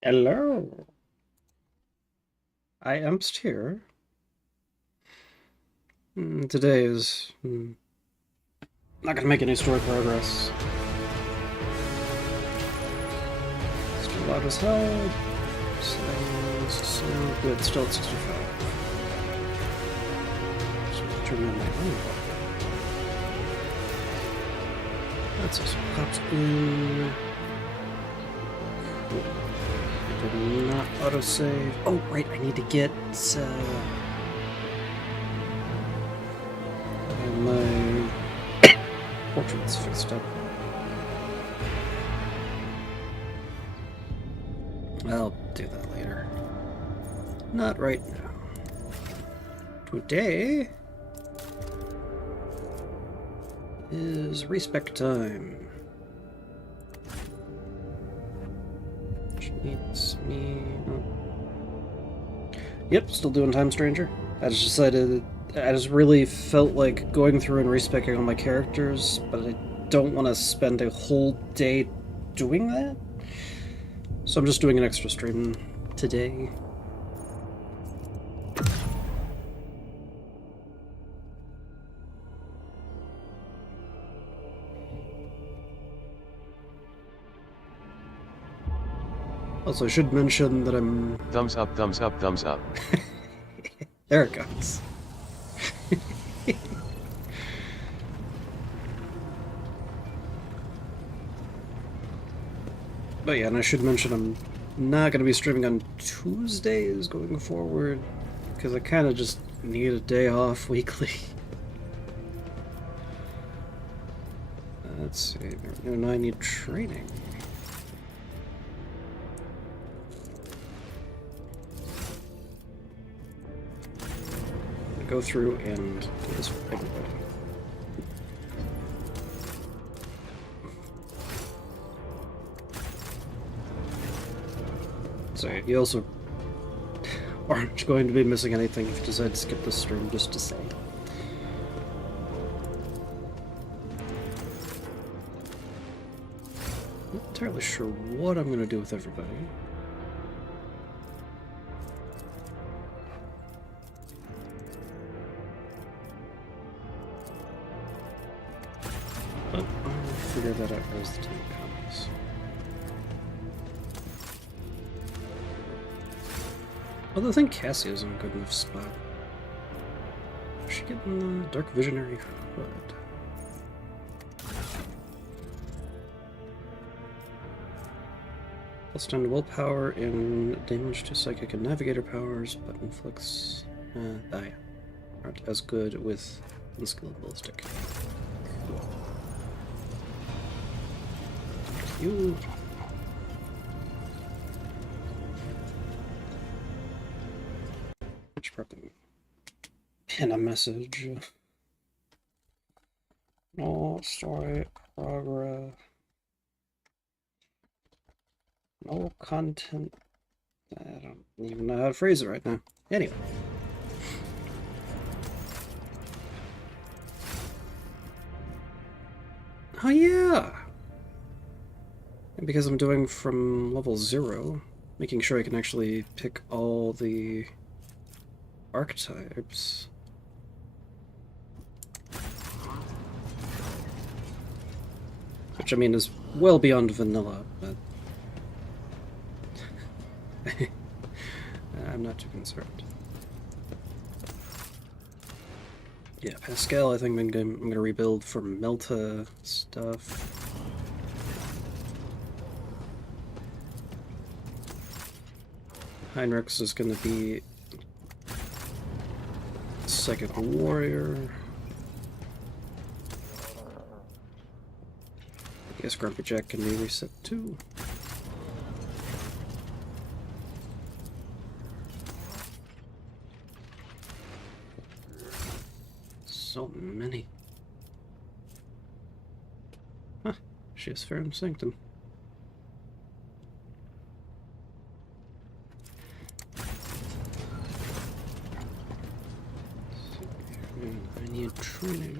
Hello, I am here. Today is not gonna make any story progress. Still loud as hell. So good. Still at 65. So turn on my own volume. That's also popped in. Cool. I did not autosave. Oh, right. I need to get my portraits fixed up. I'll do that later. Not right now. Today is Respec time. Which needs me. Oh. Yep, still doing Time Stranger. I just decided. I just really felt like going through and respecing all my characters, but I don't want to spend a whole day doing that. So I'm just doing an extra stream today. Also, I should mention that I'm. Thumbs up, thumbs up, thumbs up. There it goes. But yeah, and I should mention I'm not going to be streaming on Tuesdays going forward, because I kind of just need a day off weekly. Let's see, and I need training. Go through and do this for everybody. So you also aren't going to be missing anything if you decide to skip this stream, just to say. Not entirely sure what I'm going to do with everybody. But I'll figure that out as the time comes. Although I think Cassia's in a good enough spot. She getting the Dark Visionary Hood. Plus 10 to willpower and damage to psychic and navigator powers, but inflicts. Yeah, aren't as good with unskilled ballistic. You. I should probably pin a message. No story progress. No content. I don't even know how to phrase it right now. Anyway. Oh yeah! And because I'm doing from level 0, making sure I can actually pick all the archetypes. Which, I mean, is well beyond vanilla, but I'm not too concerned. Yeah, Pascal, I think I'm going to rebuild for Melta stuff. Heinrichs is going to be Psychic Warrior. I guess Grumpy Jack can be reset too. So many. Huh, she has Ferrum Sanctum. I need training.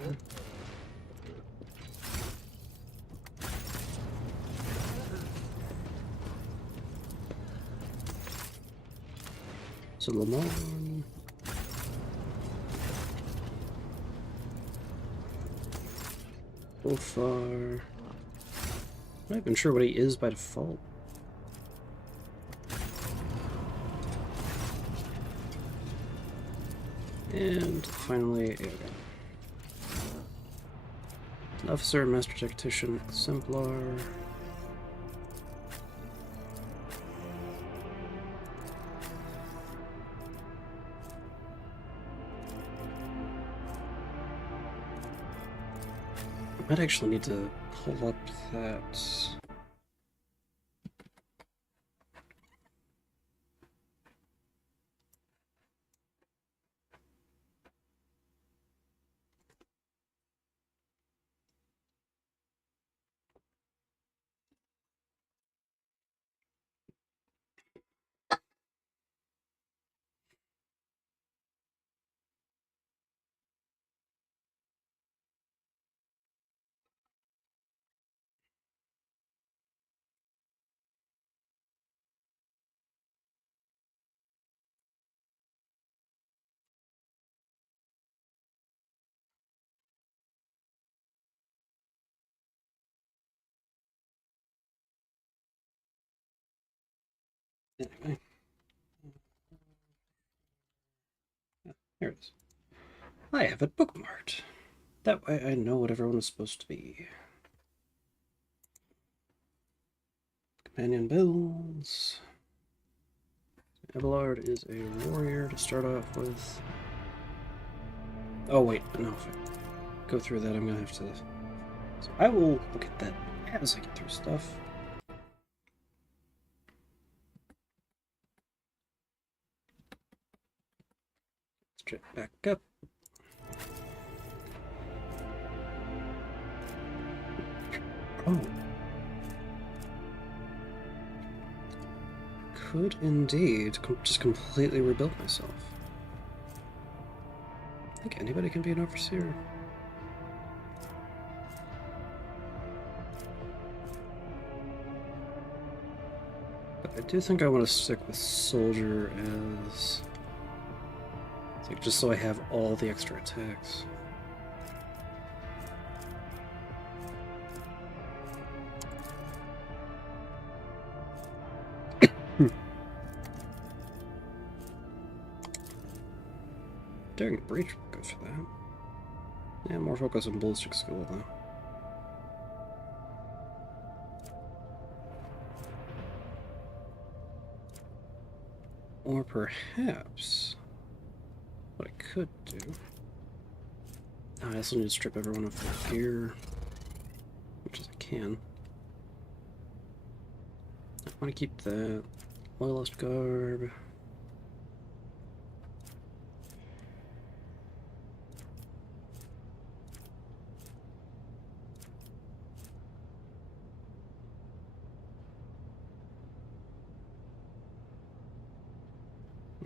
So Lamon. Wolfar. I'm not even sure what he is by default. And finally, Aegon. Officer, Master Tactician, Exemplar. I might actually need to pull up that. Anyway. Here it is. I have it bookmarked. That way I know what everyone is supposed to be. Companion builds. Abelard is a warrior to start off with. Oh wait, no, if I go through that I'm gonna have to... So I will look at that as I get through stuff. Straight back up. Oh. Could indeed just completely rebuild myself. I think anybody can be an overseer. But I do think I want to stick with soldier as... like, just so I have all the extra attacks. Daring Breach would go for that. Yeah, more focus on ballistic skill though. Or perhaps what I could do... I also need to strip everyone of their gear, which as I can. I want to keep that loyalist garb.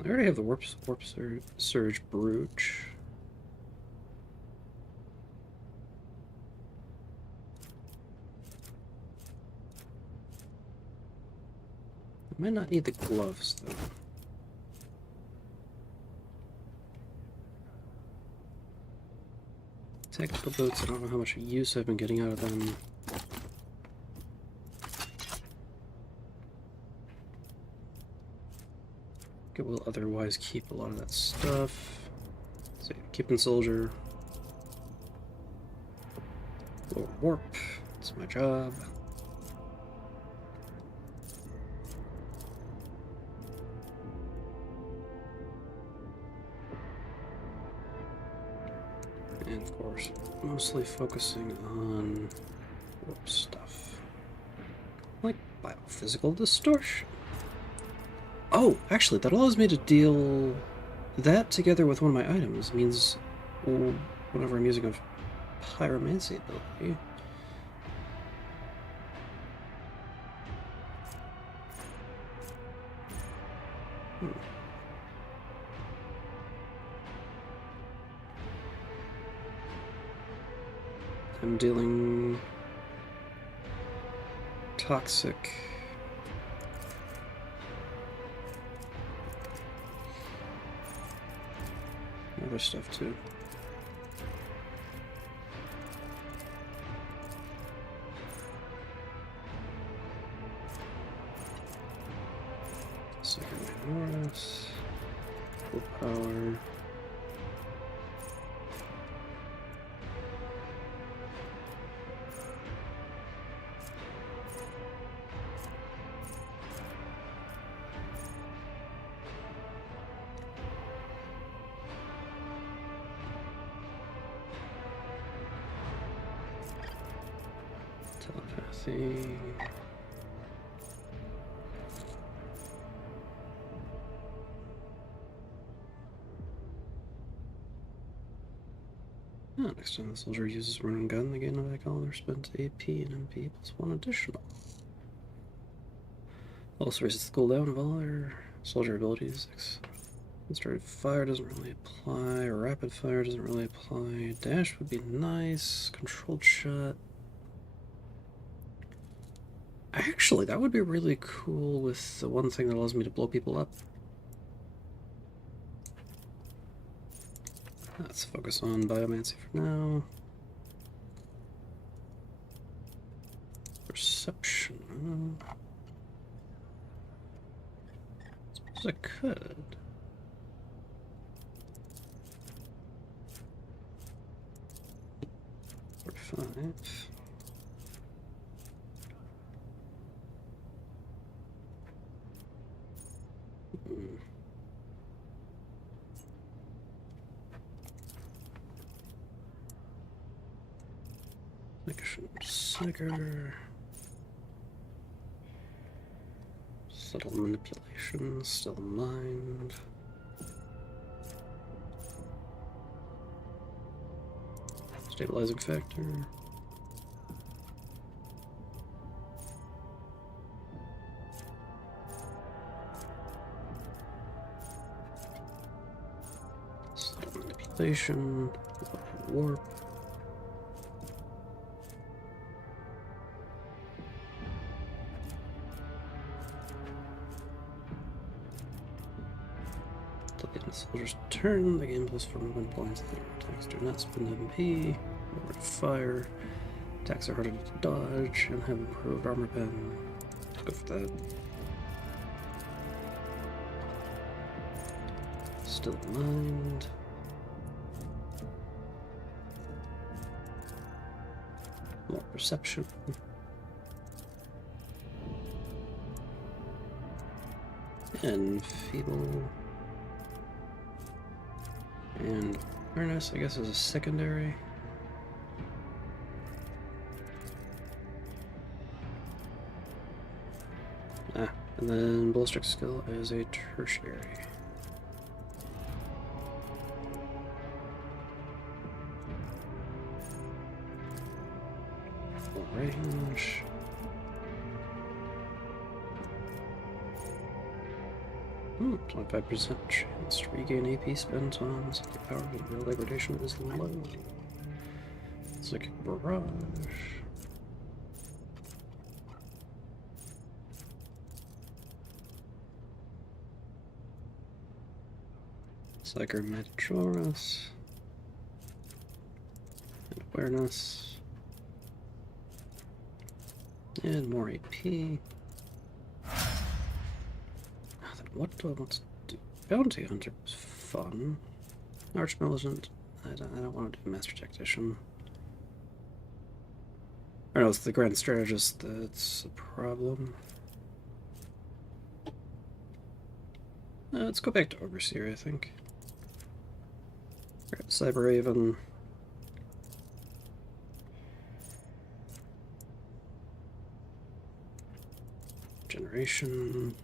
I already have the warp surge brooch. I might not need the gloves though. Tactical boots, I don't know how much use I've been getting out of them. It will otherwise keep a lot of that stuff. So keeping soldier. Lower warp, it's my job. And of course, mostly focusing on warp stuff. Like biophysical distortion. Oh, actually, that allows me to deal... That together with one of my items means whenever I'm using a pyromancy ability... I'm dealing toxic other stuff too. Second Norris, willpower. Telepathy. Oh, next time the soldier uses a run gun, they gain back all their spent AP and MP plus 1 additional. Also raises the cooldown of all their soldier abilities. Started fire doesn't really apply. Rapid fire doesn't really apply. Dash would be nice. Controlled shot. Actually, that would be really cool with the one thing that allows me to blow people up. Let's focus on biomancy for now. Perception. I suppose I could. Or 5. Snicker. Subtle manipulation, still mind. Stabilizing factor. Subtle manipulation. Warp. Soldier's turn, the game plus 4 movement points. Their attacks do not spend MP. Lower fire. Attacks are harder to dodge and have improved armor pen. Let's go for that. Still mind. More perception. And feeble. And awareness, I guess, is a secondary. And then ballistic skill is a tertiary. Full range. Hmm, 25% chance to regain AP spent on psychic power when real degradation is low. Psychic barrage. Psychometroris. And awareness. And more AP. What do I want to do? Bounty Hunter was fun. Arch Militant. I don't want to do Master Tactician. I know it's the Grand Strategist that's a problem. Let's go back to Overseer, I think. Grab Cyber Raven. Generation.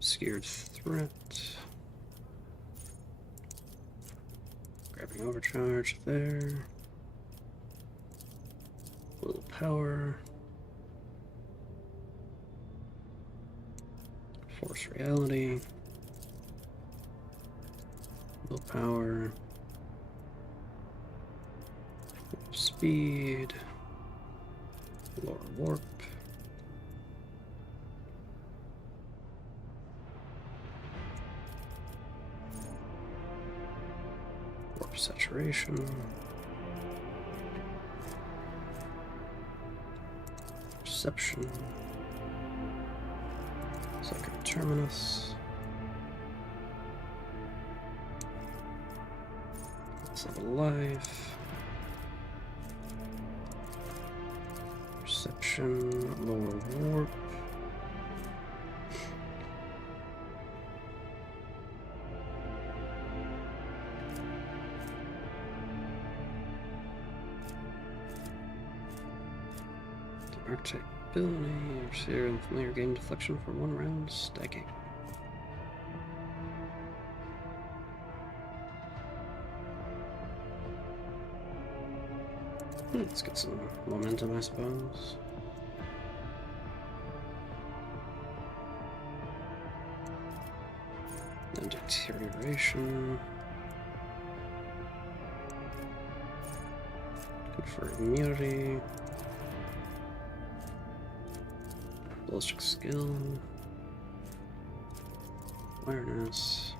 Scared Threat. Grabbing Overcharge there. Willpower. Force Reality. Willpower. Speed. Lower Warp. saturation. Perception. Sacred terminus. Let's have a life. Perception, lower warp. Archetype ability, Overseer and Familiar gain deflection for 1 round, stacking. Let's get some momentum, I suppose. And deterioration. Good for immunity. Ballistic skill. Awareness.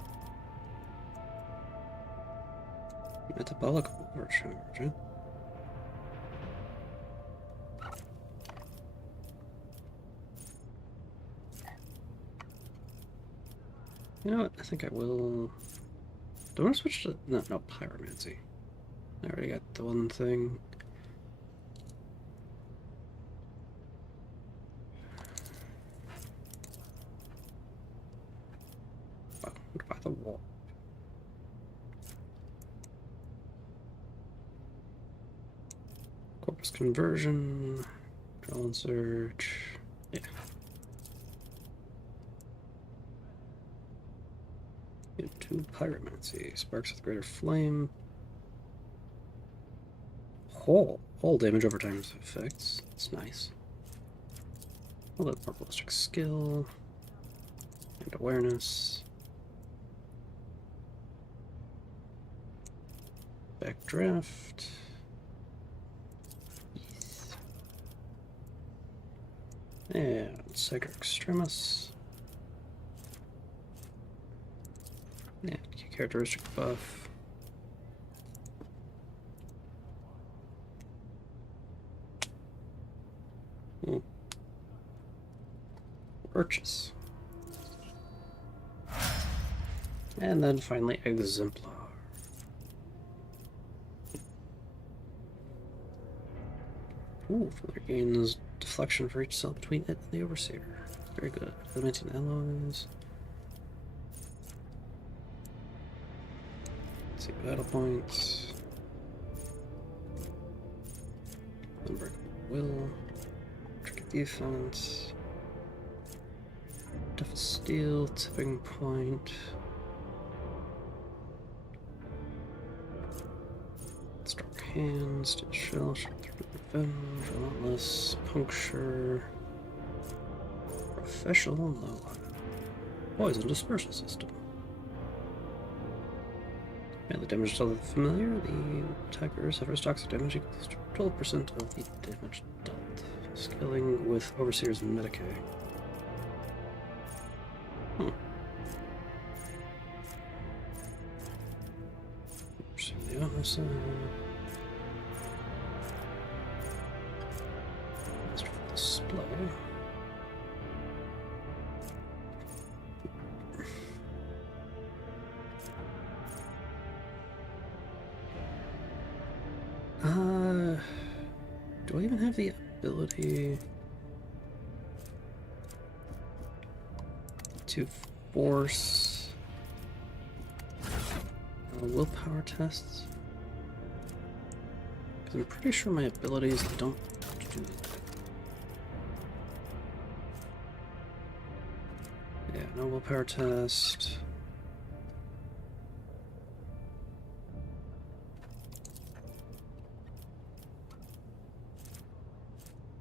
Metabolic overcharge. You know what? I think I will. Do I want to switch to no pyromancy? I already got the one thing. Wow, what about the wall? Corpus conversion, draw and search. Yeah. Into pyromancy. Sparks with greater flame. Whole damage over time effects. That's nice. A little more ballistic skill. And awareness. Backdraft. Yes. And Sacred Extremis. Yeah, characteristic buff. Purchase. And then finally Exemplar. Ooh, further gains deflection for each cell between it and the Overseer. Very good. Elementing alloys. Let's see, battle points. Unbreakable will. Tricky defense. Tough steel, tipping point. Strong hands, steel shell, sharp through revenge, relentless, puncture. Professional, no. Poison dispersal system. And the damage to the familiar, the attacker suffers toxic damage equals to 12% of the damage dealt. Scaling with Overseer's Medicae. The other side. Let's try the display. Do I even have the ability to force willpower tests? Because I'm pretty sure my abilities don't do that. Yeah, no willpower test.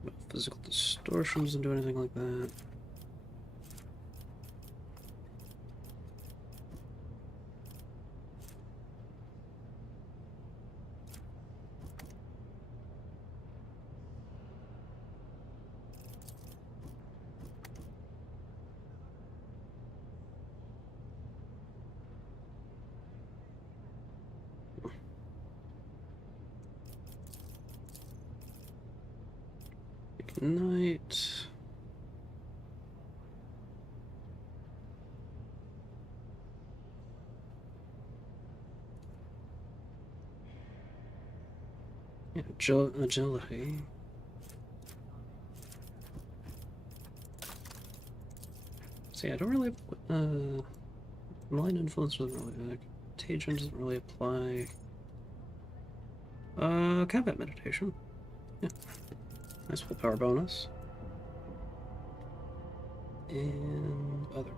No physical distortion doesn't do anything like that. Ignite. Yeah, agility. See, I don't really. Malign influence doesn't really. Contagion doesn't really apply. Combat meditation. Yeah. Nice willpower bonus. And other.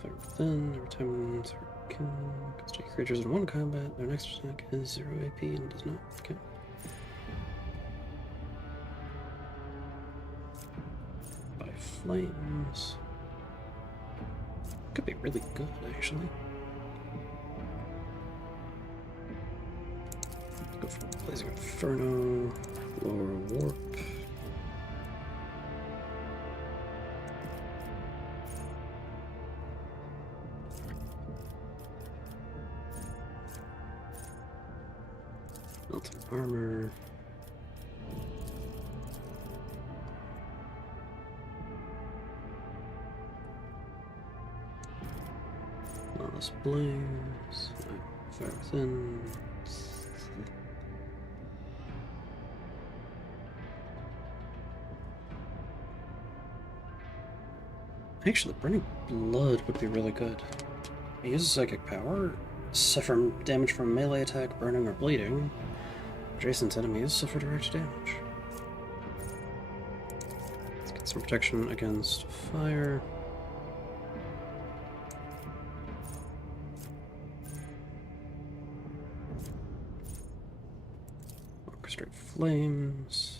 Fire within. Every time constitute creatures in one combat, their next attack is 0 AP and does not. Okay. By flames. Could be really good, actually. Go for Blazing Inferno, Lower Warp. Melted Armor. Lawless Blaze. Fire Within. Actually, Burning Blood would be really good. I use Psychic Power, suffer damage from melee attack, burning, or bleeding. Adjacent enemies suffer direct damage. Let's get some protection against fire. Orchestrate Flames.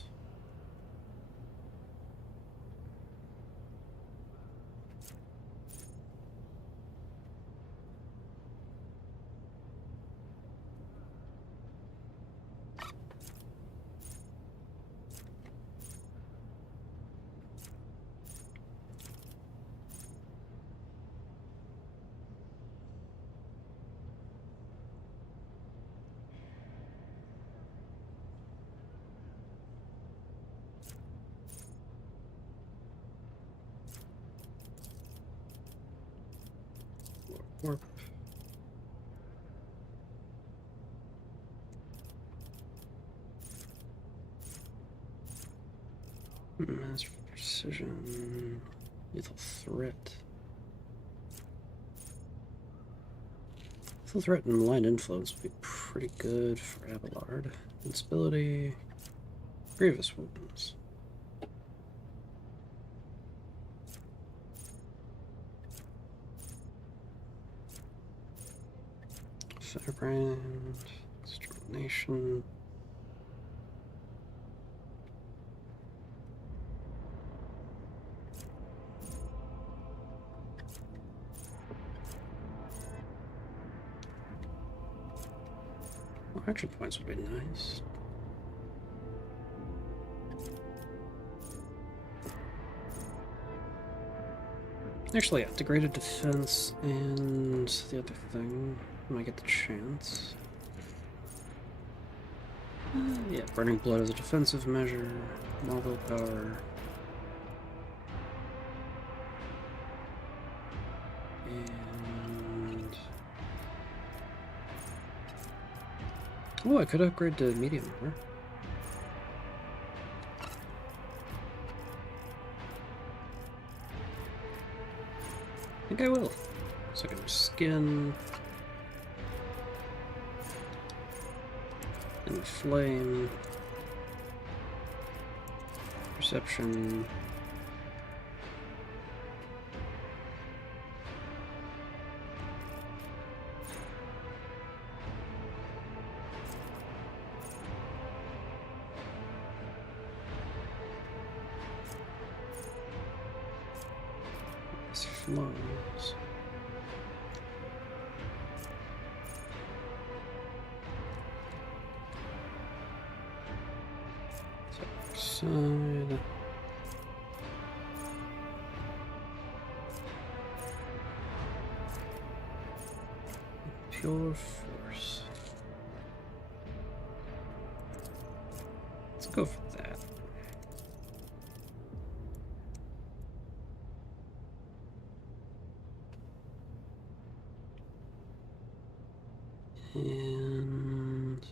Warp. Master Precision. Lethal Threat. Lethal Threat and Malign Influence would be pretty good for Abelard. Invincibility. Grievous Wounds. Firebrand. Extermination. Action points would be nice. Actually, yeah, degraded defense and the other thing. When I get the chance. Yeah, Burning Blood is a defensive measure. More willpower. And oh, I could upgrade to medium armor. I think I will. Second skin. And flame. Perception. Flows. Side. Pure force. Let's go for that. And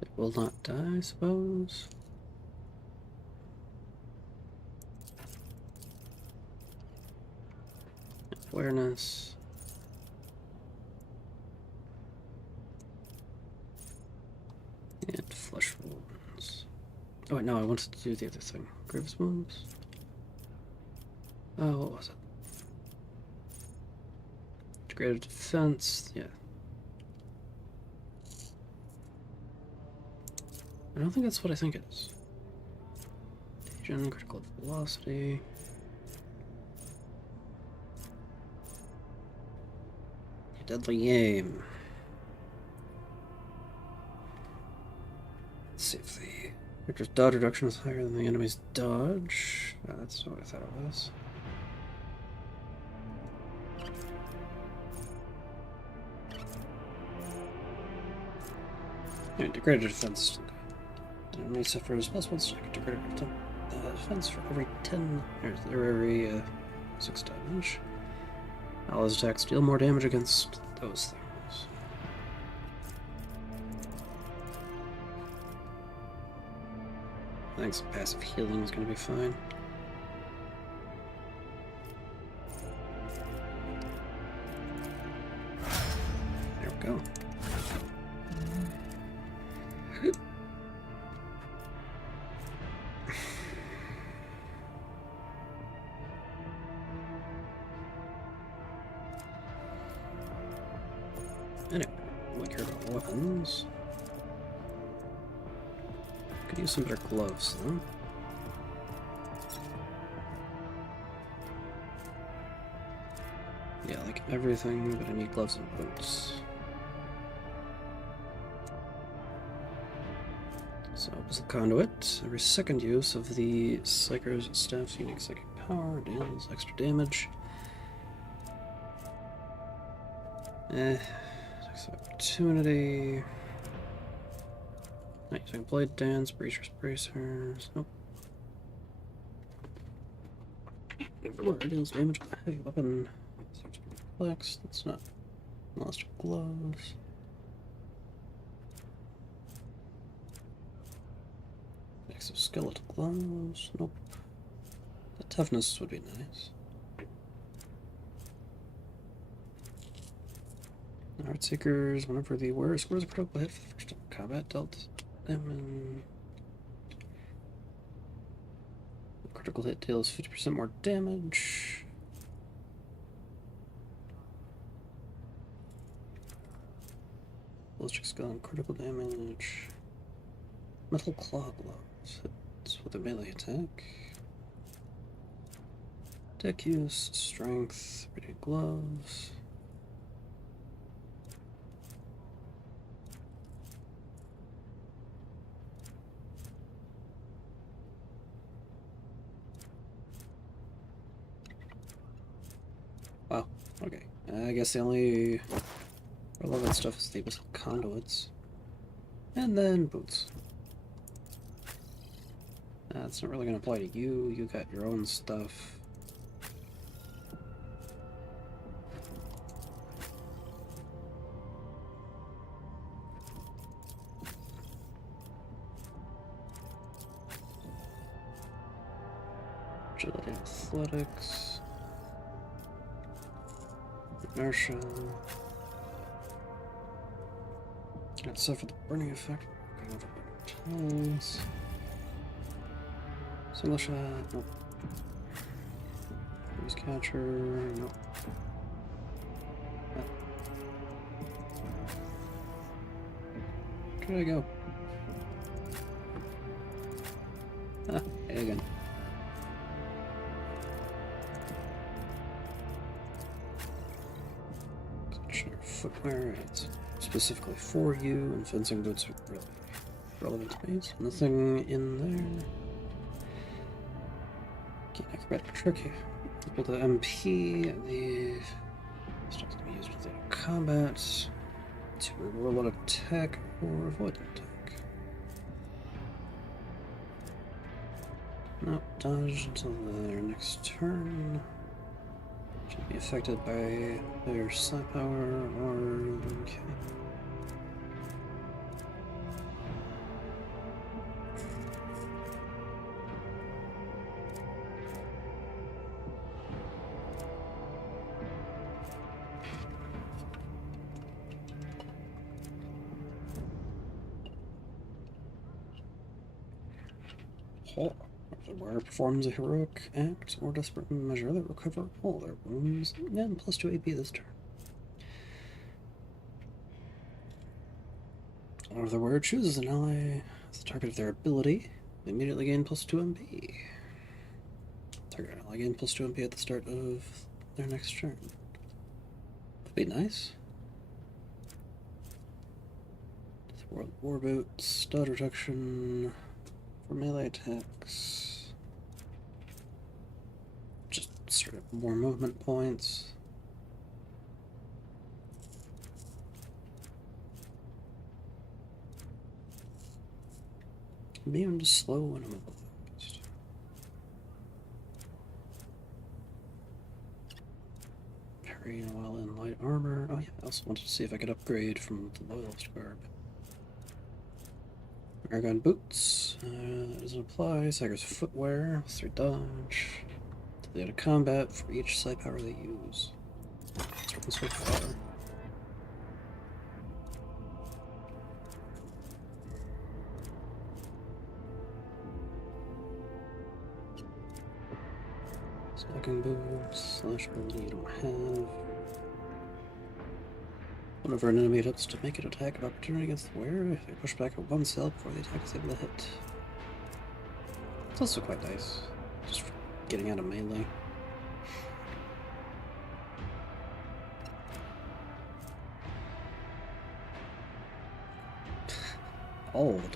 it will not die, I suppose. Awareness. And flesh wounds. Oh wait, no, I wanted to do the other thing. Grievous wounds. Oh, what was it? Greater defense, yeah. I don't think that's what I think it is. Gen, critical velocity. Deadly aim. Let's see if the character's dodge reduction is higher than the enemy's dodge. Oh, that's not what I thought it was. Alright, degraded defense. The enemy suffers plus one strike degraded defense for every 10 or every 6 damage. Allies attacks deal more damage against those things. I think some passive healing is going to be fine. There we go. Anyway, I care about weapons. Could use some better gloves, though. Yeah, like everything, but I need gloves and boots. So, opposite conduit. Every second use of the Psyker's staff's unique psychic power deals extra damage. Opportunity. Not using blade dance, bracers. Nope. Deals damage with a heavy weapon. Complex. That's not. Lost gloves. Exoskeletal gloves. Nope. The toughness would be nice. Heartseekers, whenever the wearer scores a critical hit for the first time in combat, dealt them. Critical hit deals 50% more damage. Ballistic skull and critical damage. Metal claw gloves. Hits with a melee attack. Deck use, strength, radiant gloves. Wow, okay. I guess the only relevant stuff is the abyssal conduits. And then boots. That's not really going to apply to you. You got your own stuff. Agility, athletics. Inertia. Got stuff for the burning effect. Tools. Single shot. Nope. Freeze catcher. Nope. Where did I go? Ah, hey again. Alright, specifically for you, and fencing boots are really relevant to me. So nothing in there. Okay, acrobatic trick here. Equal to MP, the stuff can be used within combat to reroll an attack or avoid an attack. Nope, dodge until their next turn. Should be affected by their psi power or. Okay. Oh. The wearer performs a heroic act or desperate measure that recover all their wounds and plus 2 AP this turn. Or the wearer chooses an ally as the target of their ability, they immediately gain plus 2 MP. Target ally gain plus 2 MP at the start of their next turn. That'd be nice. War boots, dodge reduction for melee attacks. Just sort of more movement points. Immune to slow and immobilized. Parry while in light armor. Oh yeah, I also wanted to see if I could upgrade from the loyalist garb. Aragon boots. That doesn't apply. Sager's footwear. +3 dodge. Till the end of combat for each psi power they use. That's working so far. Stalking boots. Slash ability you don't have. Whenever an enemy attempts to make an attack of opportunity against the wearer, they push back at 1 cell before the attack is able to hit. It's also quite nice, just for getting out of melee. All the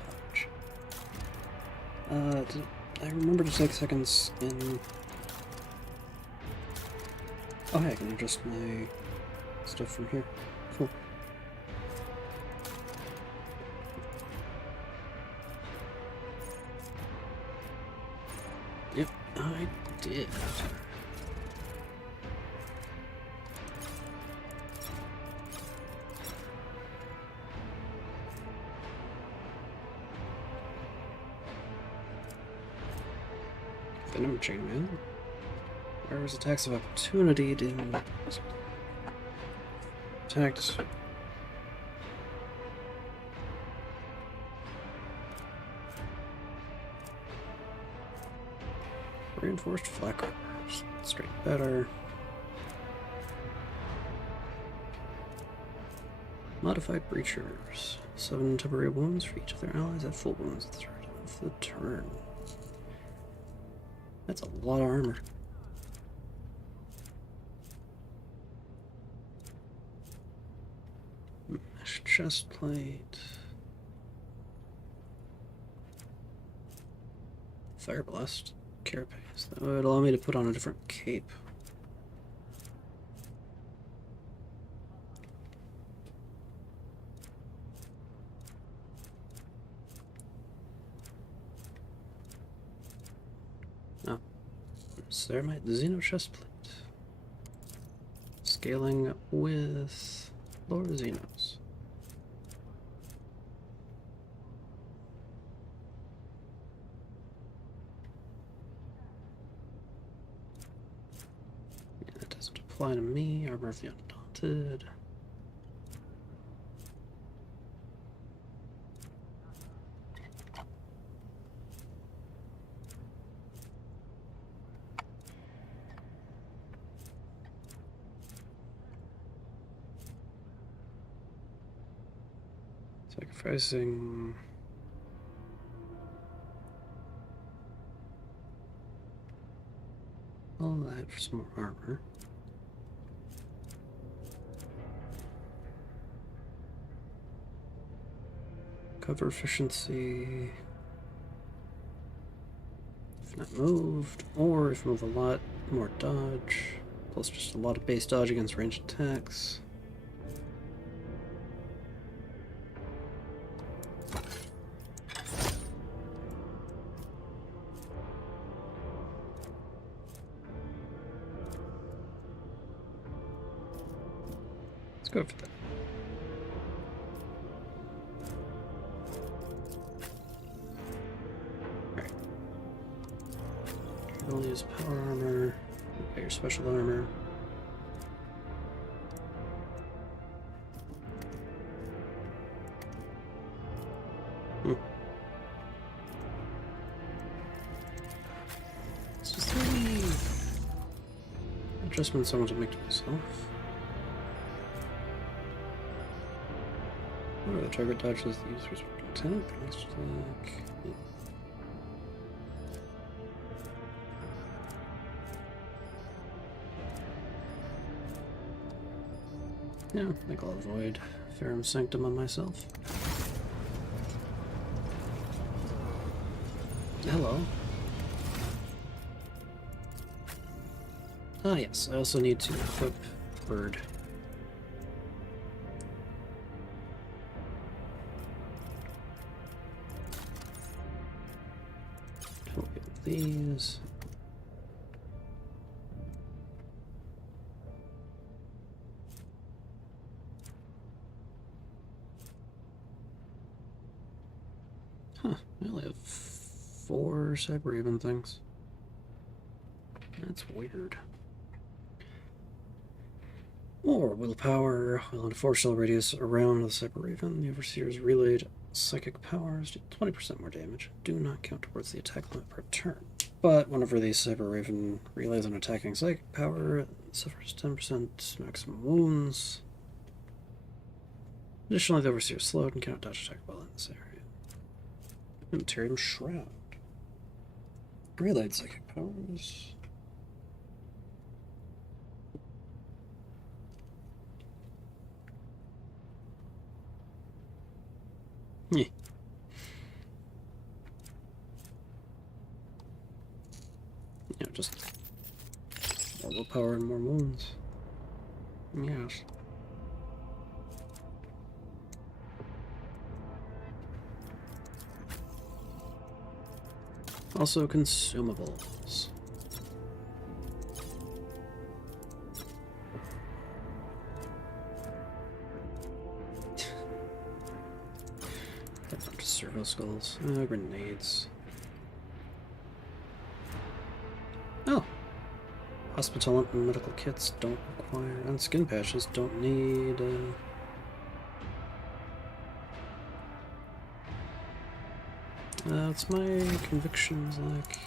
dodge. I remember to take seconds in. Oh, hey, I can adjust my stuff from here. Cool. Yep, I did. Venom Chainman. Wearer's attacks of opportunity do attacked. Reinforced flak armors. Straight better. Modified breachers. 7 temporary wounds for each of their allies at full wounds at the start of the turn. That's a lot of armor. Mesh chest plate. Fire blast. Carapace. That would allow me to put on a different cape. Oh. Ceramite Xeno chest plate. Scaling with lower Xenos. Yeah, that doesn't apply to me. Armor of the Undaunted. Sacrificing all that for some more armor. cover efficiency. If not moved, or if move a lot, more dodge. Plus just a lot of base dodge against ranged attacks. Let's go for that. Alright. You'll use power armor. Got your special armor. It's just any adjustments I want to make to myself. Oh, the target dodges the user's attack. Next attack. Yeah, I think I'll avoid Ferrum Sanctum on myself. Hello. Ah, yes, I also need to equip Bird. We'll get these. Huh, I only have 4 Cyber-Raven things. That's weird. More willpower. Will in a 4-cell radius around the Cyber-Raven. The Overseer's relayed psychic powers do 20% more damage. Do not count towards the attack limit per turn. But whenever the Cyber-Raven relays an attacking psychic power, it suffers 10% maximum wounds. Additionally, the Overseer is slowed and cannot dodge attack while in this area. Imperium Shroud. Relayed psychic powers. Yeah. Yeah, just more willpower and more wounds. Yes. Also consumables. Got a bunch of servo skulls. Grenades. Oh! Hospital and medical kits don't require, and skin patches don't need, what's my convictions like?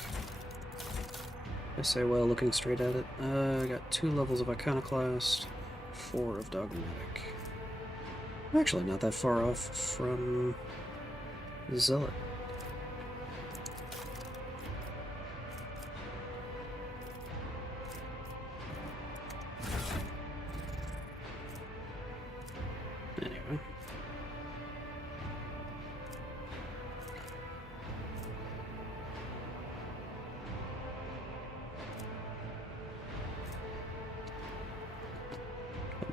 I say while looking straight at it. I got 2 levels of Iconoclast, 4 of Dogmatic. I'm actually not that far off from Zealot. Anyway.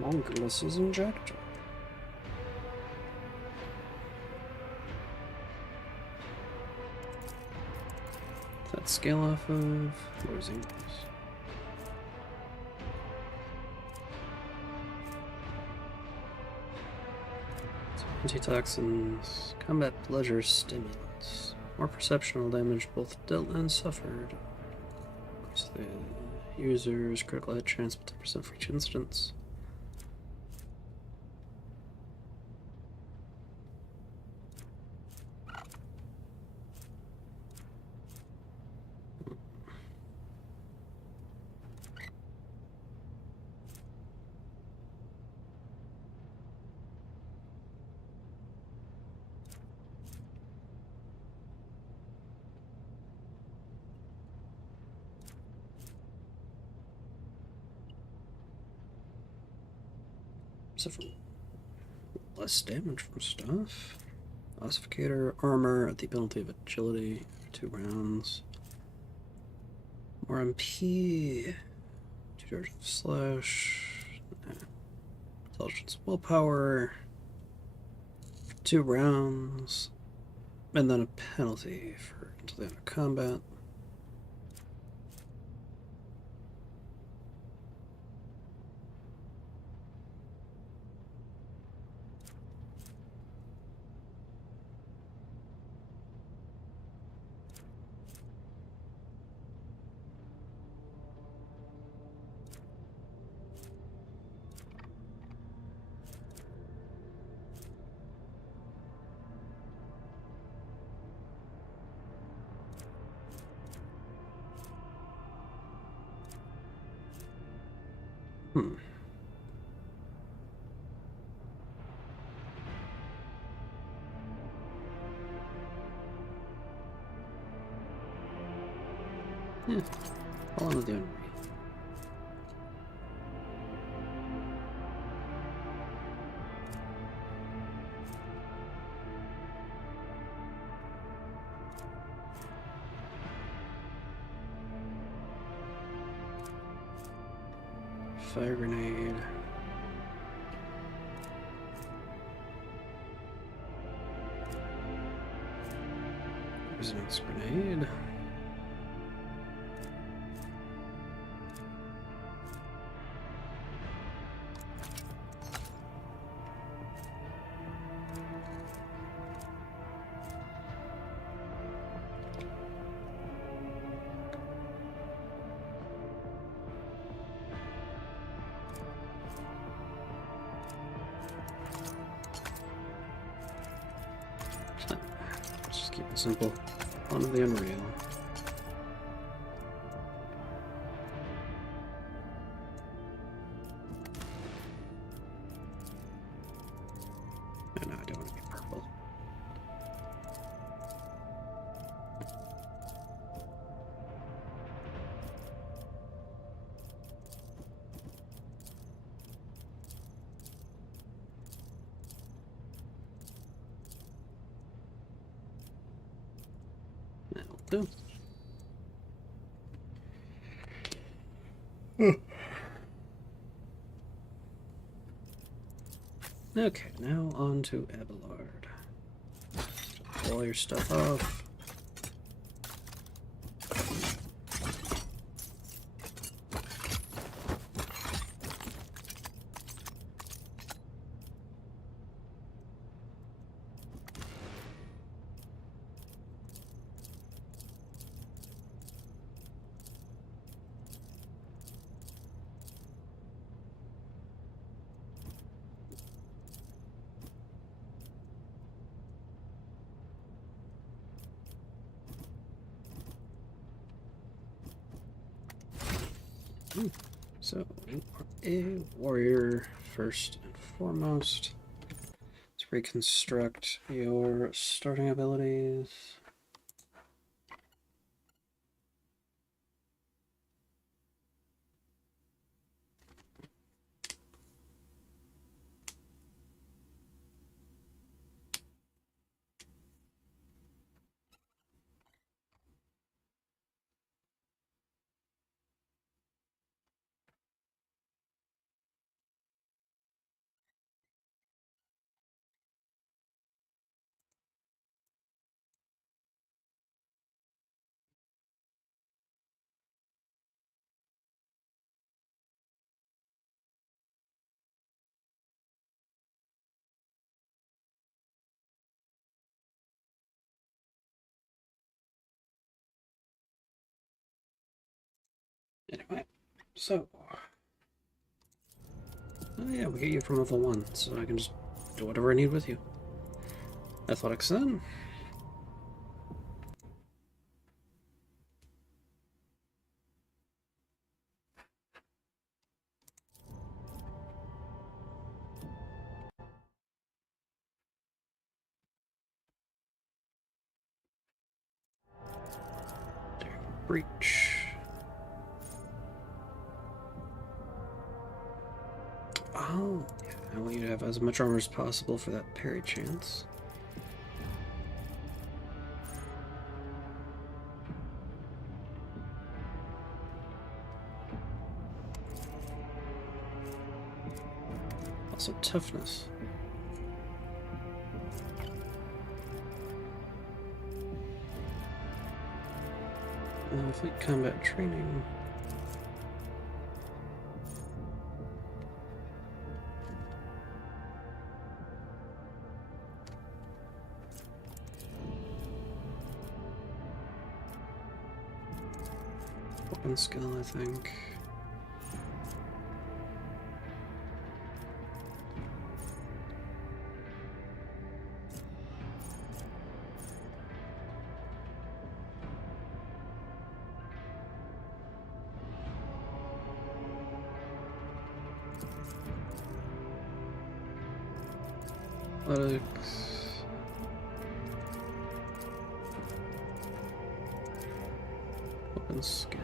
Homunculus is injector. That scale off of losing. Antitoxins, combat pleasure stimulants, more perceptional damage both dealt and suffered. Increase the user's critical hit chance by 10% for each instance. Suffer less damage from stuff. Ossificator, armor at the penalty of agility for 2 rounds. More MP. 2 charge slash. Intelligence, willpower. 2 rounds. And then a penalty for until the end of combat. Hmm. Yeah, all on the enemy. Fire grenade. Resonance grenade. Just keep it simple. Onto the unreal. No, I don't want to be purple. That'll do. Okay, now on to Abelard. Pull all your stuff off. So, you are a warrior first and foremost. Let's reconstruct your starting abilities. Anyway, so. Oh yeah, we get you from level 1, so I can just do whatever I need with you. Athletics then. Breach. Oh, yeah, I want you to have as much armor as possible for that parry chance. So toughness. Fleet combat training. Weapon skill, I think. Athletics. Weapon skill.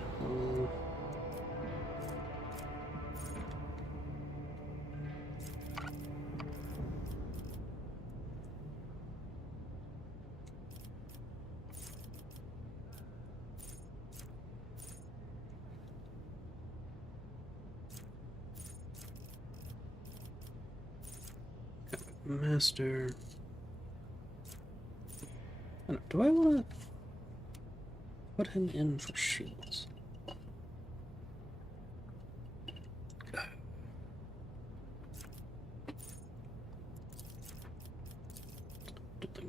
Master. I don't, do I want to put him in for shields?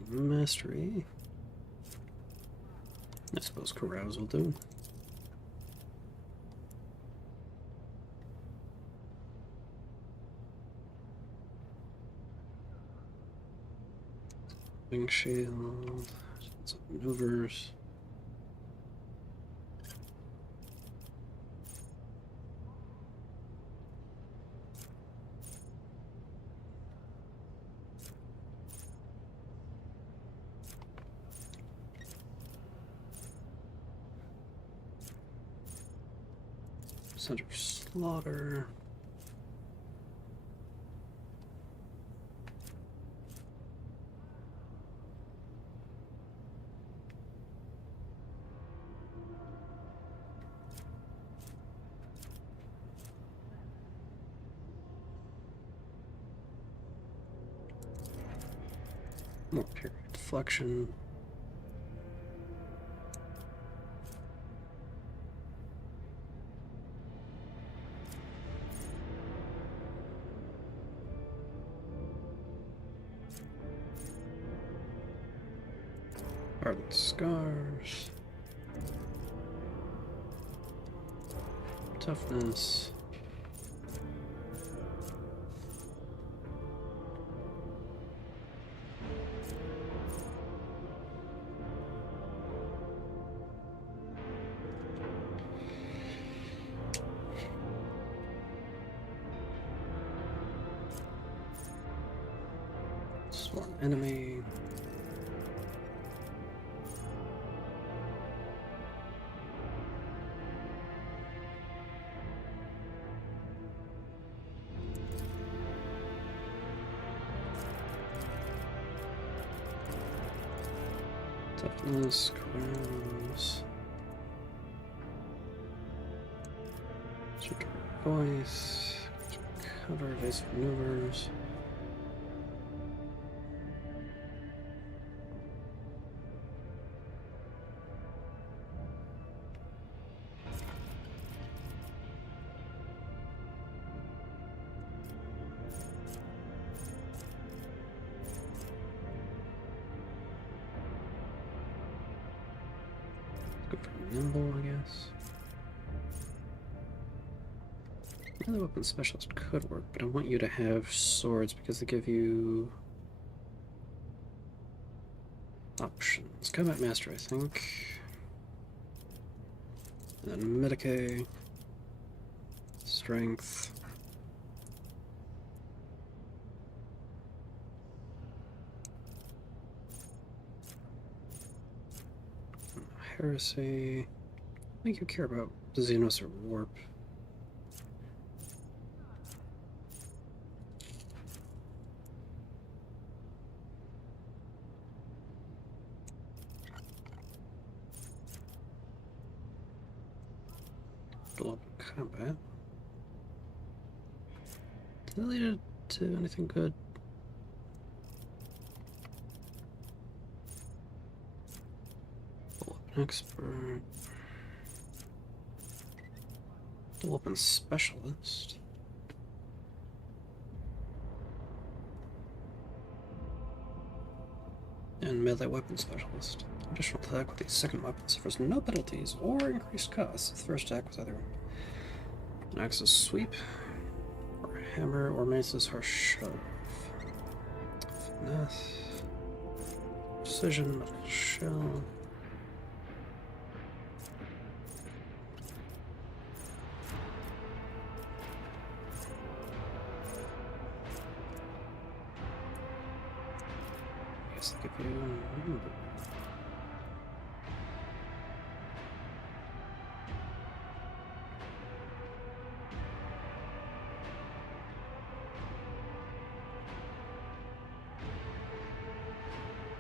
Mastery. I suppose carouse will do. Wing shield, some maneuvers. Center of slaughter. More period deflection. Ardent scars. Toughness. Sworn enemy. Toughness, crowns. Voice. Cover, evasive maneuvers. Go for nimble, I guess. Another weapon specialist could work, but I want you to have swords because they give you options. Combat master, I think. And then Medicae. Strength. Heresy. I think you care about Xenos or Warp. Global combat. Deleted to anything good. Weapon expert. Weapon specialist. And melee weapon specialist. Additional attack with the second weapon suffers no penalties or increased costs. The first attack was either an axis sweep, or a hammer, or mace's harsh shove. Finesse. Precision, metal shell. I guess I'll give you...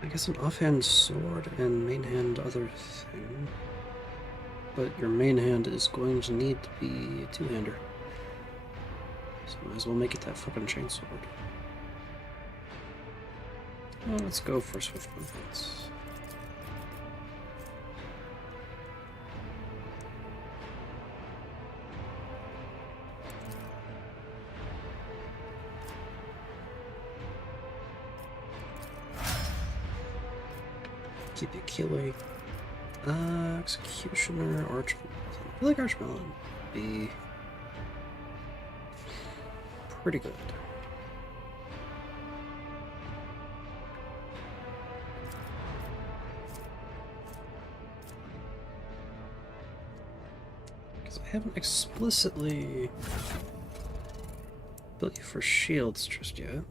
I guess an offhand sword and main hand other thing. But your main hand is going to need to be a two-hander. So might as well make it that fucking chainsword. Well, let's go for swift movements. Keep it killing. Executioner, Archmelon. I feel like Archmelon would be pretty good. Because I haven't explicitly built you for shields just yet.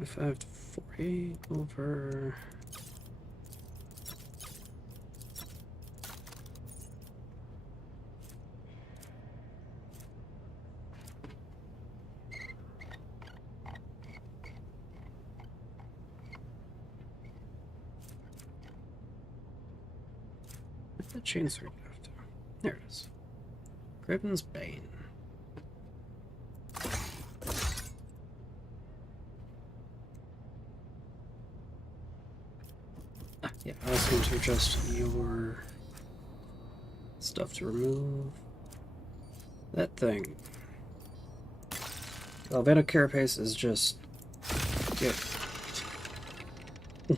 If I have 40 over... That chainsaw would have to. There it is. Graven's Bane. Yeah, I was going to adjust your stuff to remove that thing. Galvano Carapace is just get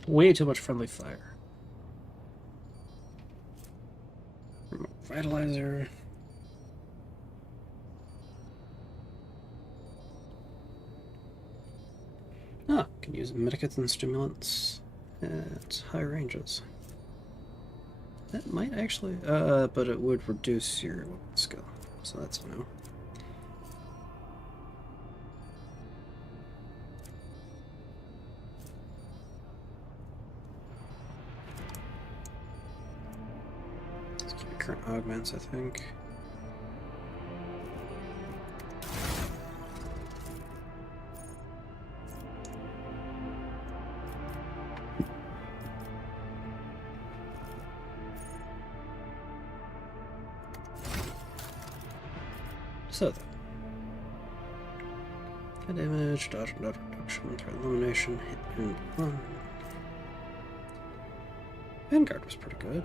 way too much friendly fire. Vitalizer. Ah, can use medikits and stimulants at high ranges. That might actually, but it would reduce your weapon skill, so that's a no. Let's keep your current augments, I think. So then, hit damage, dodge and dodge reduction, threat elimination, hit and run. Vanguard was pretty good.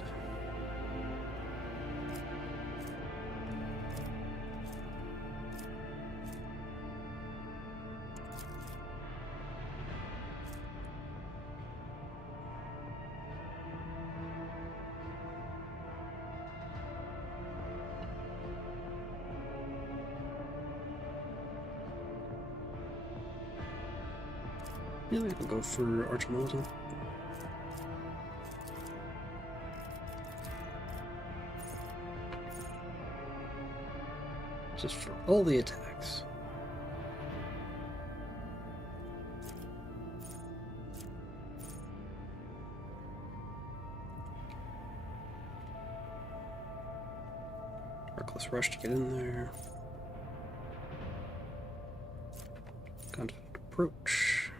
Yeah, I'll go for Archmelon. Just for all the attacks. Reckless rush to get in there. Confident approach.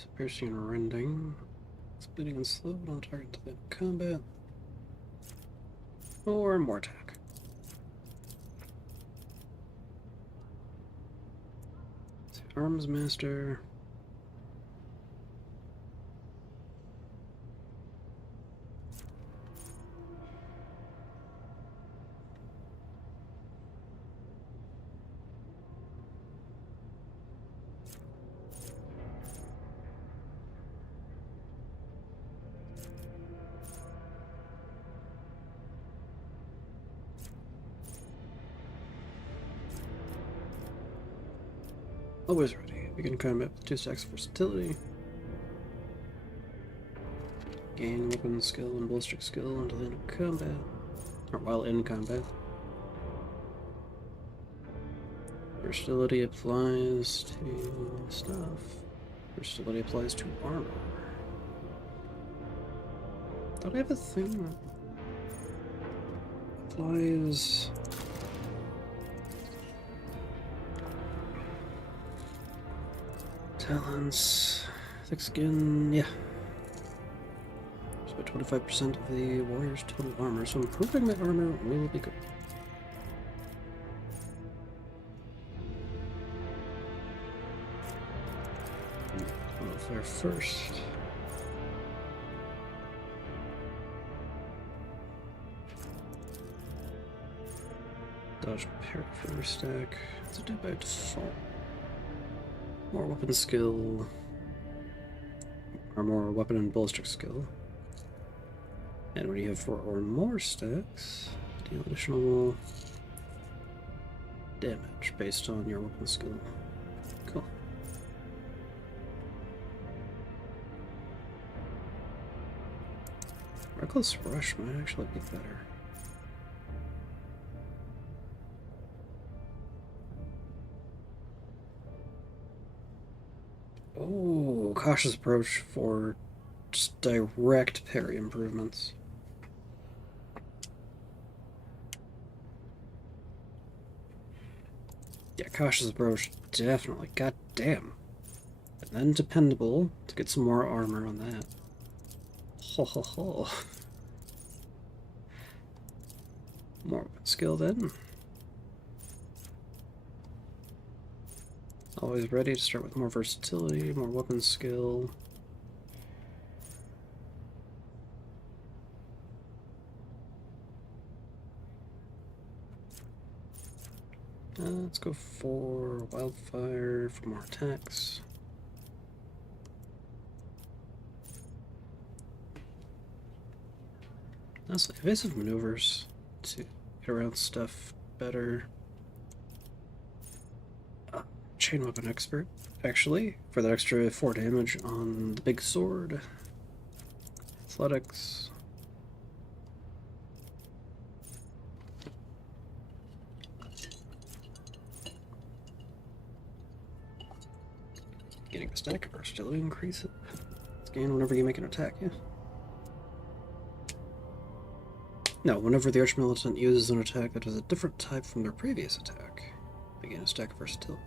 So piercing and rending. Splitting and slow on target to the combat. Or more attack. So Arms Master. Always ready. Begin combat with 2 stacks of versatility. Gain weapon skill and ballistic skill until the end of combat. Or while in combat. Versatility applies to stuff. Versatility applies to armor. Thought I have a thing that applies. Talents, thick skin, yeah. It's about 25% of the warrior's total armor, so improving my armor will be good. Modifier first. Dodge parry for every stack. What's it do by default? More weapon skill, or more weapon and ballistic skill. And when you have 4 or more stacks, deal additional damage based on your weapon skill. Cool. Reckless Rush might actually be better. Oh, cautious approach for just direct parry improvements. Yeah, cautious approach, definitely. God damn. And then dependable to get some more armor on that. Ho ho ho. More weapon skill then. Always ready to start with more versatility, more weapon skill. Let's go for Wildfire for more attacks. Honestly, evasive maneuvers to get around stuff better. Chain weapon expert, actually, for that extra 4 damage on the big sword. Athletics. Getting a stack of versatility increase it. It's gained whenever you make an attack, yeah. No, whenever the Archmilitant uses an attack that is a different type from their previous attack, they gain a stack of versatility.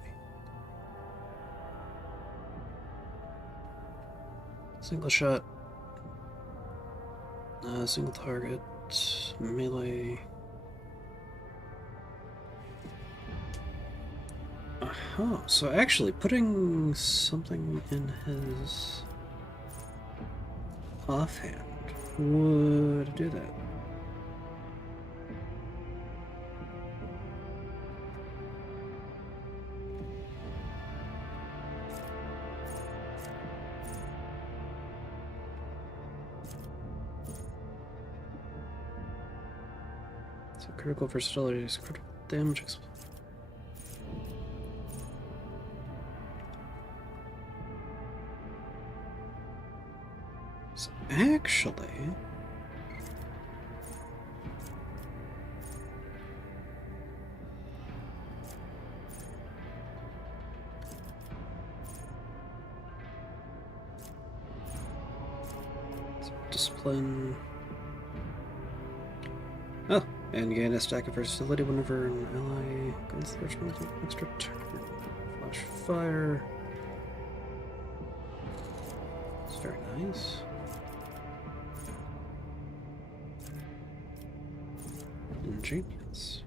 Single shot, single target, melee. So actually putting something in his offhand would do that. So critical versatility is critical damage. So actually, discipline. Oh, and gain a stack of versatility whenever an ally gains the extra turn. Flash fire. Very nice. Ingenious.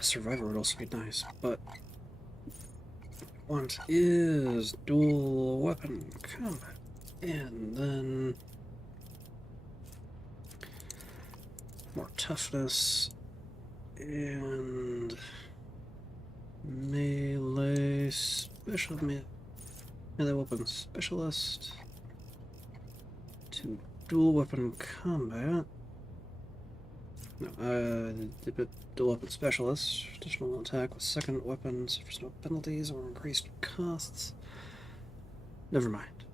Survivor would also be nice, but what is dual weapon combat? And then more toughness and melee melee weapon specialist to dual weapon combat. No, dual weapon specialist. Additional attack with second weapon suffers no penalties or increased costs. Never mind.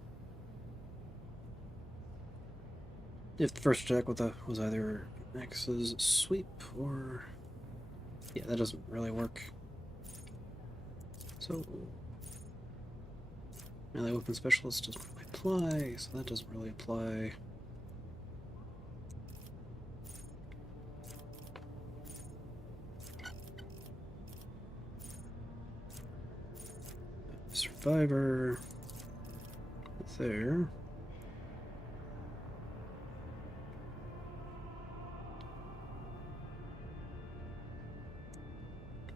If the first attack with was either X's sweep or... Yeah, that doesn't really work. So... melee weapon specialist doesn't really apply, so that doesn't really apply. Survivor there.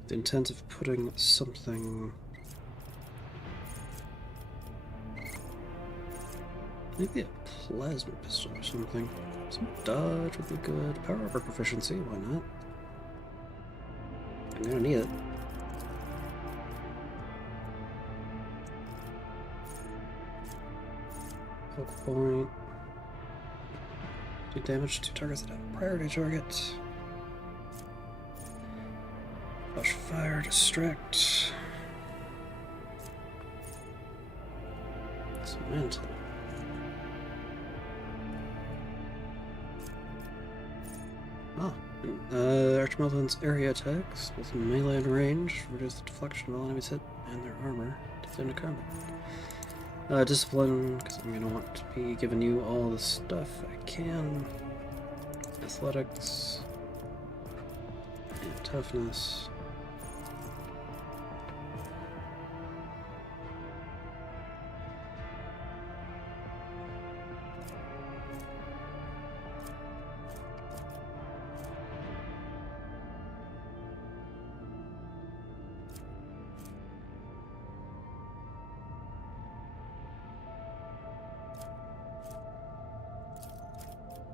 The intent of putting something, maybe a plasma pistol or something. Some dodge would be good. Power upper proficiency, why not? I'm gonna need it. Poke point. Do damage to targets that have a priority target. Flash fire, distract. Cement. Ah. Archmelton's area attacks with melee and range reduce the deflection of all enemies hit and their armor to the end of combat. Discipline, because I'm going to want to be giving you all the stuff I can. Athletics. And toughness.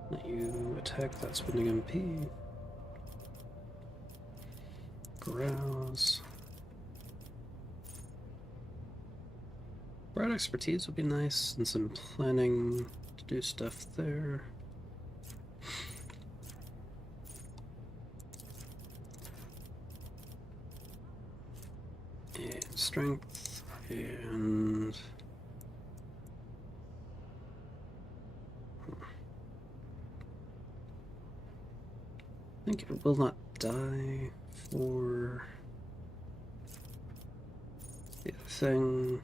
Let you attack that spending MP. Grouse. Broad expertise would be nice, and some planning to do stuff there. And strength, and... I think it will not die for the other thing.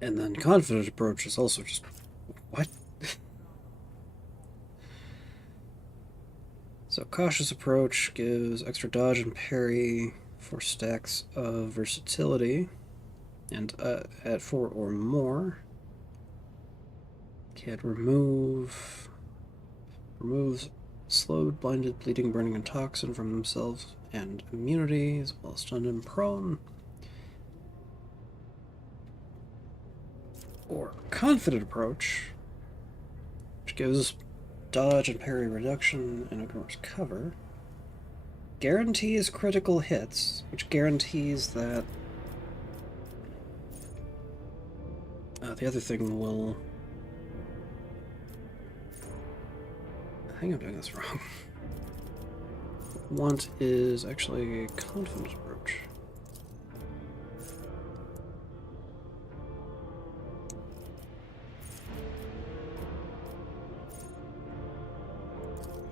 And then confident approach is also just... What? So cautious approach gives extra dodge and parry, 4 stacks of versatility, and at 4 or more. Can removes slowed, blinded, bleeding, burning, and toxin from themselves and immunity, as well as stunned and prone. Or confident approach, which gives dodge and parry reduction and ignores cover. Guarantees critical hits, which guarantees that the other thing will... I think I'm doing this wrong. Want is actually a confident approach.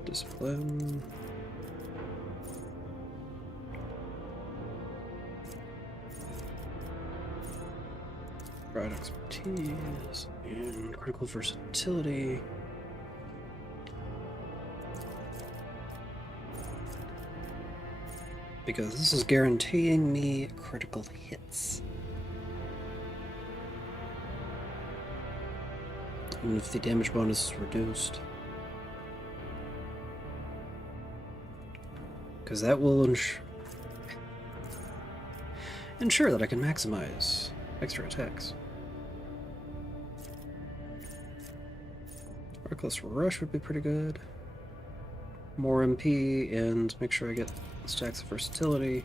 Discipline. Broad expertise and critical versatility. Because this is guaranteeing me critical hits. Even if the damage bonus is reduced. Because that will ensure that I can maximize extra attacks. Reckless Rush would be pretty good. More MP and make sure I get stacks of versatility.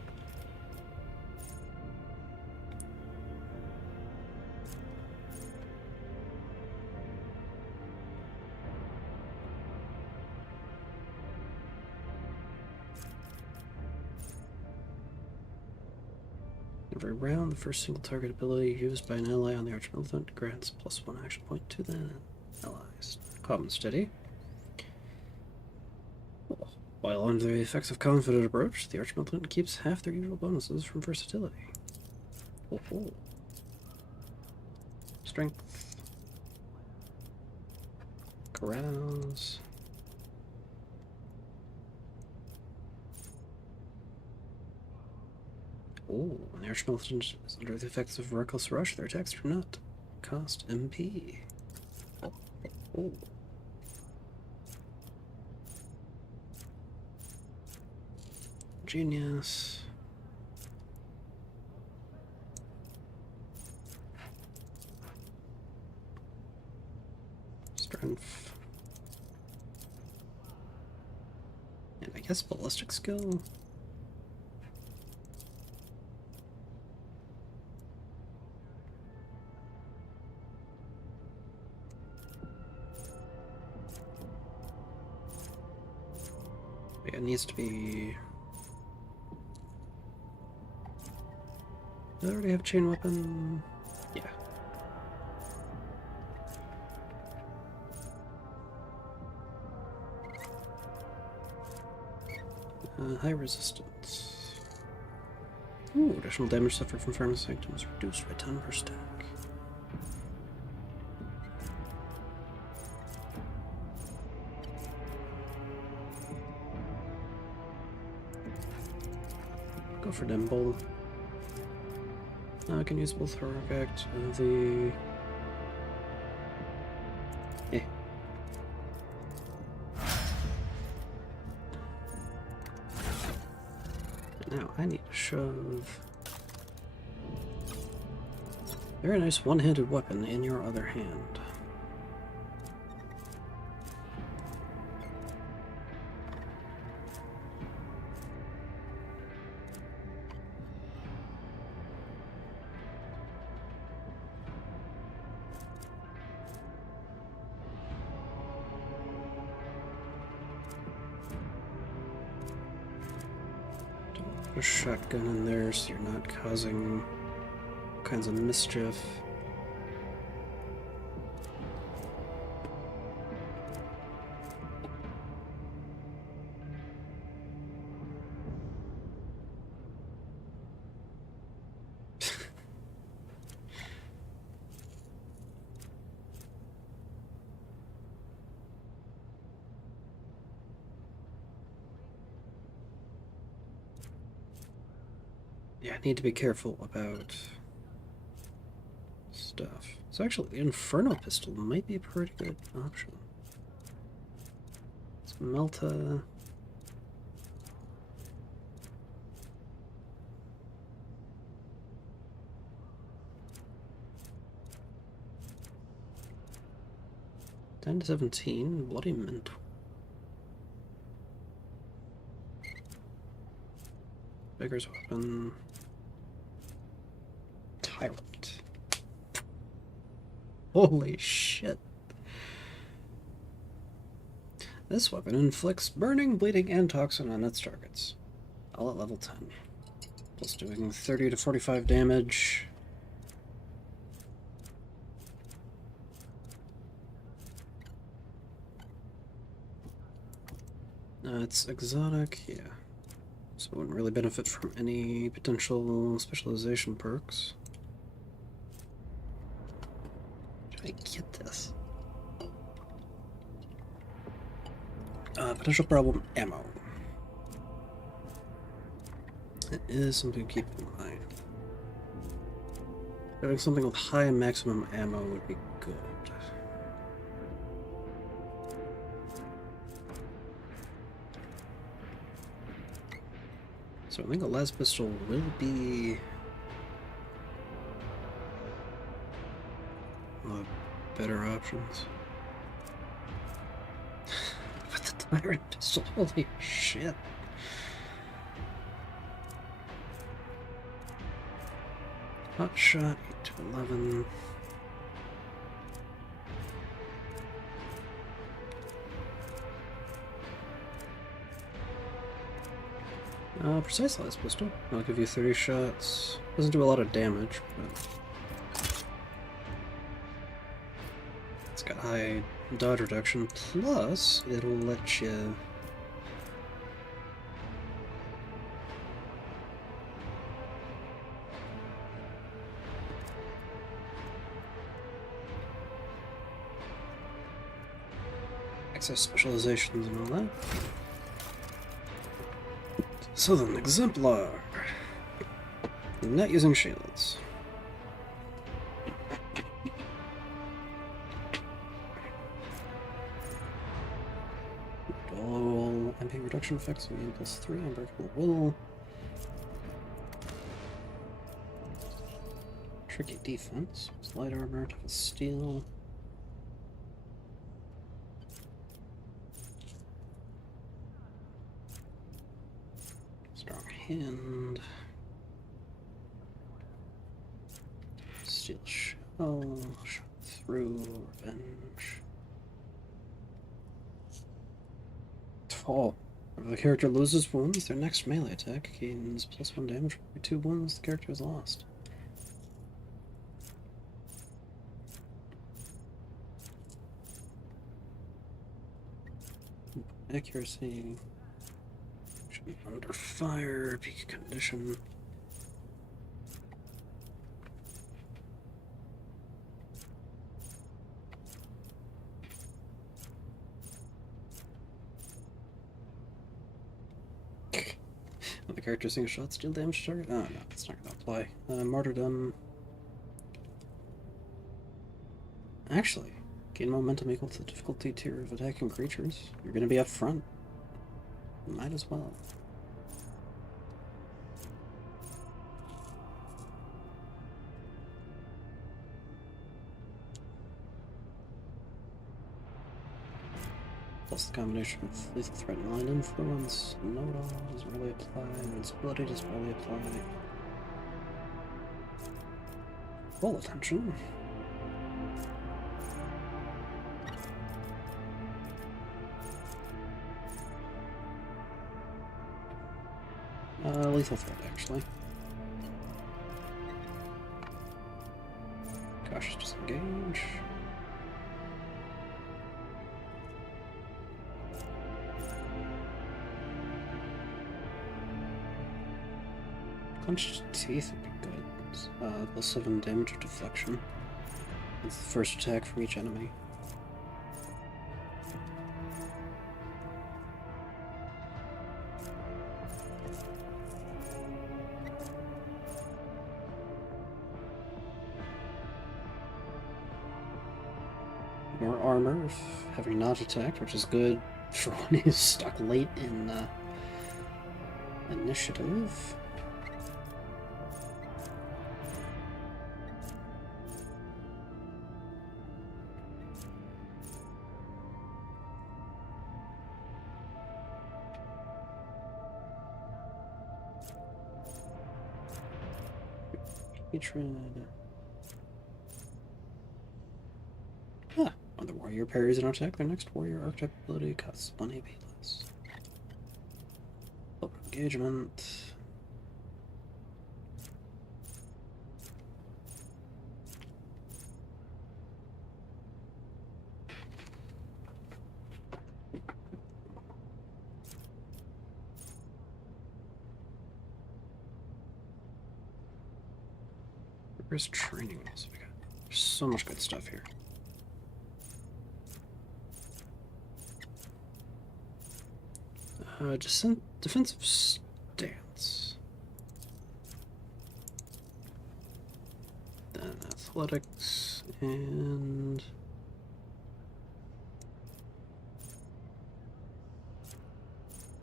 Every round, the first single target ability used by an ally on the Archmilitant grants +1 action point to the allies. Calm and steady. While under the effects of Confident Approach, the Archmilitant keeps half their usual bonuses from versatility. Oh. Strength. Carouse. Oh, when the Archmilitant is under the effects of Reckless Rush, their attacks do not cost MP. Oh. Genius. Strength. And I guess ballistic skill. Yeah, it needs to be... Do I already have chain weapon? Yeah. High resistance. Ooh, additional damage suffered from Firm's Sanctum is reduced by 10 per stack. Go for Dimble. I can use both Heroic Act and the... Now I need to shove... Very nice one-handed weapon in your other hand. Put a shotgun in there so you're not causing all kinds of mischief. Yeah, I need to be careful about stuff. So actually, the Inferno Pistol might be a pretty good option. It's Melta. Down to 17, Bloody Mint. Beggar's Weapon. Tyrant. Holy shit. This weapon inflicts burning, bleeding, and toxin on its targets. All at level 10. Plus doing 30 to 45 damage. It's exotic, yeah. So it wouldn't really benefit from any potential specialization perks. Did I get this? Potential problem, ammo. That is something to keep in mind. Having something with high maximum ammo would be good. So I think a las pistol will be one of the better options. But the tyrant pistol, holy shit. Hot shot, 8 to 11. Precise las pistol. I'll give you 30 shots. Doesn't do a lot of damage, but it's got high dodge reduction. Plus, it'll let you access specializations and all that. So then, Exemplar. Not using shields. Dual MP reduction effects, +3, unbreakable will. Tricky defense, light armor, tough as steel. Strong hand. Steel shell. Shot through. Revenge. Oh. If the character loses wounds, their next melee attack gains +1 damage for every 2 wounds the character has lost. Accuracy. Should be under fire, peak condition. When the character single shot, steal damage target? Oh no, that's not gonna apply. Martyrdom. Actually, gain momentum equal to the difficulty tier of attacking creatures. You're gonna be up front. Might as well. Plus the combination of lethal threat and line influence. No at all, doesn't really apply. Invincibility doesn't really apply. Full attention. Lethal threat, actually. Cautious disengage. Clenched teeth would be good. +7 damage or deflection. It's the first attack from each enemy. More armor if having not attacked, which is good for when he's stuck late in initiative. Hatred. When the warrior parries an attack, their next warrior archetype ability costs 1 AP less. Open engagement. Where's training? What we got? There's so much good stuff here. Defensive stance. Then athletics and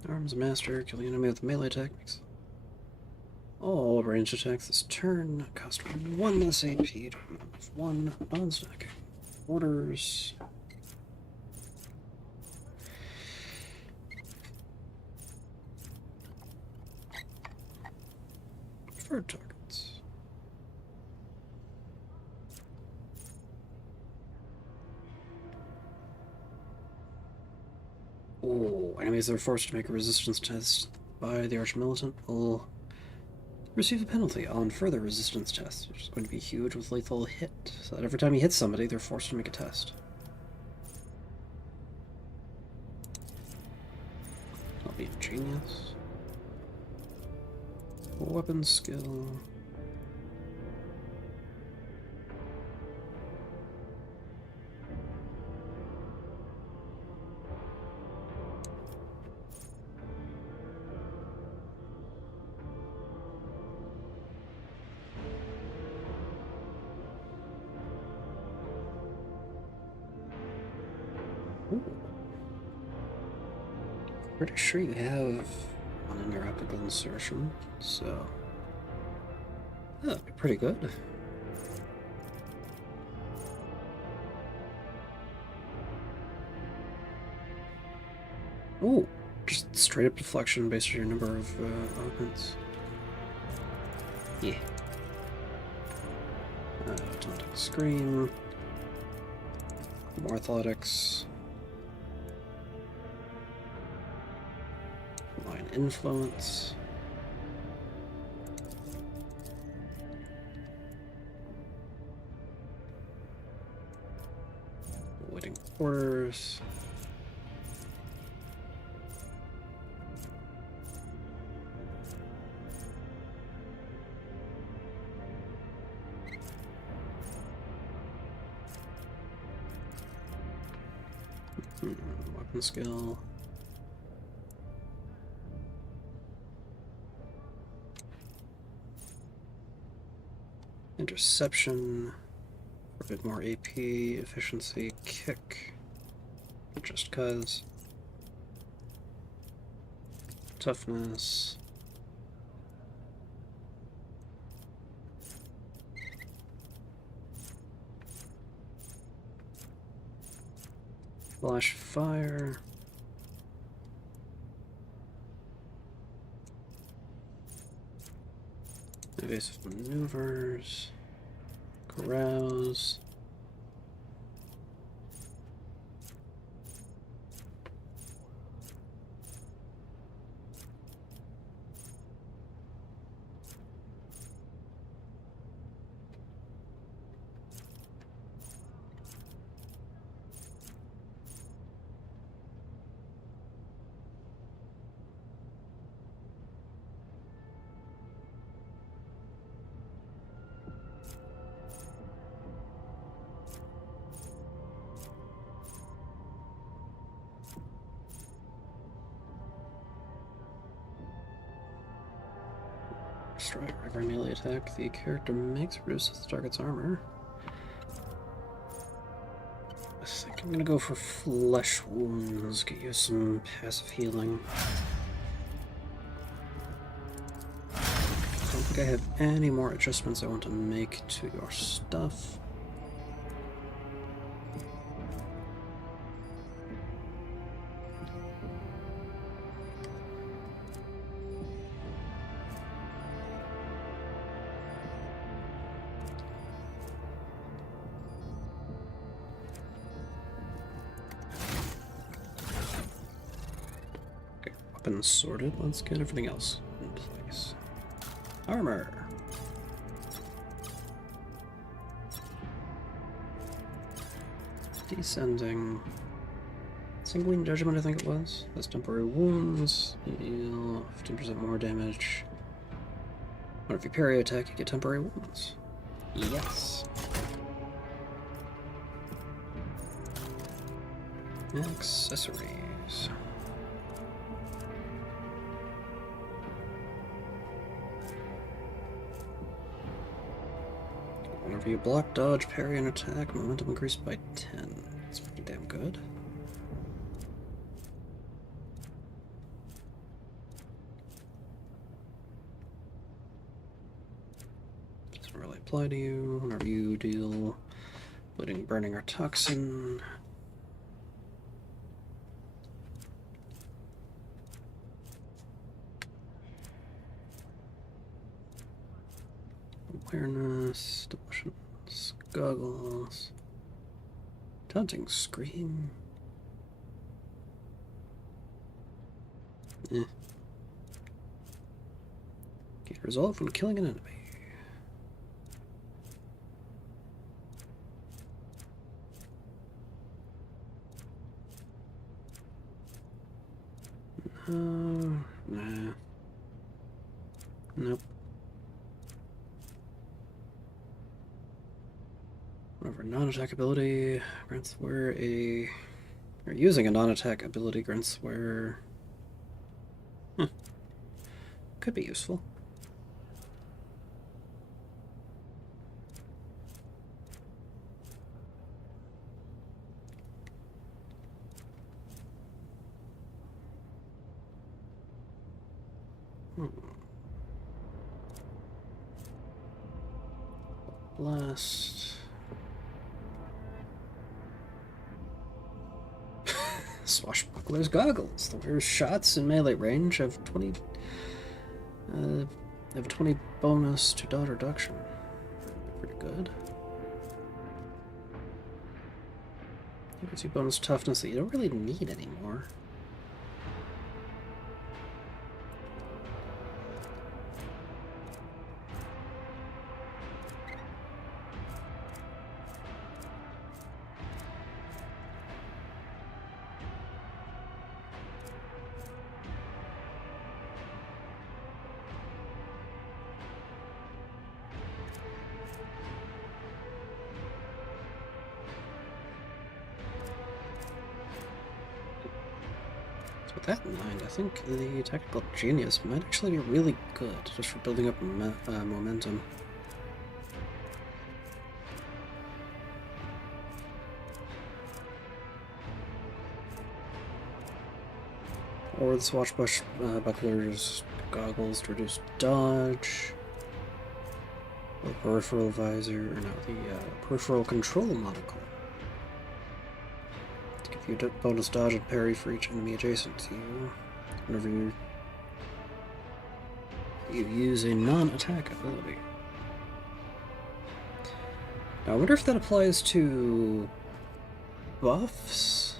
arms master. Kill the enemy with melee attack. All ranged attacks this turn cost 1 less AP to 1 non-stacking. Orders. Preferred targets. Oh, enemies that are forced to make a resistance test by the Archmilitant will receive a penalty on further resistance tests, which is going to be huge with lethal hit, so that every time he hits somebody, they're forced to make a test. That'll be ingenious. Weapon skill. Ooh. Pretty sure you have one in your epical insertion, so that'd be pretty good. Oh, just straight up deflection based on your number of augments. Yeah. Automatic scream. More athletics. Line influence. Waiting orders. Weapon skill. Interception. For a bit more AP. Efficiency. Kick. Just cuz. Toughness. Flash fire. Evasive maneuvers. Carouse. Strike every melee attack the character makes reduces the target's armor. I think I'm gonna go for flesh wounds, get you some passive healing. I don't think I have any more adjustments I want to make to your stuff. Weapons sorted. Let's get everything else in place. Armor. Descending. Singling Judgment, I think it was. That's temporary wounds. Deal 15% more damage. When if you parry attack, you get temporary wounds. Yes. Accessories. Whenever you block, dodge, parry, and attack, momentum increased by 10. That's pretty damn good. Doesn't really apply to you. Whenever you deal bleeding, burning, or toxin. Awareness, devotions, goggles, taunting scream. Gain resolve when killing an enemy. Nah. Nope. Whatever non-attack ability grants where a... Or using a non-attack ability grants where... Could be useful. Blast. Swashbuckler's goggles. The wearer's shots in melee range have 20 bonus to dodge reduction. Pretty good. Gives you bonus toughness that you don't really need anymore. With that in mind, I think the Technical Genius might actually be really good just for building up momentum. Or the Swashbuckler's goggles to reduce dodge. The peripheral visor, or no, the peripheral control monocle. To give you bonus dodge and parry for each enemy adjacent to you. Whenever you use a non-attack ability. Now I wonder if that applies to buffs?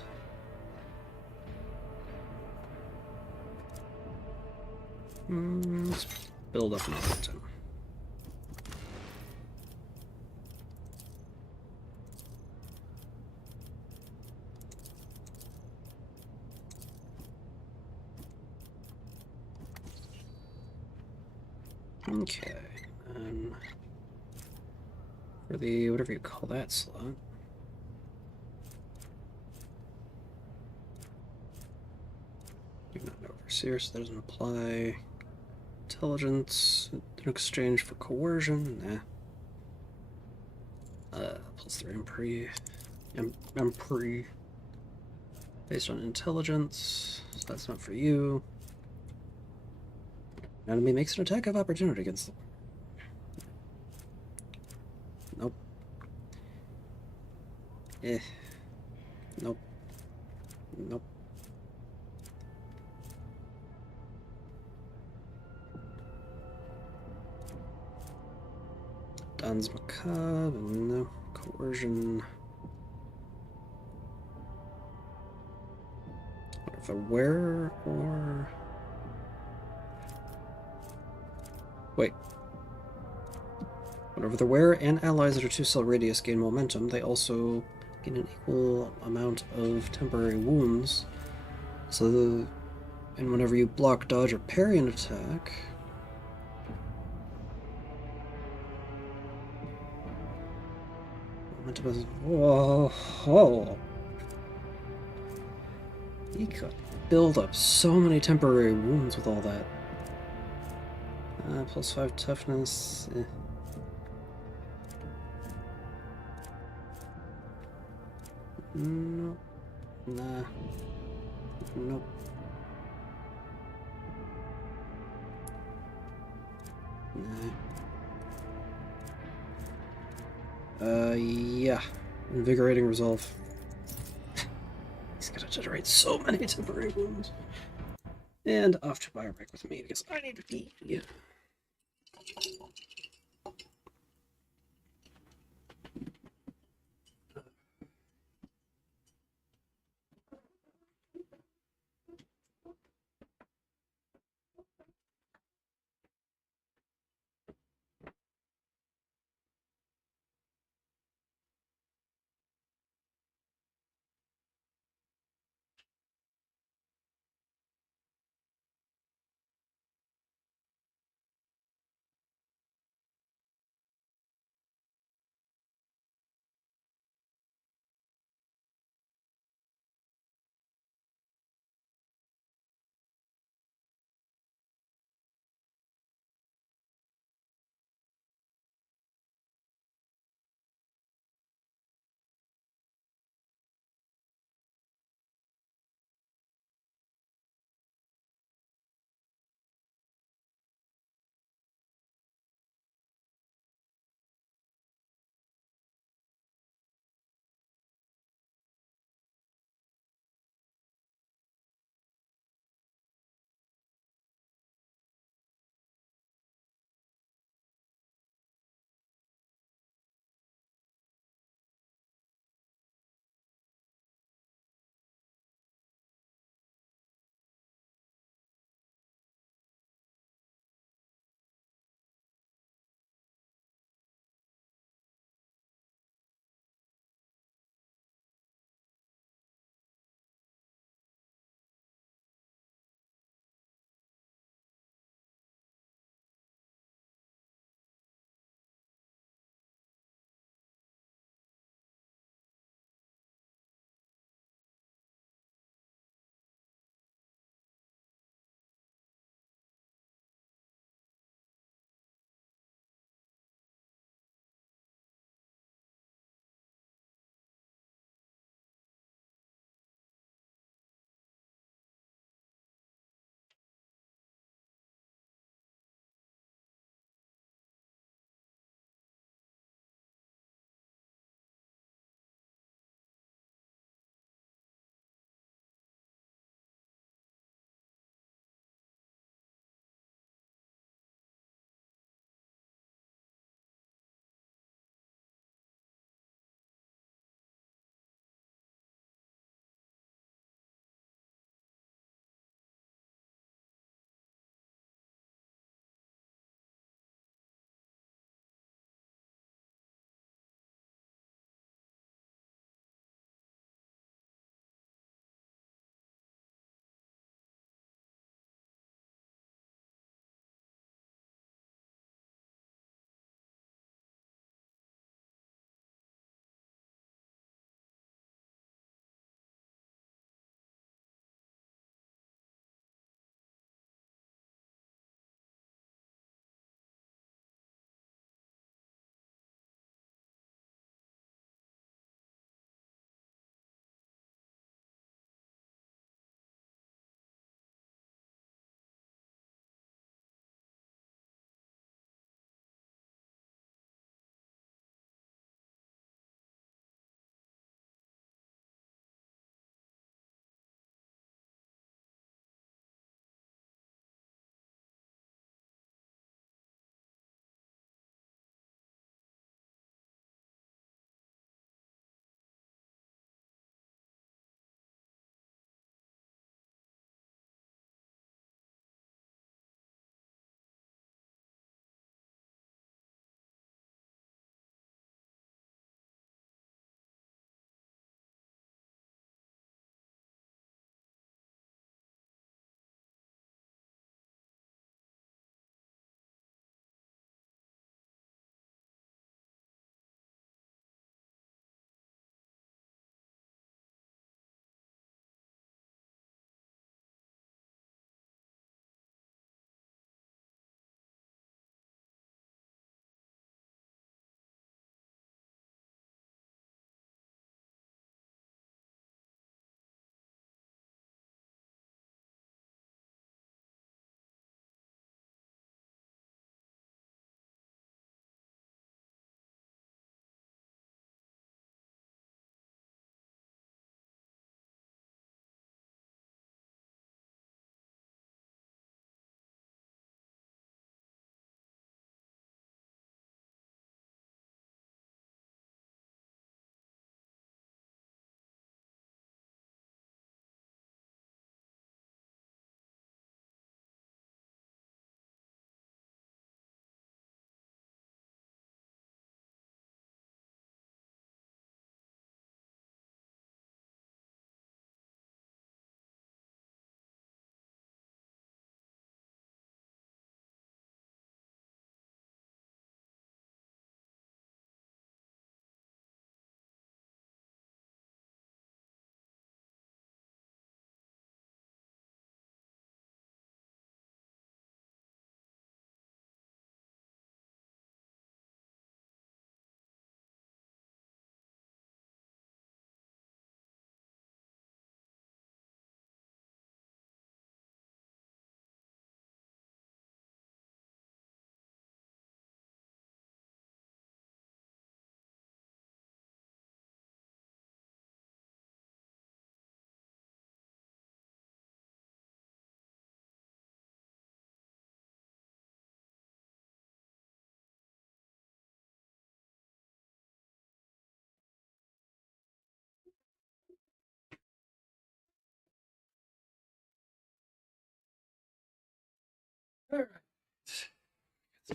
Let's build up momentum. Okay, for the whatever you call that slot. You're not an overseer, so that doesn't apply. Intelligence in exchange for coercion, nah. +3 Empri based on intelligence, so that's not for you. Enemy makes an attack of opportunity against them. Nope. Nope. Nope. Dan's Macabre, no. Coercion. The wearer or... Wait. Whenever the wearer and allies that are 2-cell radius gain momentum, they also gain an equal amount of temporary wounds. And whenever you block, dodge, or parry an attack... Whoa, whoa. He could build up so many temporary wounds with all that. Plus 5 toughness. Nope. Nah. Nope. Nah. Yeah. Invigorating resolve. He's gonna generate so many temporary wounds. And off to Biobreak with me because I need to pee. Yeah.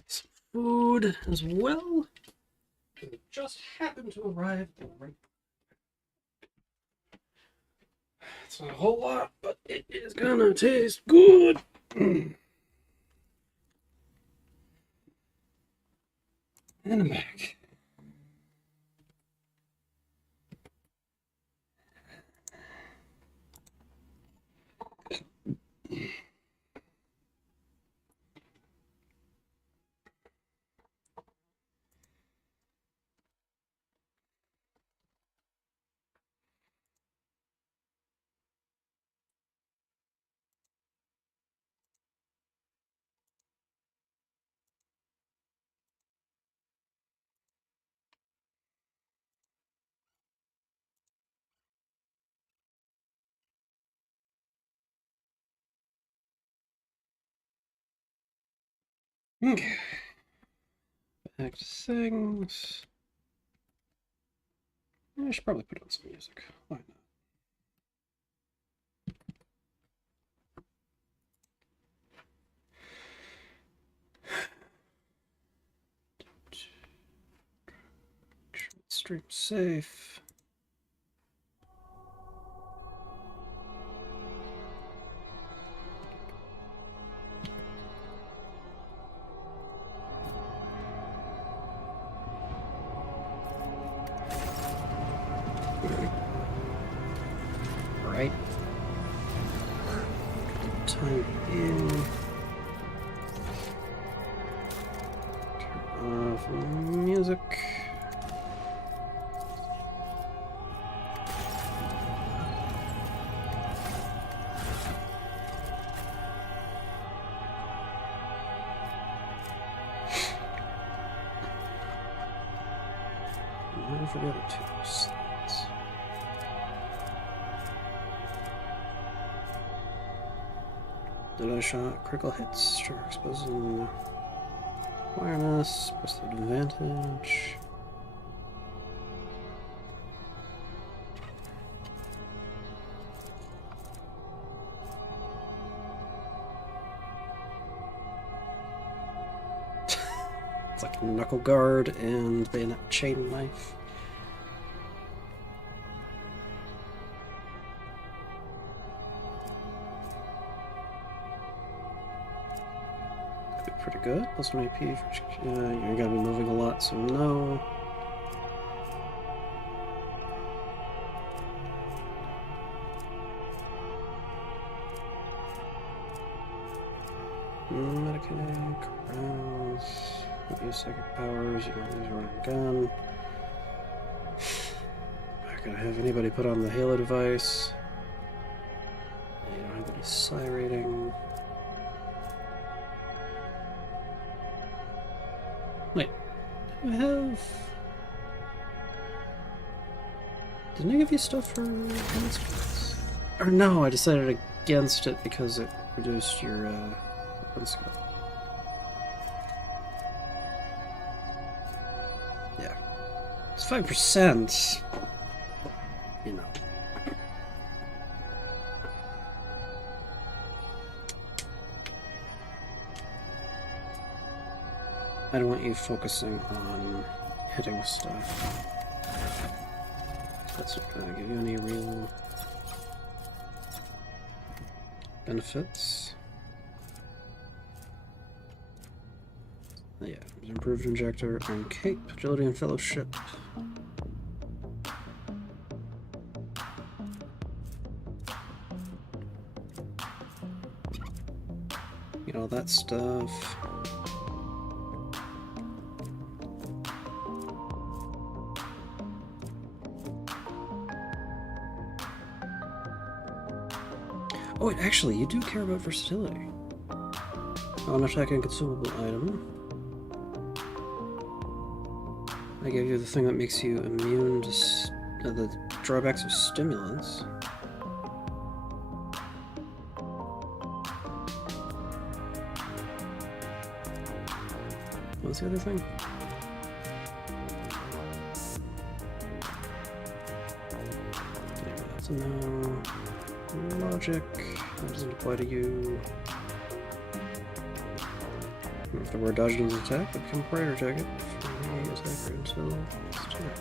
Some food as well. It just happened to arrive right. It's not a whole lot, but it is gonna taste good. And I'm back. Okay. Back to things. I should probably put on some music. Why not? Stream safe. Right. Time in. Turn off music. Never forget the two slides. Did I shot critical hits? Trigger exposing awareness. Press the advantage. It's like knuckle guard and bayonet chain knife. Pretty good. Plus 1 AP. You're gonna be moving a lot, so no. Medicating, carouse. Use psychic powers. You don't use running gun. Not gonna have anybody put on the Halo device. You don't have any psi rating. Wait, do I have... Didn't I give you stuff for weapons? Or no, I decided against it because it reduced your weapon skill. Yeah. It's 5%. You know. I don't want you focusing on hitting stuff. That's not gonna give you any real benefits. Yeah, improved injector and cape, agility and fellowship. Get all that stuff. Oh, wait, actually, you do care about versatility. On attack and consumable item. I gave you the thing that makes you immune to the drawbacks of stimulants. What's the other thing? That's a no. Logic. That doesn't apply to you. If the word dodge needs attack, it become a priority target for the attacker until it's turn.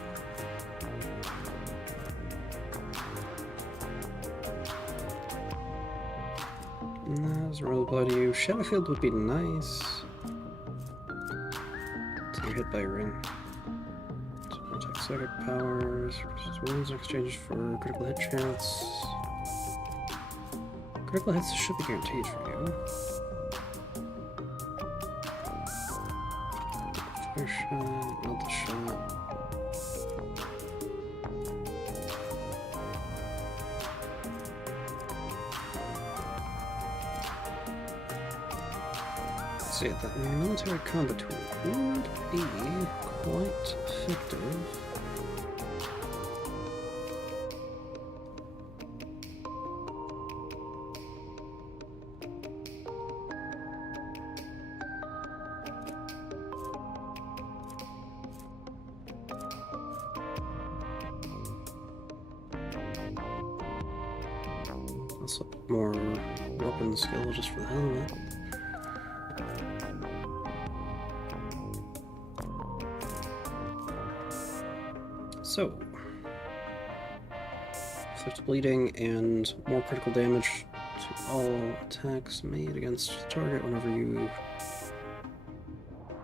That doesn't really apply to you. Shadow Field would be nice. Until you're hit by a ring. So attack psychic powers, wounds in exchange for critical hit chance. Critical hits should be guaranteed for you. Fire shot, melt the shot. So yeah, that military combat tool would be quite effective. Also more weapon skill just for the hell of it. So, effective bleeding and more critical damage to all attacks made against the target whenever you...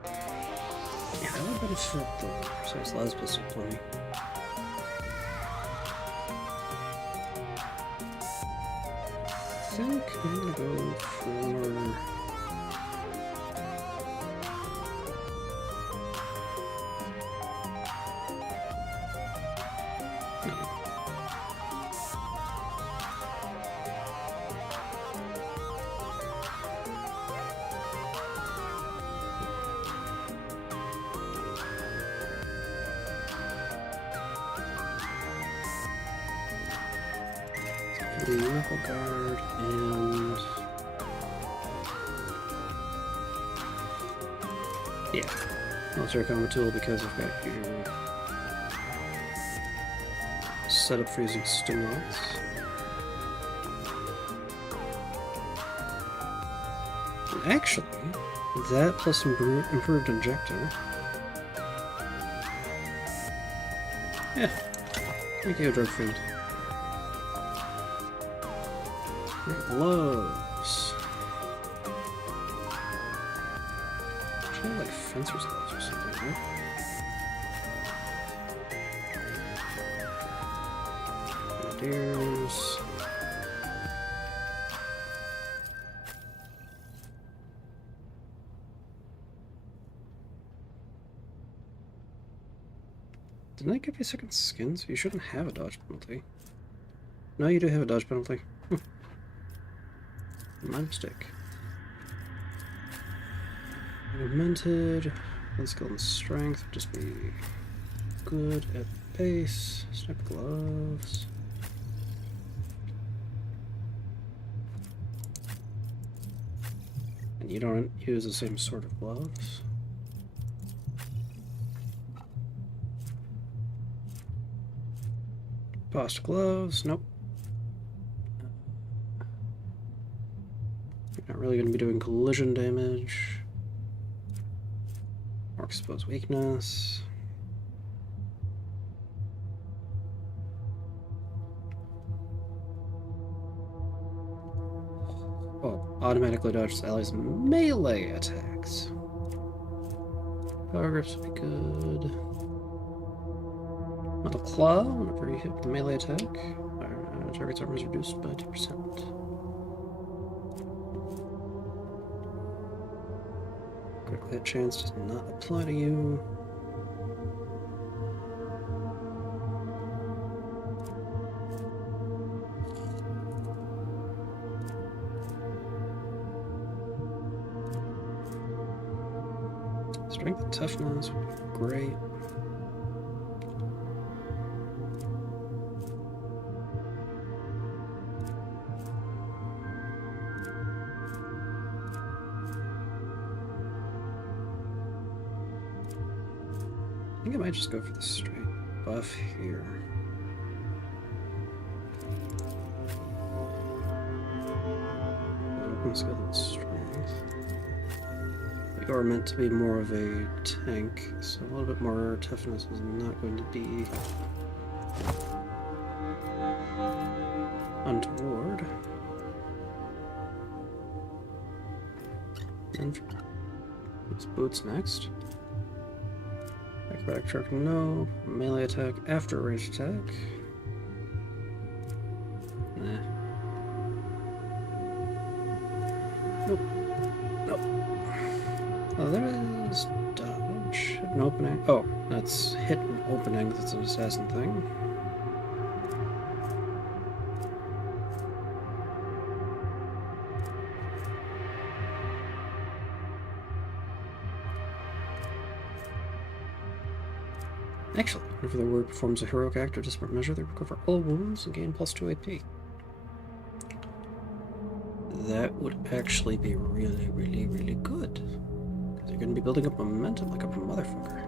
Yeah, that would benefit the Precise Lies pistol plenty. I think I'm gonna go for... the Knuckle Guard and... yeah, military combat tool because I've got you set up for using stimulants. And actually, that plus improved injector. Yeah, thank you, drug fiend. Gloves. Kind of like fencer's gloves or something, right? Deers. Didn't I give you second skin? So you shouldn't have a dodge penalty. No, you do have a dodge penalty. My mistake. Augmented. One skill and strength would just be good at base. Sniper gloves. And you don't use the same sort of gloves. Post gloves. Nope. Not really going to be doing collision damage. Or exposed weakness. Oh, automatically dodges allies' melee attacks. Power grips would be good. Metal claw, whenever you hit with the melee attack, target's armor is reduced by 2%. Critical hit chance does not apply to you. Strength and toughness would be great. I think I might just go for the straight buff here. Open skill and strength. Like You are meant to be more of a tank, so a little bit more toughness is not going to be untoward. And these boots next. Acrobatic truck, no. Melee attack after range attack. Nah. Nope. Nope. Oh, there is dodge. Hit an opening. Oh, that's hit an opening. That's an assassin thing. Actually, whenever the ward performs a heroic act or desperate measure, they recover all wounds and gain +2 AP. That would actually be really, really, really good. Because you're going to be building up momentum like a motherfucker.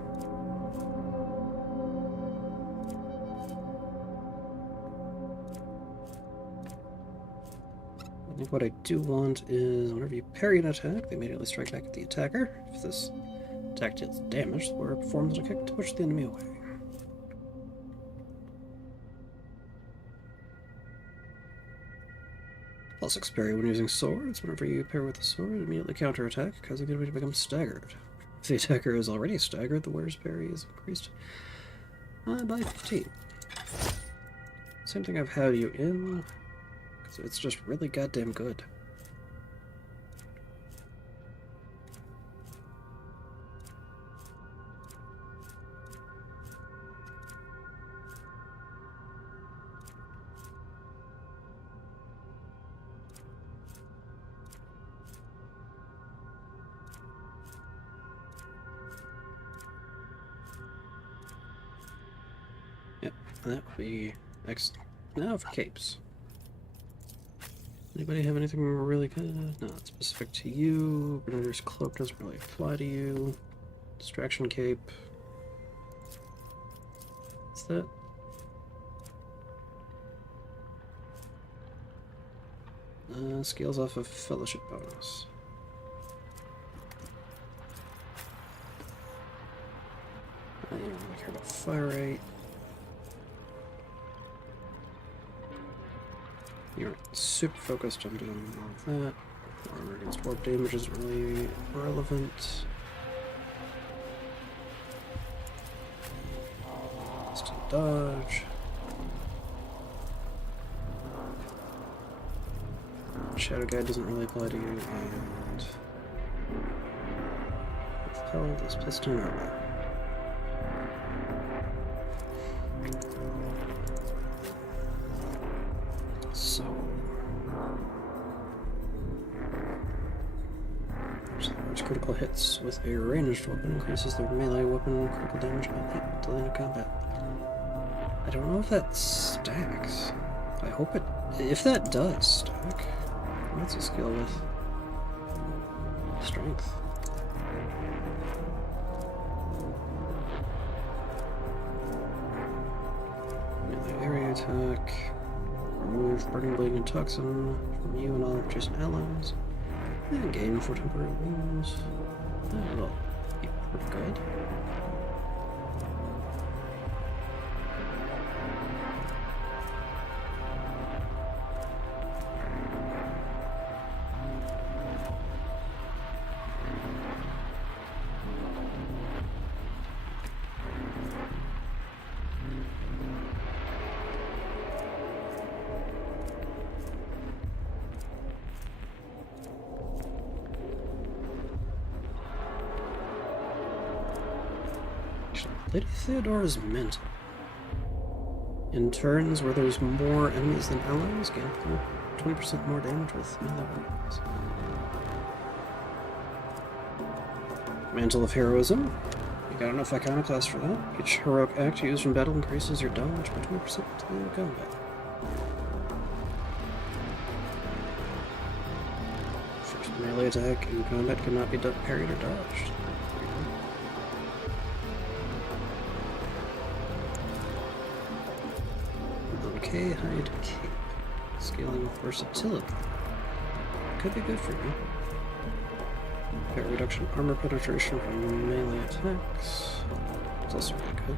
I think what I do want is whenever you parry an attack, they immediately strike back at the attacker. If this attack deals damage, the warrior performs a kick to push the enemy away. +6 parry when using swords. Whenever you pair with a sword, immediately counterattack, causing the enemy to become staggered. If the attacker is already staggered, the warrior's parry is increased by 15. Same thing I've had you in, because it's just really goddamn good. Yep, that would be excellent. Now for capes. Anybody have anything really good? No, it's specific to you. Grenadier's cloak doesn't really apply to you. Distraction cape. What's that? Scales off of fellowship bonus. I don't really care about fire rate. You're super focused on doing all of that. Armor against warp damage isn't really relevant. Instant dodge. Shadow Guide doesn't really apply to you, and withheld this piston armor. So, large critical hits with a ranged weapon increases their melee weapon critical damage by 8 till the end of combat. I don't know if that stacks. I hope it. If that does stack, what's a skill with strength? Melee area attack. Remove burning, bleeding, and toxin from you and all adjacent allies. And gain 4 temporary wounds. That'll be pretty good. Lady Theodora's mint. In turns where there's more enemies than allies, gain 20% more damage with melee weapons. Mantle of Heroism. You got enough iconoclast for that. Each heroic act used in battle increases your dodge by 20% to the end of combat. First melee attack in combat cannot be parried or dodged. Okay, hide cape. Scaling versatility. Could be good for you. Got reduction armor penetration from melee attacks. It's also really good.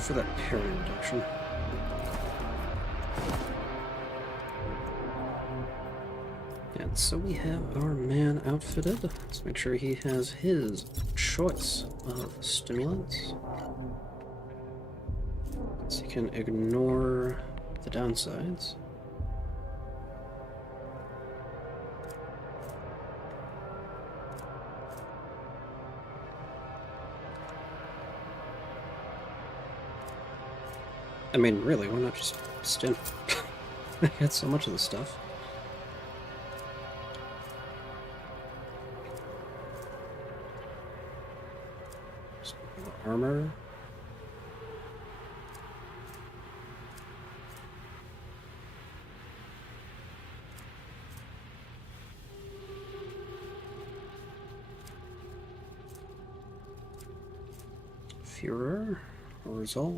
For that parry reduction. And so we have our man outfitted. Let's make sure he has his choice of stimulants. So he can ignore the downsides. I mean, really, why not just stim? I got so much of this stuff. Armor. Furor. Resolve.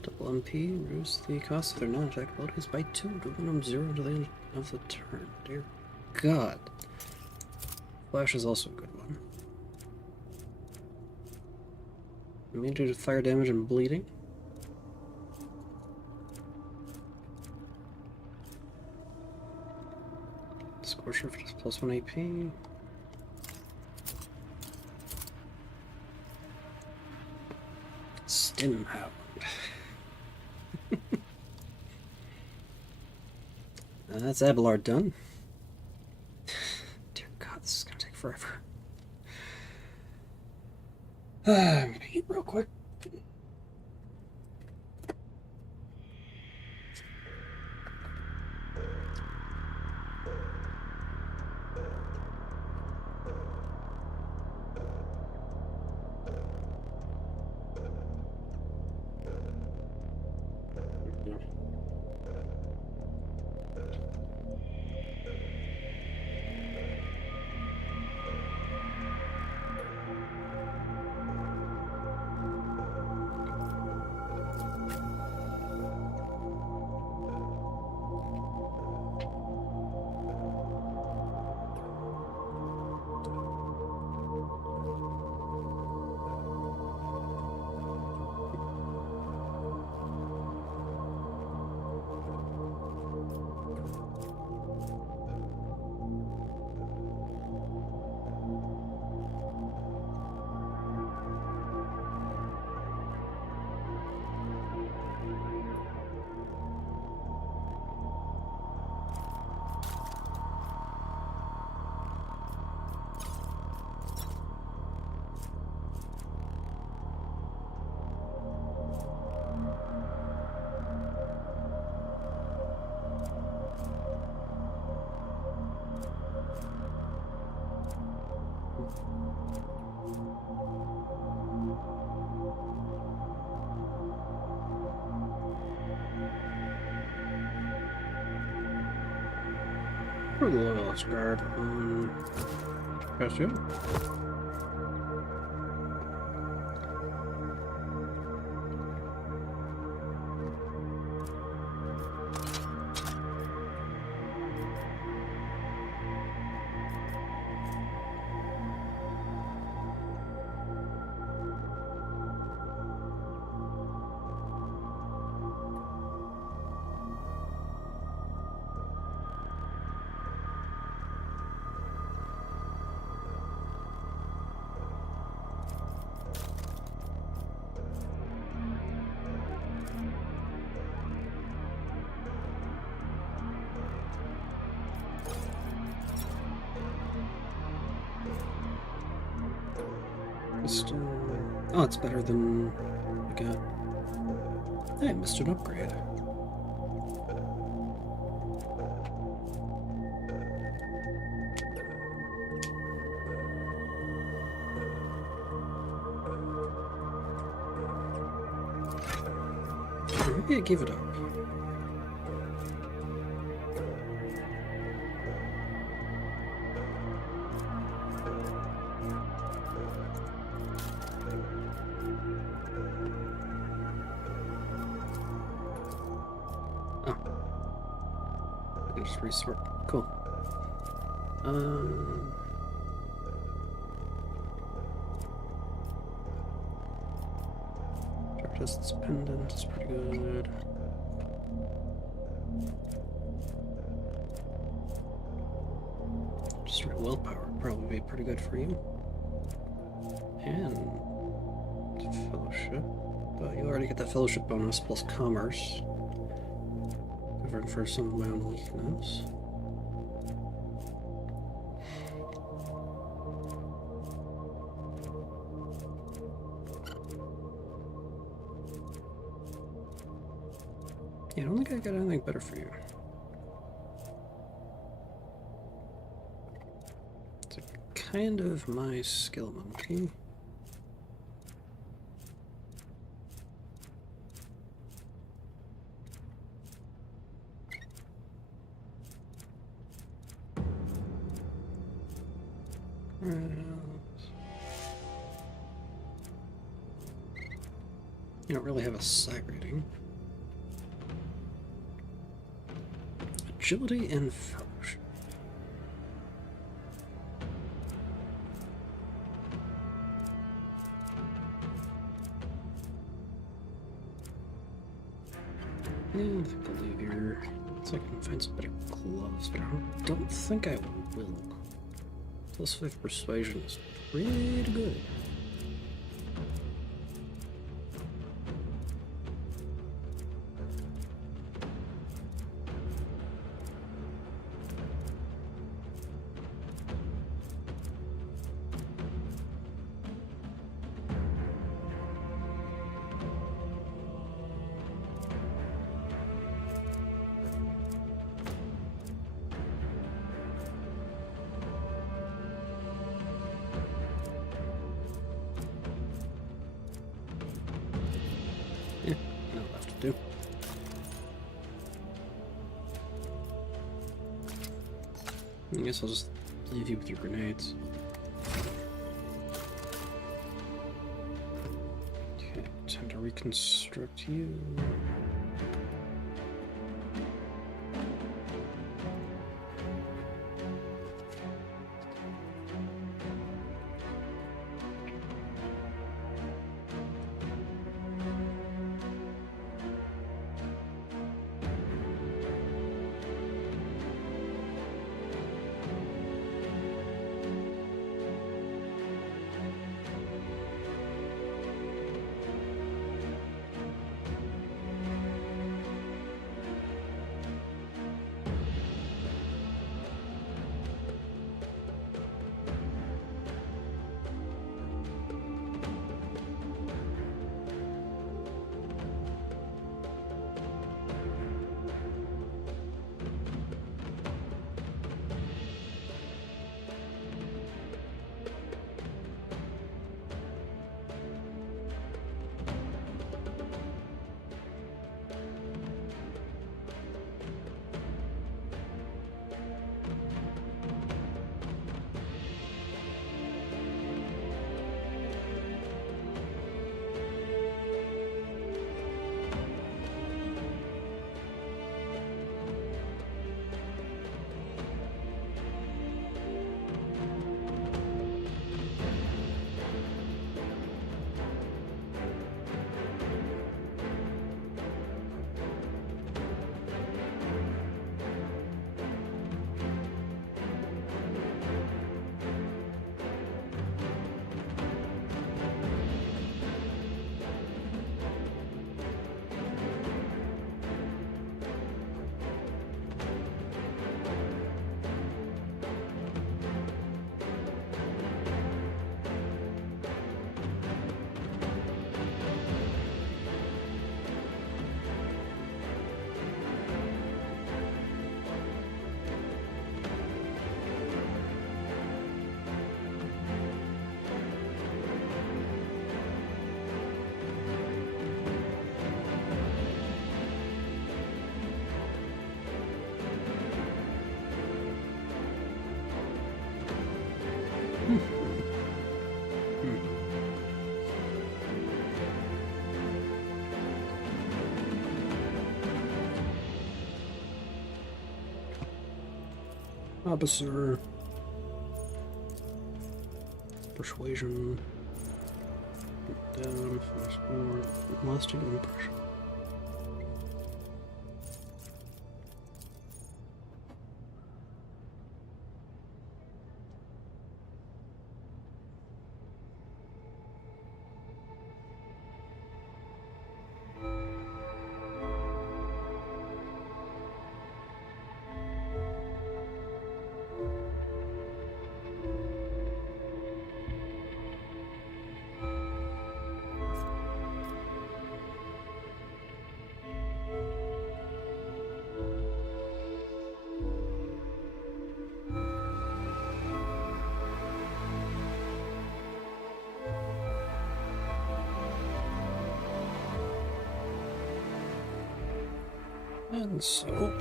Double MP, reduce the cost of their non-attack abilities by 2 to minimum 0 to the end of the turn. Dear God. Flash is also a good one. Immune to fire damage and bleeding. Scorcher for just plus 1 AP. Stim Hound. That's Abelard done. Dear God, this is gonna take forever. I'm gonna eat real quick. Put a little guard on Bastion. Oh, it's better than I got. I missed an upgrade. Or maybe I gave it up. Oh. I can just resort. Cool. Artist's pendant is pretty good. Just willpower would probably be pretty good for you. And fellowship. But you already get that fellowship bonus plus commerce. Covering for some of my own weakness. Yeah, I don't think I got anything better for you. It's kind of my skill monkey. You don't really have a side rating. Agility and fellowship. Yeah, I think I'll leave here. So I can find some better gloves, but I don't think I will. Plus 5 persuasion is pretty good. Yeah, that'll have to do. I guess I'll just leave you with your grenades. Okay, time to reconstruct you. Officer. Persuasion. Down. Fast forward. Lasting impression. And so...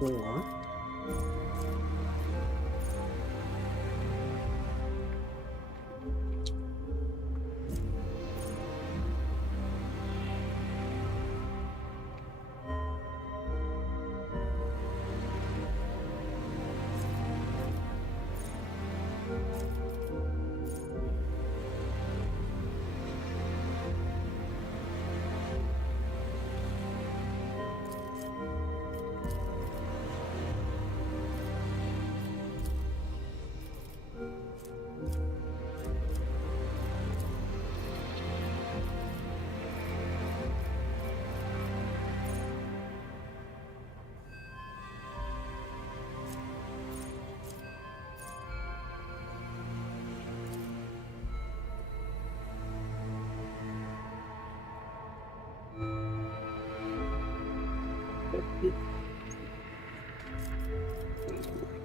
Or...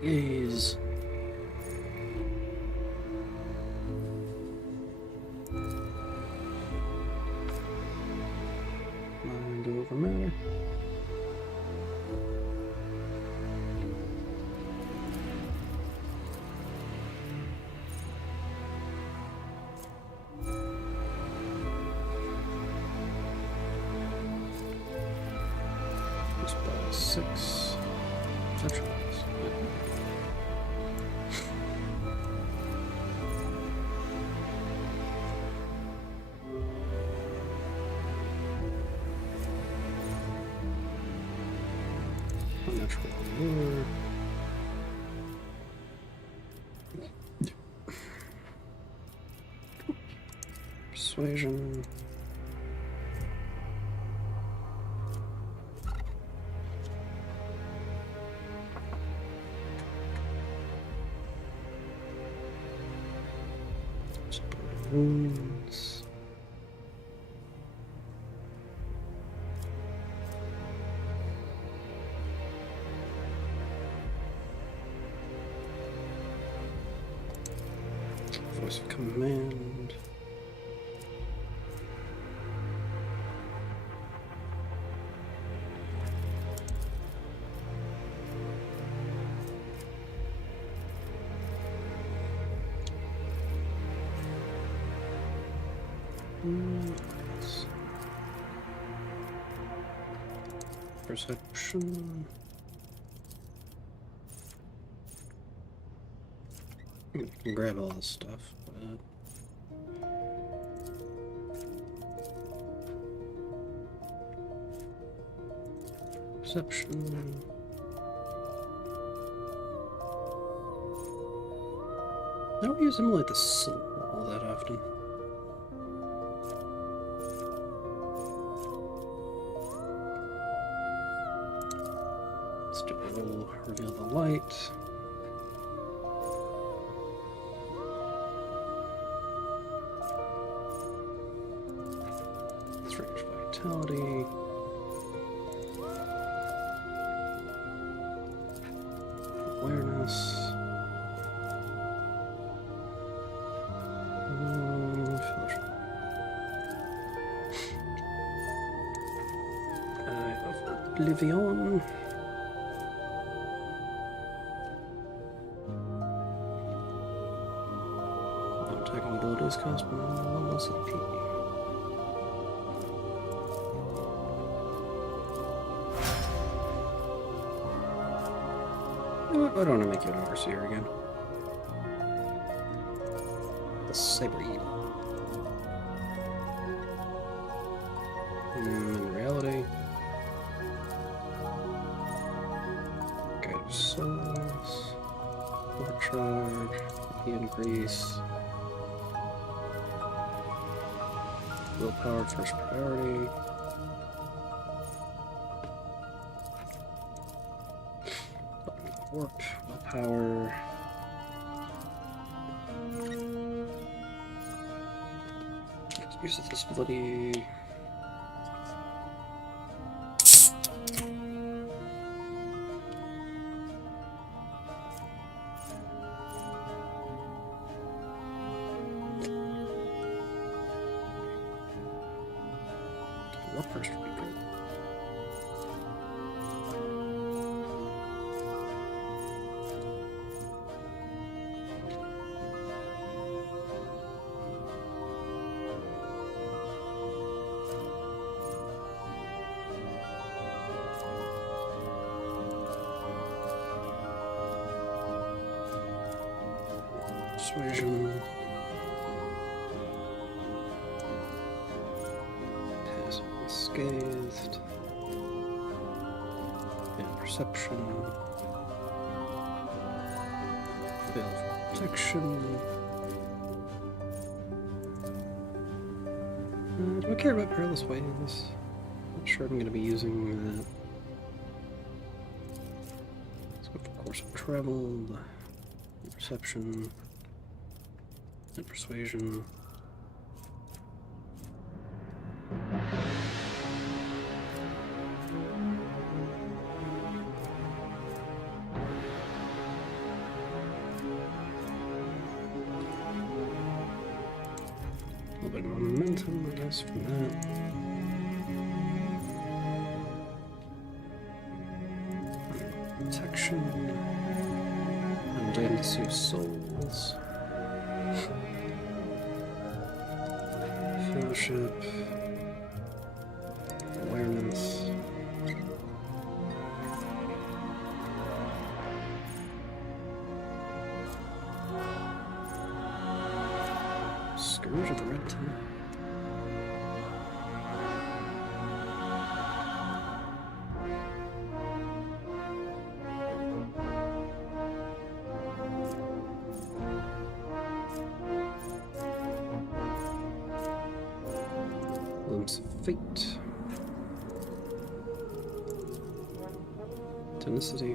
Gaze. Mind over matter. It's about 6 sections. Unnatural allure. Persuasion. Wounds. Voice of command. Perception. I can grab all this stuff, but... Perception... I don't use emulate the symbol all that often. Let's do a little reveal the light. Let's range vitality. Awareness. Museion. No attacking abilities cost more than 1 CP. You know what? I don't want to make you an overseer again. The Cyber Eagle. In reality, souls, more charge, increase, willpower first priority, warp, willpower, use of this ability. Warp first would be good. Persuasion. Scathed, and perception, fail for protection. Do I care about perilous ways? Not sure I'm going to be using that. Let's go for course of travel, perception, and persuasion. A little bit of momentum, I guess, from that. Protection. Undead Sea of Souls. Fellowship. Awareness. Scourge of the Red Tent. Glimpse of Fate. Tenacity.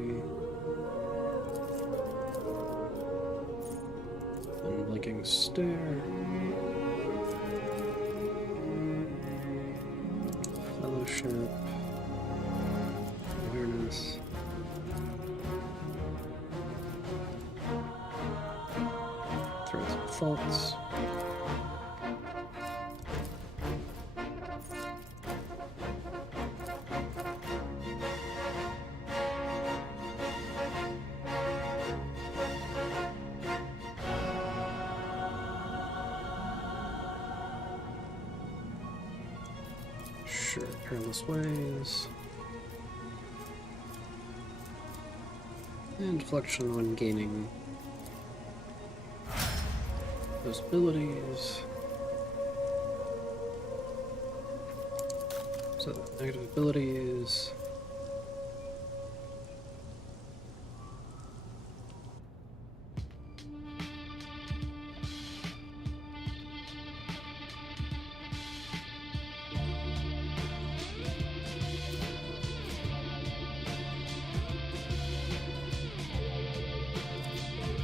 Unblinking Stare. Fellowship. Awareness. Threats and Faults. Sure, Perilous Ways. And Deflection when gaining those abilities. So negative abilities.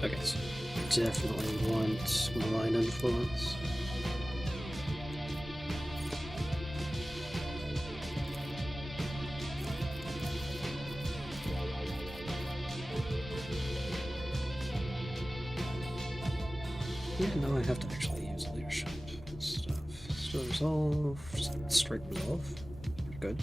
Okay, so definitely want malign influence. Yeah, now I have to actually use leadership and stuff. Still resolve, just straight resolve. Pretty good.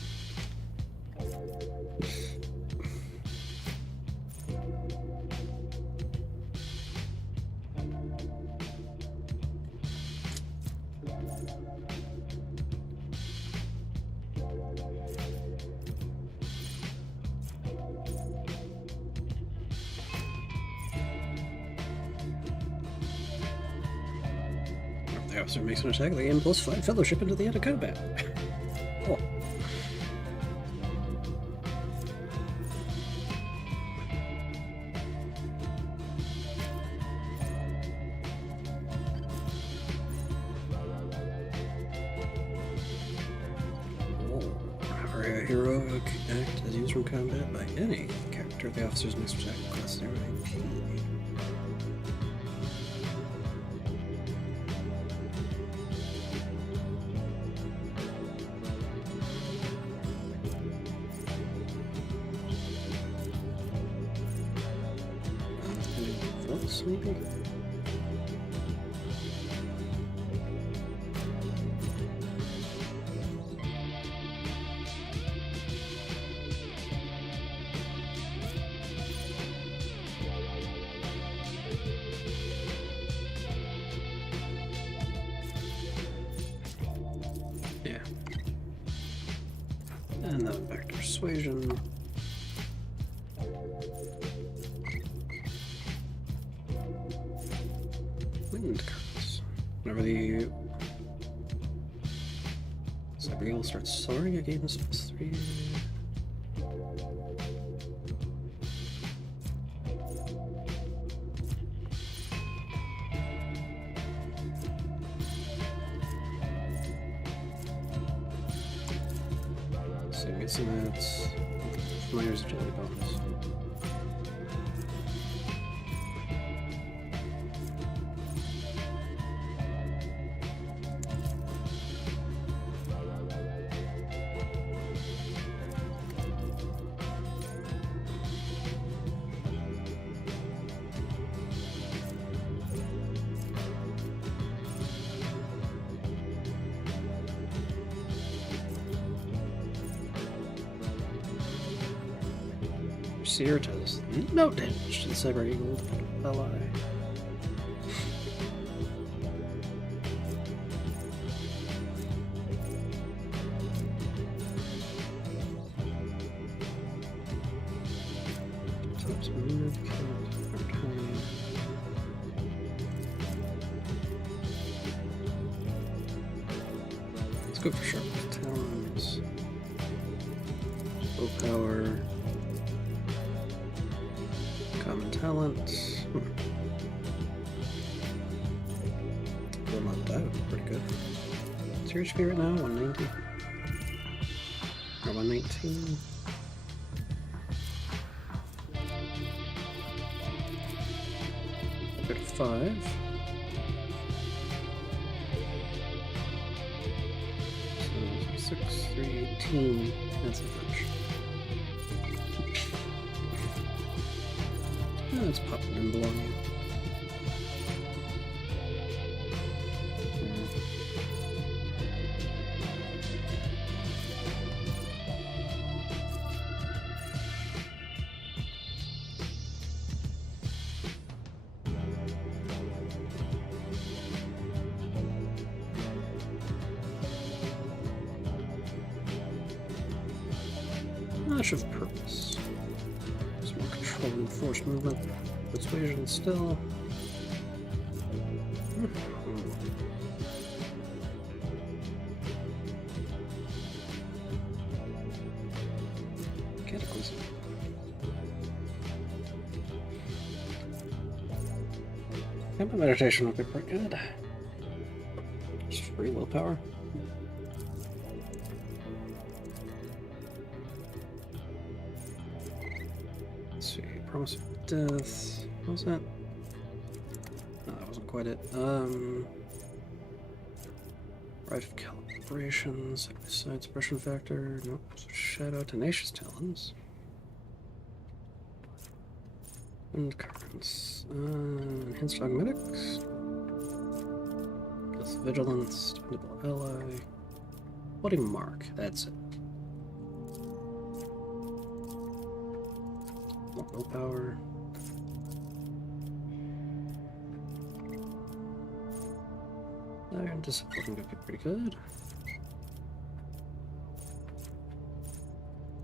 The officer makes an attack, they gain +5 fellowship into the end of combat. Cool. Whenever a heroic act is used from combat by any character, the officer's next attack costs 0 AP. Maybe? Yeah. And then back to persuasion. Wind currents. Whenever the cyber eagle starts soaring, it gains +3. So I'm guessing that's Familiar's agility bonus. Seer does no damage to the Cyber Eagle ally. Let's go for sharp talons. Willpower. Common talent. Will not die, pretty good. What's your HP right now? 190? Or 119? Go to 5. So 6, 318. That's a bunch. Let's pop it in below you. Flash of purpose. Some more control and force movement. Persuasion still. Tempo meditation would be pretty good. Just free willpower. Let's see. Promise of death. What was that? No, that wasn't quite it. Right of calibrations, side suppression factor, nope. Shadow, tenacious talons. And currents. Enhanced augmetics. Plus vigilance, dependable ally. Bloody mark, that's it. More willpower. Iron discipline would be pretty good.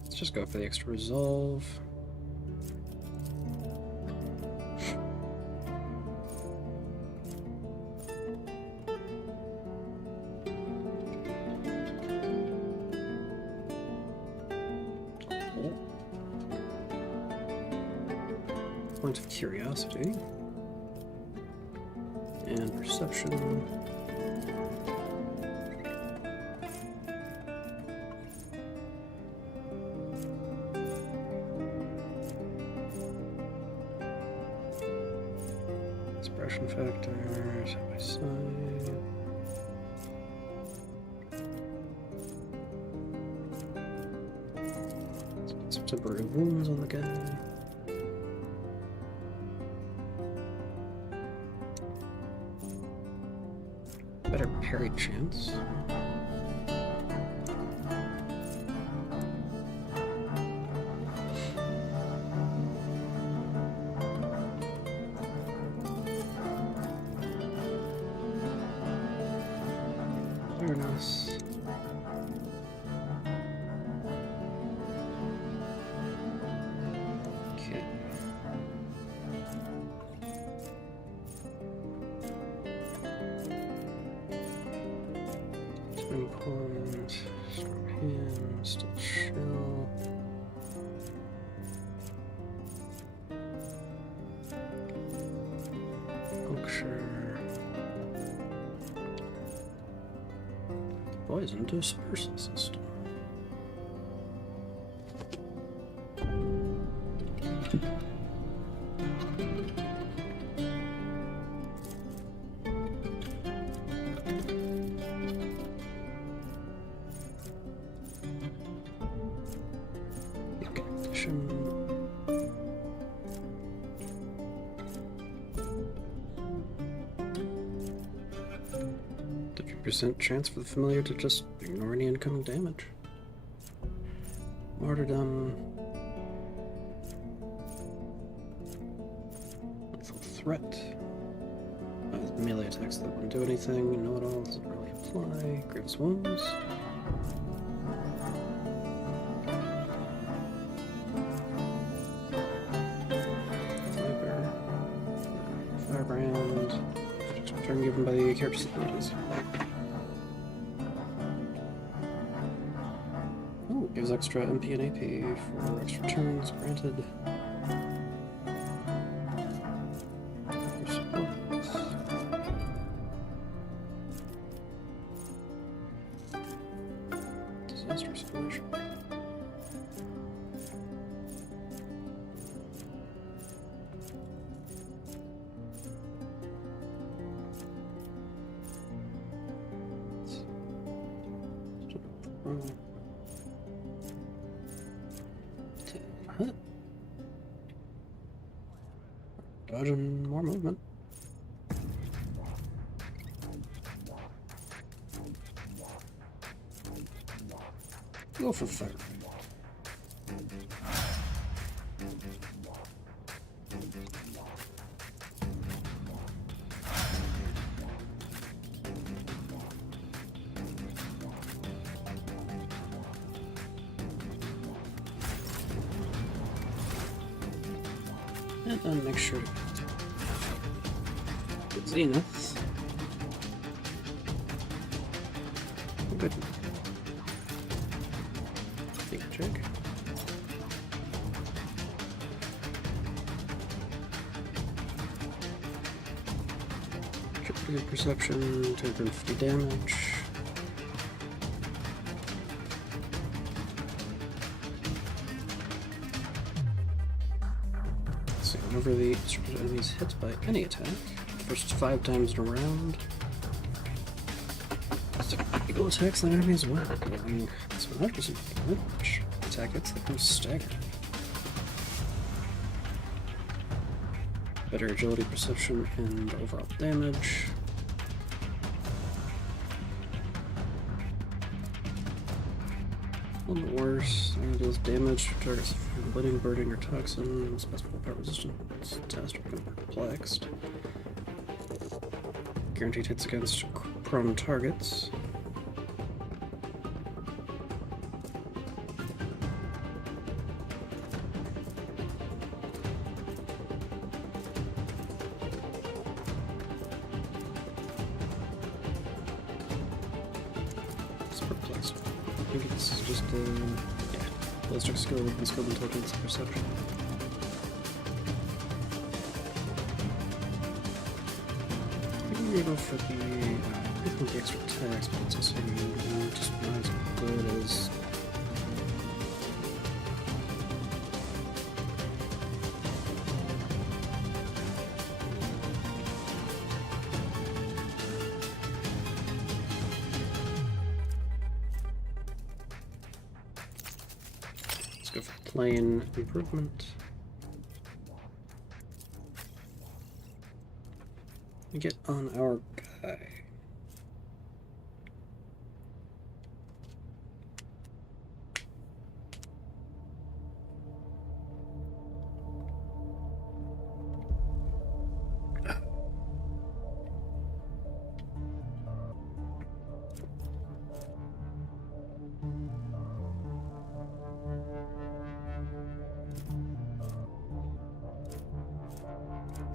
Let's just go for the extra resolve. Point of curiosity. And perception. Suppression factor, side by side. Let's put some temporary wounds on the guy. Better parry chance. Awareness. Okay. Spin point, strong hand, still chill. Puncture. Poison dispersal system. Condition. 50% chance for the familiar to just ignore any incoming damage. Martyrdom. Lethal threat. Melee attacks that wouldn't do anything. Know-it-all doesn't really apply. Grievous wounds. Firebrand. Turn given by the character's abilities. Oh, gives extra MP and AP for extra turns granted. Disaster escalation. Dodging more movement. Go for fire. And then make sure to get Zenith. Good. Think check. Agility perception, 250 damage. Let's see, whenever the instructed enemy is hit by any attack, first 5 times in a round, eagle attacks the enemy as well, dealing 100% damage. Attack hits that goes staggered. Better agility, perception, and overall damage. A little bit worse. It deals damage to targets from bleeding, burning, or toxin. Special part resistant, catastrophic, and perplexed. Guaranteed hits against prone targets. I think it's just yeah, ballistic skill and skill intelligence and perception. I think we're gonna go for the extra attacks, but it's also just not as good as. Go for plane improvement. We get on our guy.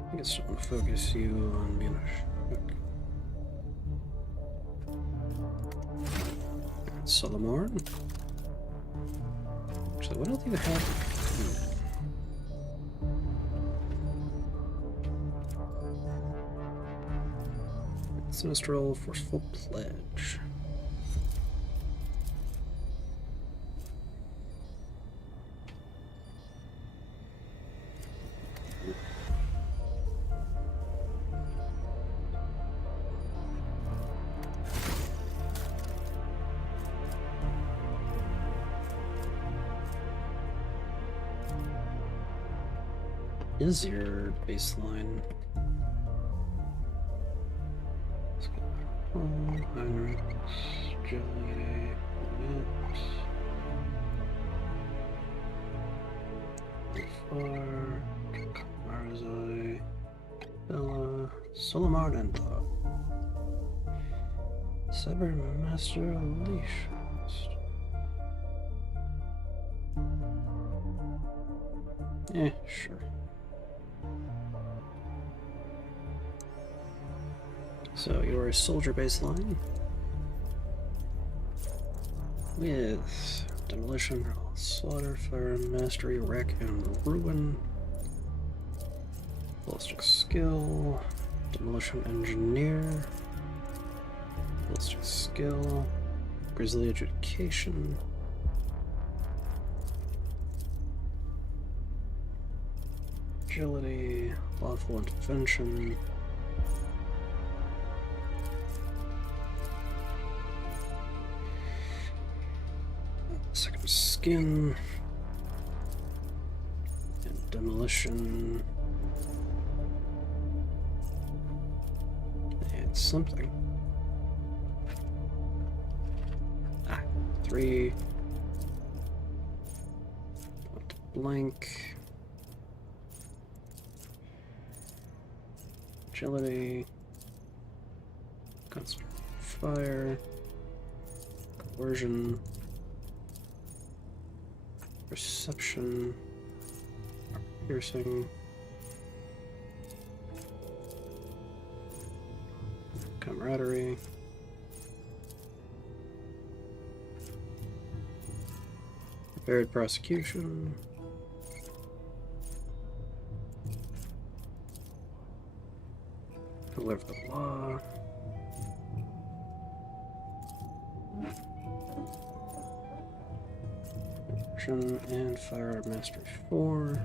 I guess I want to focus you on being a shook. Solomorn. Actually, what else do you have? Sinistral Forceful Pledge. Is your baseline? Let's go. Heinrich, Jelly, Far, Marzai, Bella, Solomon, and Cyber Master Unleash. Yeah, sure. So you're a soldier baseline with demolition, slaughter, fire, mastery, wreck, and ruin. Ballistic skill, demolition engineer, ballistic skill, grisly adjudication. Agility, lawful intervention. Second skin and demolition and something. 3 point blank, agility, constant fire, coercion. Perception, piercing, camaraderie, varied prosecution, over the law. And Firearm Mastery 4.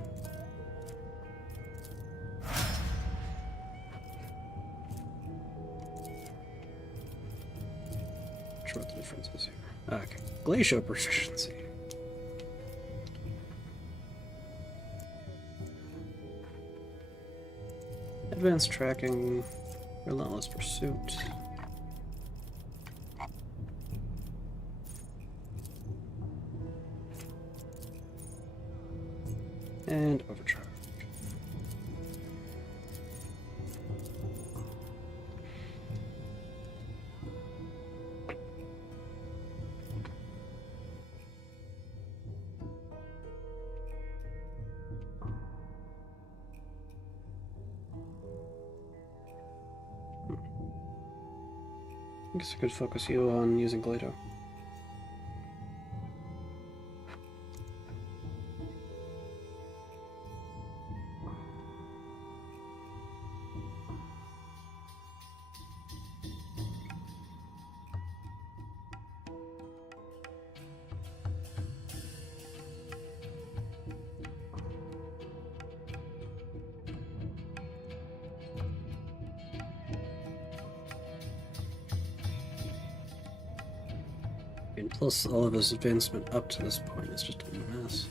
What the difference is here. Okay. Glacial Proficiency. Advanced Tracking. Relentless Pursuit. And Overcharge. I guess I could focus you on using Glado. And plus, all of his advancement up to this point is just a mess.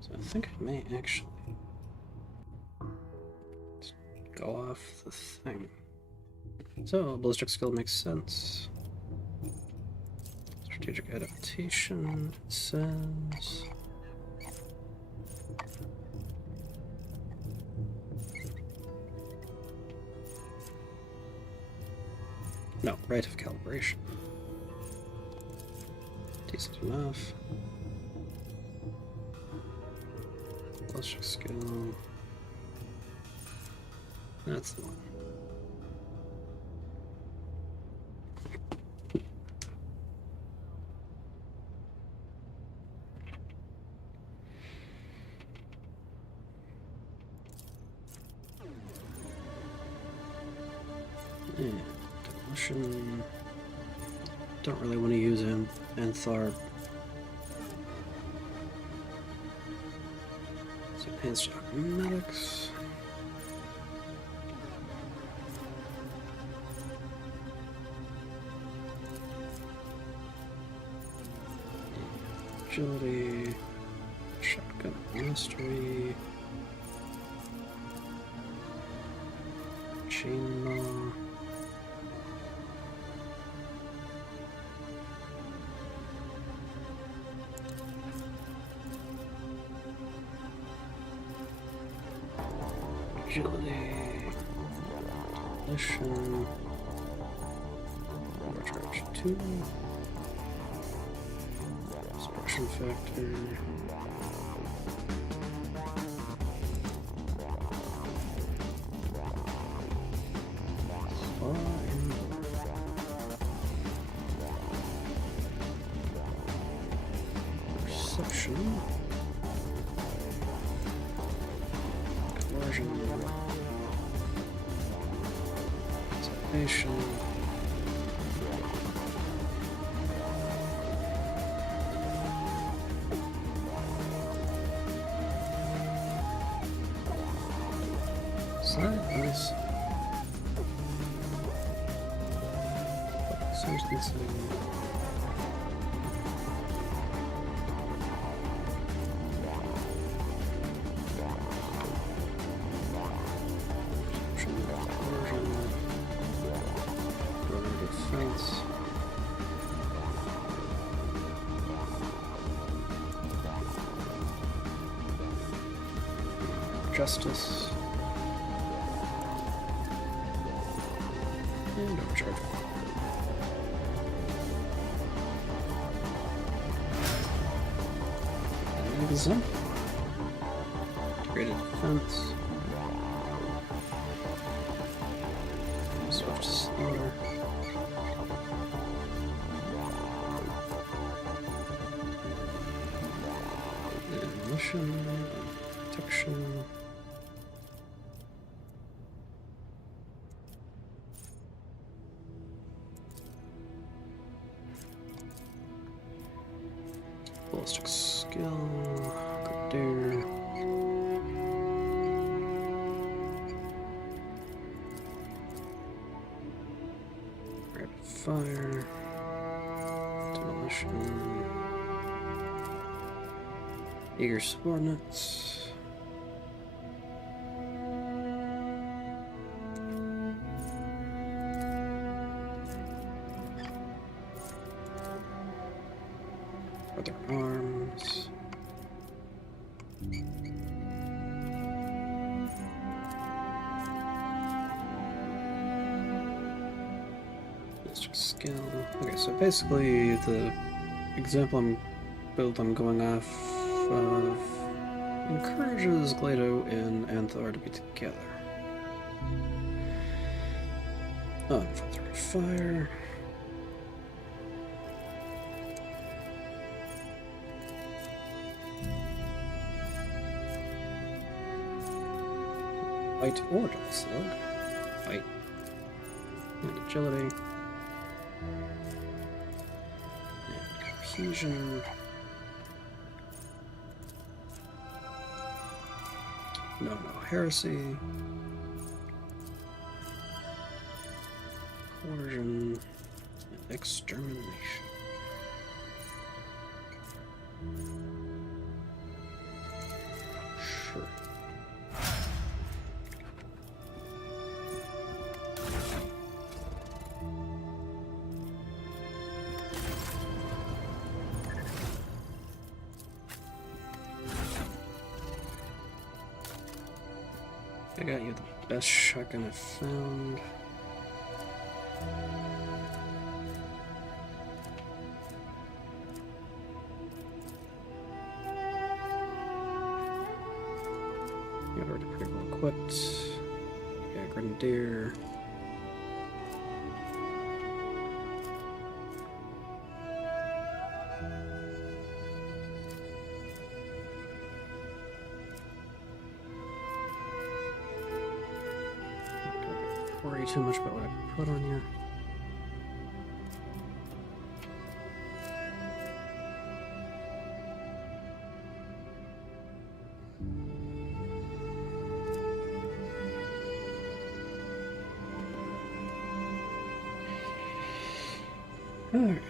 So I think I may actually go off the thing. So, ballistic skill makes sense. Strategic adaptation, it says. No, rate of calibration. Decent enough. Ballistic skill. That's the one. And demolition. Don't really want to use Antharp. So enhanced automatics. Agility. Shotgun mastery. Chainlaw. Agility, demolition, overcharge 2, suppression factor, perception. Salvation. Nice. Defense. Justice. And overcharge. Magazine. Integrated defense. Swift slaughter. Demolition, protection. Ballistic skill, Grenadier. Rapid fire, demolition. Eager subordinates. Other arms. Ballistic skill. Okay, so basically the example I'm going off of encourages Glado and Anthor to be together. Unfiltered fire. Fight or double slug. Fight. And agility. And cohesion. No heresy. Coercion. And extermination. Sure. I got you the best shotgun I've found. You're already pretty well equipped. Yeah, Grenadier. Worry too much about what I put on you. Alright.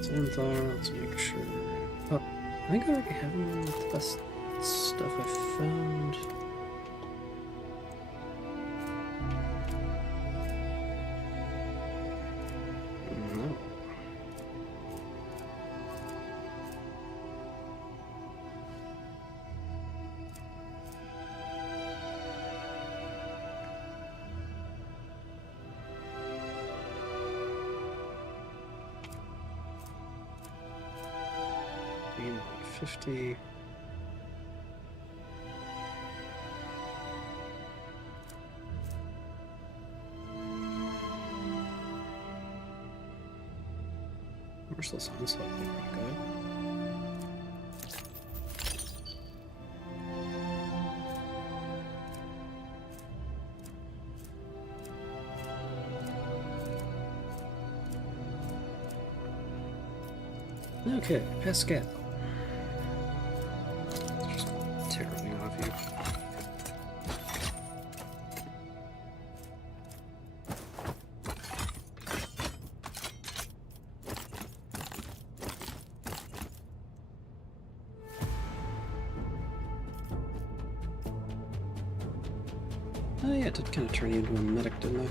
Xanthar, let's make sure. Oh, I think I already have the best stuff I found. No. Being 50. Merciless Onslaught would be pretty good. Okay, Pascal. Let's just tear everything off you. Oh yeah, it did kind of turn you into a medic, didn't I?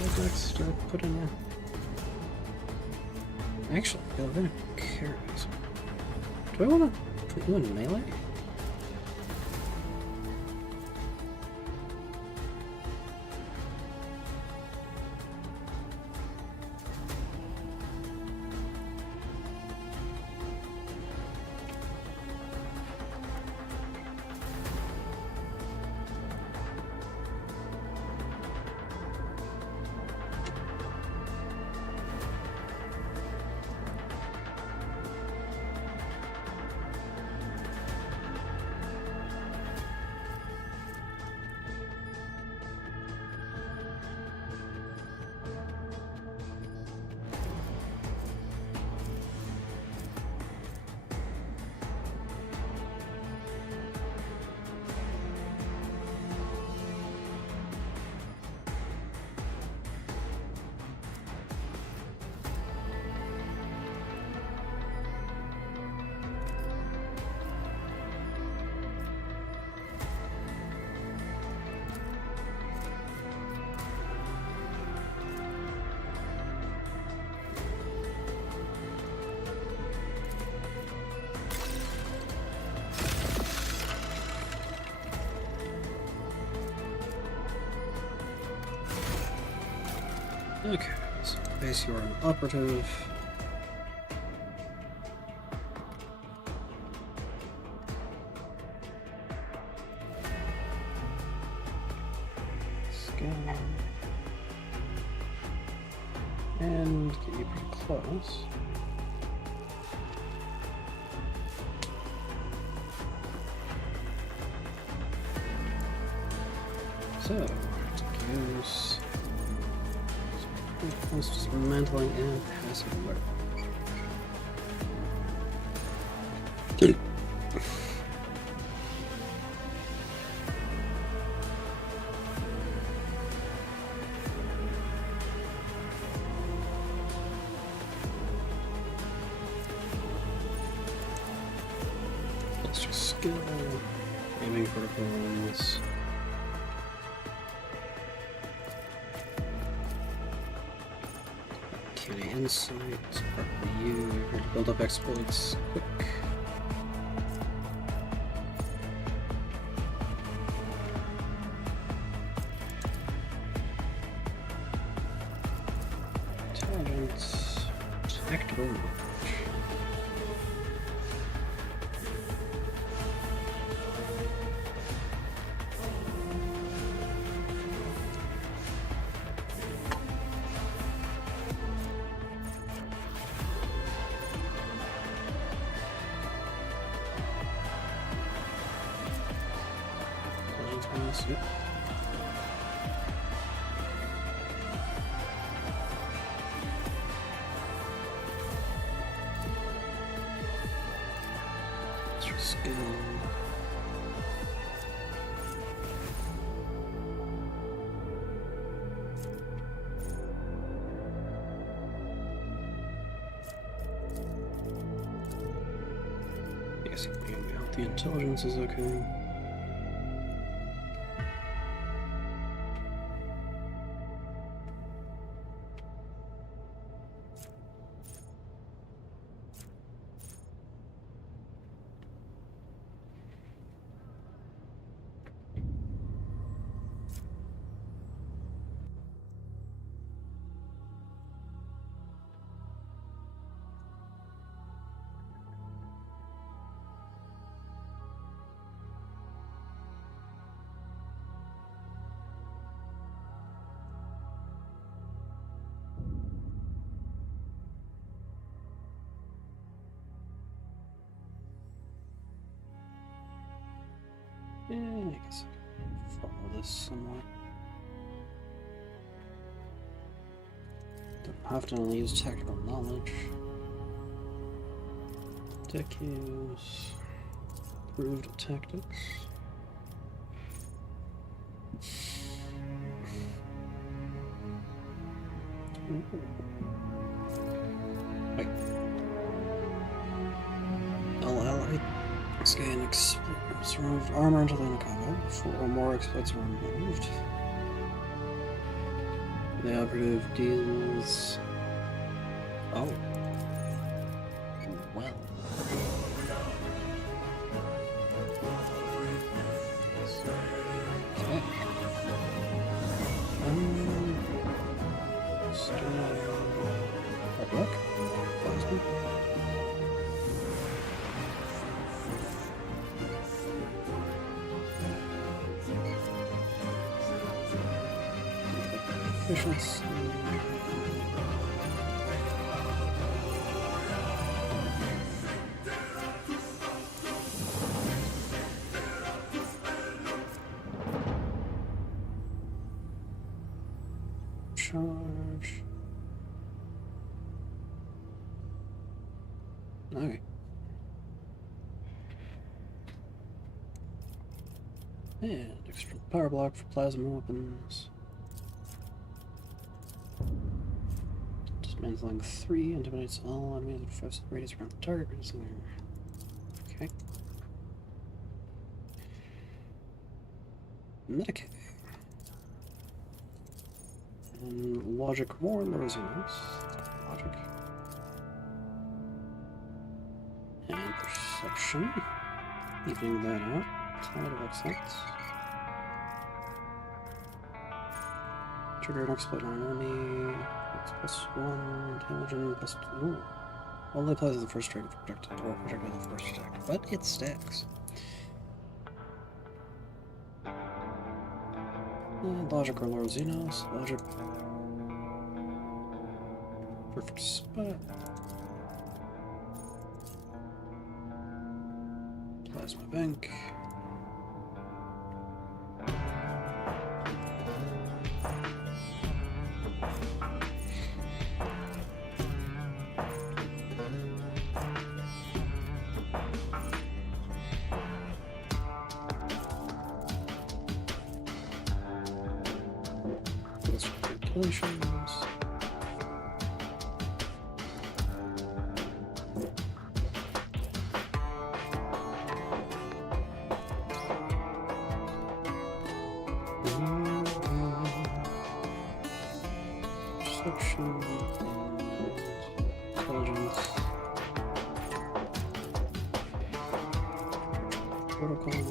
What next did I put in there? Actually, Galvanic Carrots. Do I want to put you in melee? Okay, so base you are an operative. Scan. And get you pretty close. So, use close dismantling and passive work. Let's just skill, aiming vertical lines. Uncanny insight, partly you, you're here to build up exploits quick. Intelligence, tactical knowledge. Yep. Extra skill. I guess the intelligence is okay. I guess I can follow this somewhat. Don't have to only use technical knowledge. Deck use. Improved tactics. Wait. LLI. Scan exploits. Removed armor until the end of combat. 4 or more exploits are removed. The operative deals. Oh. Well. Okay. Hard luck. Plasma. Efficiency. Charge. Okay. And extra power block for plasma weapons. Dismantling 3 intimidates all enemies with 5 radius around the target. Okay. Medicaid. And logic more lowers units. Logic. And perception. Evening that out. Tide of excellence. Trigger an exploit on an enemy. It's +1 damage and +2. Only applies to the first strike of projectile or projectile the first attack, but it stacks. Logic or Lord Xenos. Logic. Perfect spot. Plasma Bank. Calculations. Perception and intelligence. Protocols.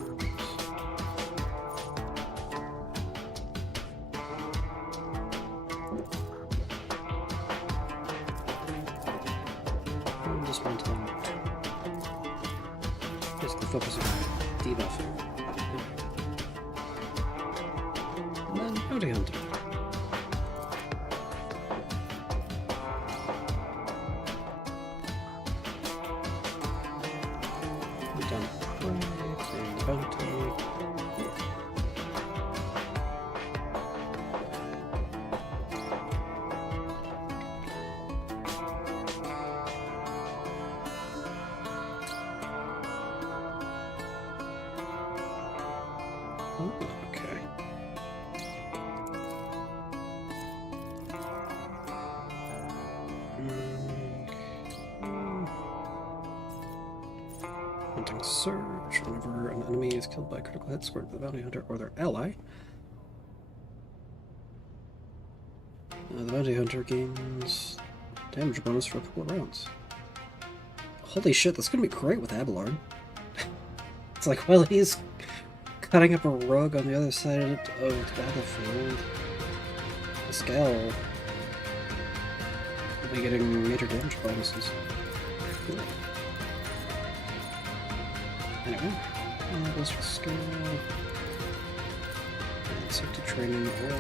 Basically focusing on debuffing. And then Bounty Hunter. Down right, and Bounty. Oh, okay. Hunting Surge. Whenever an enemy is killed by a critical hit scored by the Bounty Hunter or their ally, the Bounty Hunter gains damage bonus for a couple of rounds. Holy shit, that's gonna be great with Abelard. It's like, while he's cutting up a rug on the other side of the battlefield, Pascal will be getting major damage bonuses. Cool. Anyway, that was for skill. And safety training or...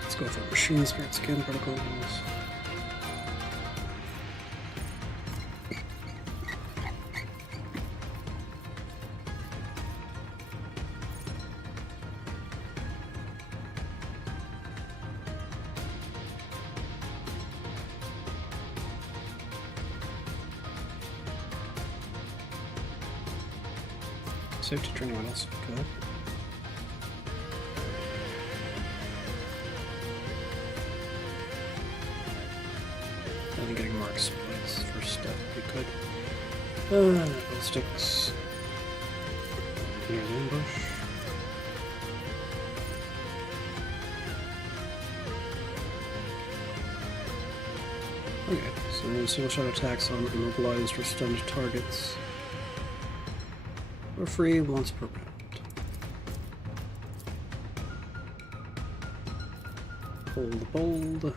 Let's go for machine spirit skin protocols. Safety training, what else we got? I think getting more exploits for stuff we could. Ballistics. Near the ambush. Okay, so single shot attacks on immobilized or stunned targets. We're free once per round. Hold bold.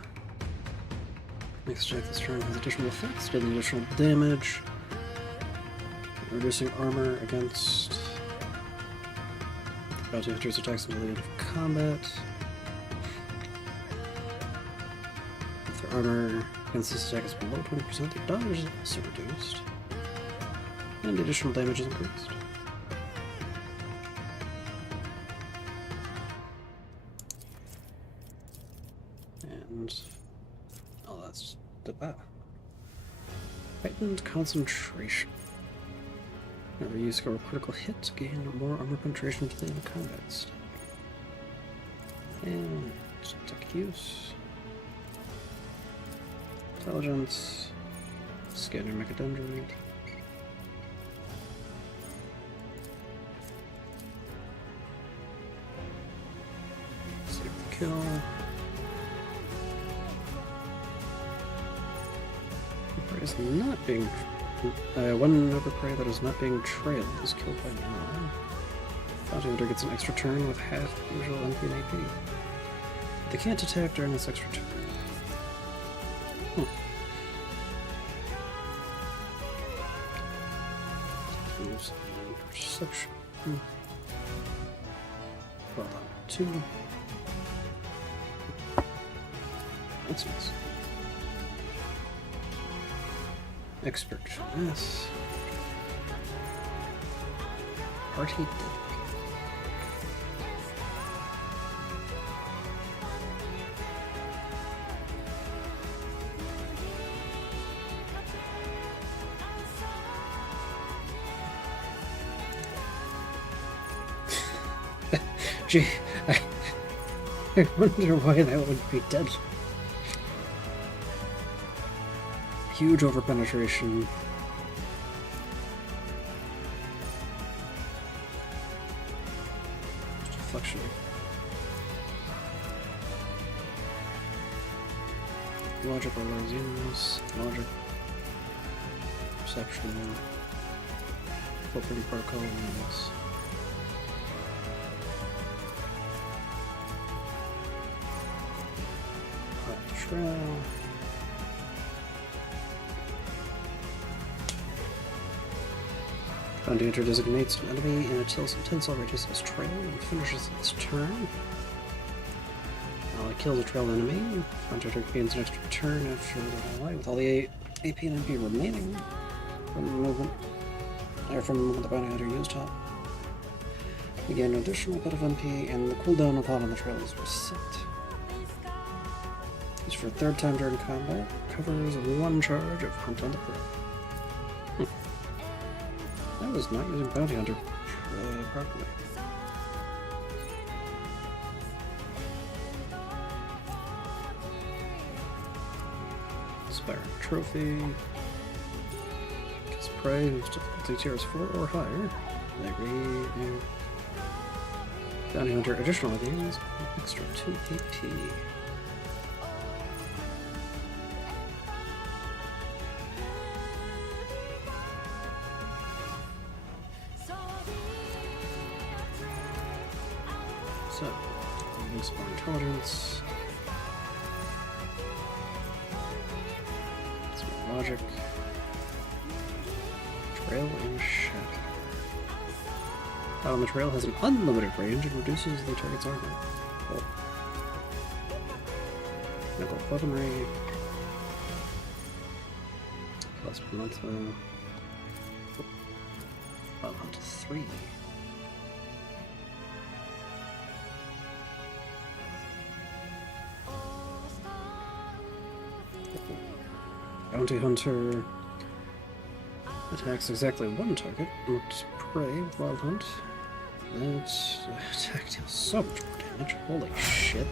Next attack this turn has additional effects, dealing additional damage. Reducing armor against Bounty Hunter's attacks until the end of combat. If their armor against this attack is below 20%, the dodge is also reduced. And the additional damage is increased. Oh, that's the heightened concentration. Whenever you score a critical hit, gain more armor penetration to the end of combat step. And tech use. Intelligence. Scan your mechadendrite. Save the kill. Is not being one over prey that is not being trailed is killed by an ally. Bounty Hunter gets an extra turn with half the usual MP and AP. They can't attack during this extra turn. Use perception. Well done. 2. That's nice. Expert finesse. Party deadly. Gee, I wonder why that would be deadly. Huge overpenetration. Deflection. Logical resilience. Logic. Perception. Open protocol. Yes. Trail. Bounty Hunter designates an enemy in a tinsel reduces trail and finishes its turn. It kills a trail enemy. Bounty Hunter gains an extra turn after the ally with all the AP and MP remaining from the movement, or from the moment the Bounty Hunter used top. You gain an additional bit of MP, and the cooldown upon on the trail is reset. Used for a third time during combat, covers 1 charge of Hunt on the Prey. That was not using Bounty Hunter properly. Aspiring Trophy. Kills prey whose difficulty tier is 4 or higher. Bounty Hunter additionally gains an extra 2 AP. So, use more intelligence. Some more logic. Trail and shadow. Out on the trail has an unlimited range and reduces the target's armor. Cool. Nickel weaponry. Plus monthly. Well, on to 3. Bounty Hunter attacks exactly 1 target, marked prey, wild hunt. That attack deals so much more damage. Holy shit.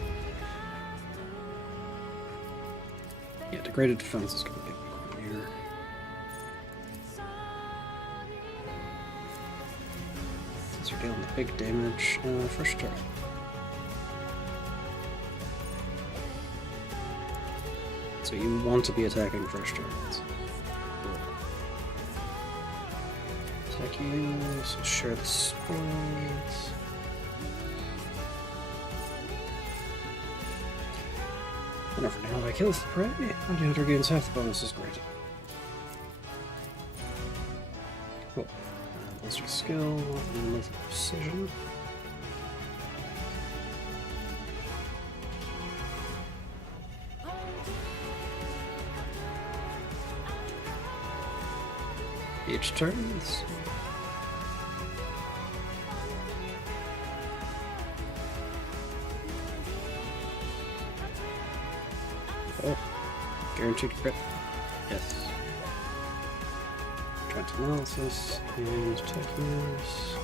Yeah, degraded defense is gonna be a big one here. Since you're dealing the big damage, fresh start. So you want to be attacking fresh targets. Attack you, so share the spoils. Whenever an ally kills the prey, Bounty Hunter gains half the bonuses granted. Cool. Ballistic skill and lethal precision. Each turn. Oh, guaranteed crit. Yes. Trent analysis and techniques.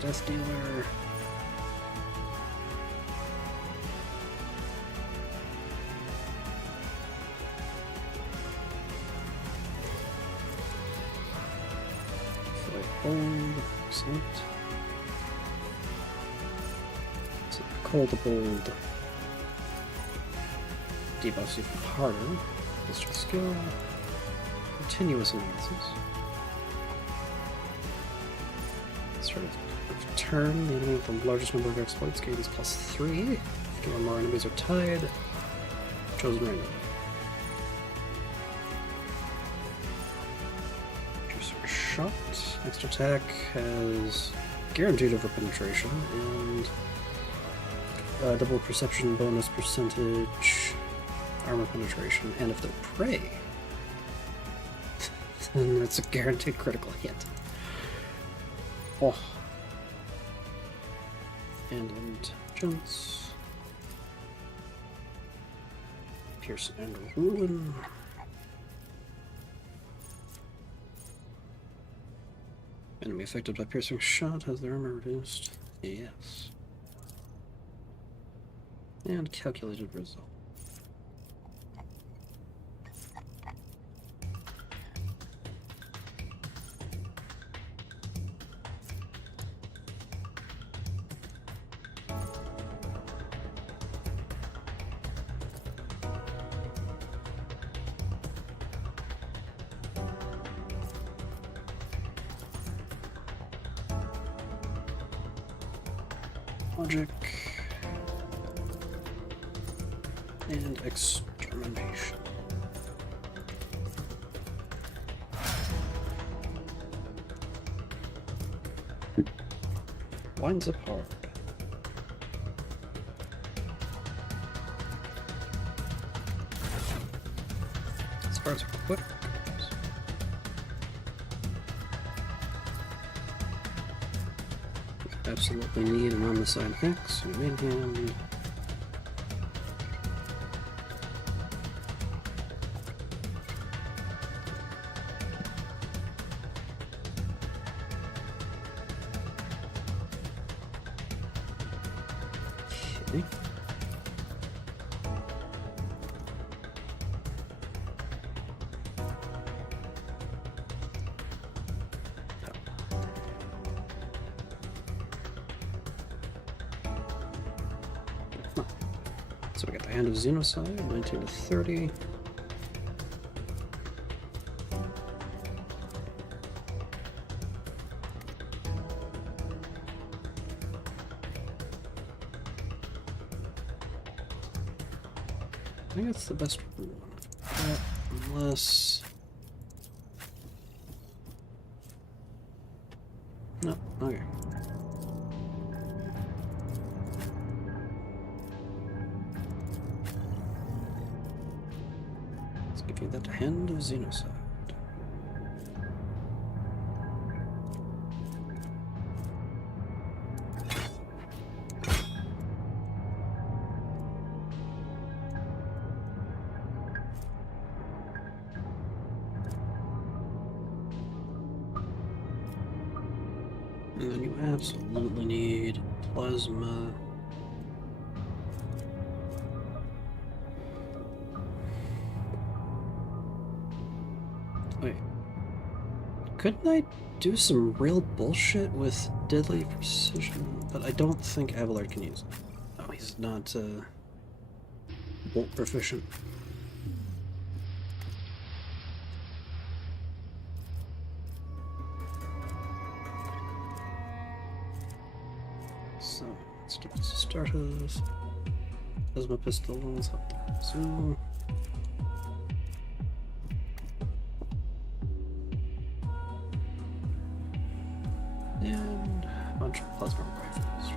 Death dealer. Bold, excellent. So cold to bold. Debuffs even harder. History skill. Continuous analysis. Start of turn, the enemy with the largest number of exploits gains +3. If two or more enemies are tied, chosen randomly. Piercing shot. Next attack has guaranteed over penetration and double perception bonus percentage, armor penetration, and if they're prey, then it's a guaranteed critical hit. Oh. And intelligence. Pierce and ruin. Enemy affected by piercing shot has their armor reduced. Yes. And calculated result. Logic and extermination. Winds up hard. As far as quick. Absolutely need an on the side hex and main hand. Okay. So we got the Hand of Xenocide, 19 to 30. I think that's the best one. Unless... No, okay. Give you that Hand of Xenocide. And then you absolutely need plasma. Wait. Couldn't I do some real bullshit with deadly precision? But I don't think Abelard can use it. Oh, he's not bolt proficient. So let's start us. Plasma pistols up there. So and a bunch of plasma rifles.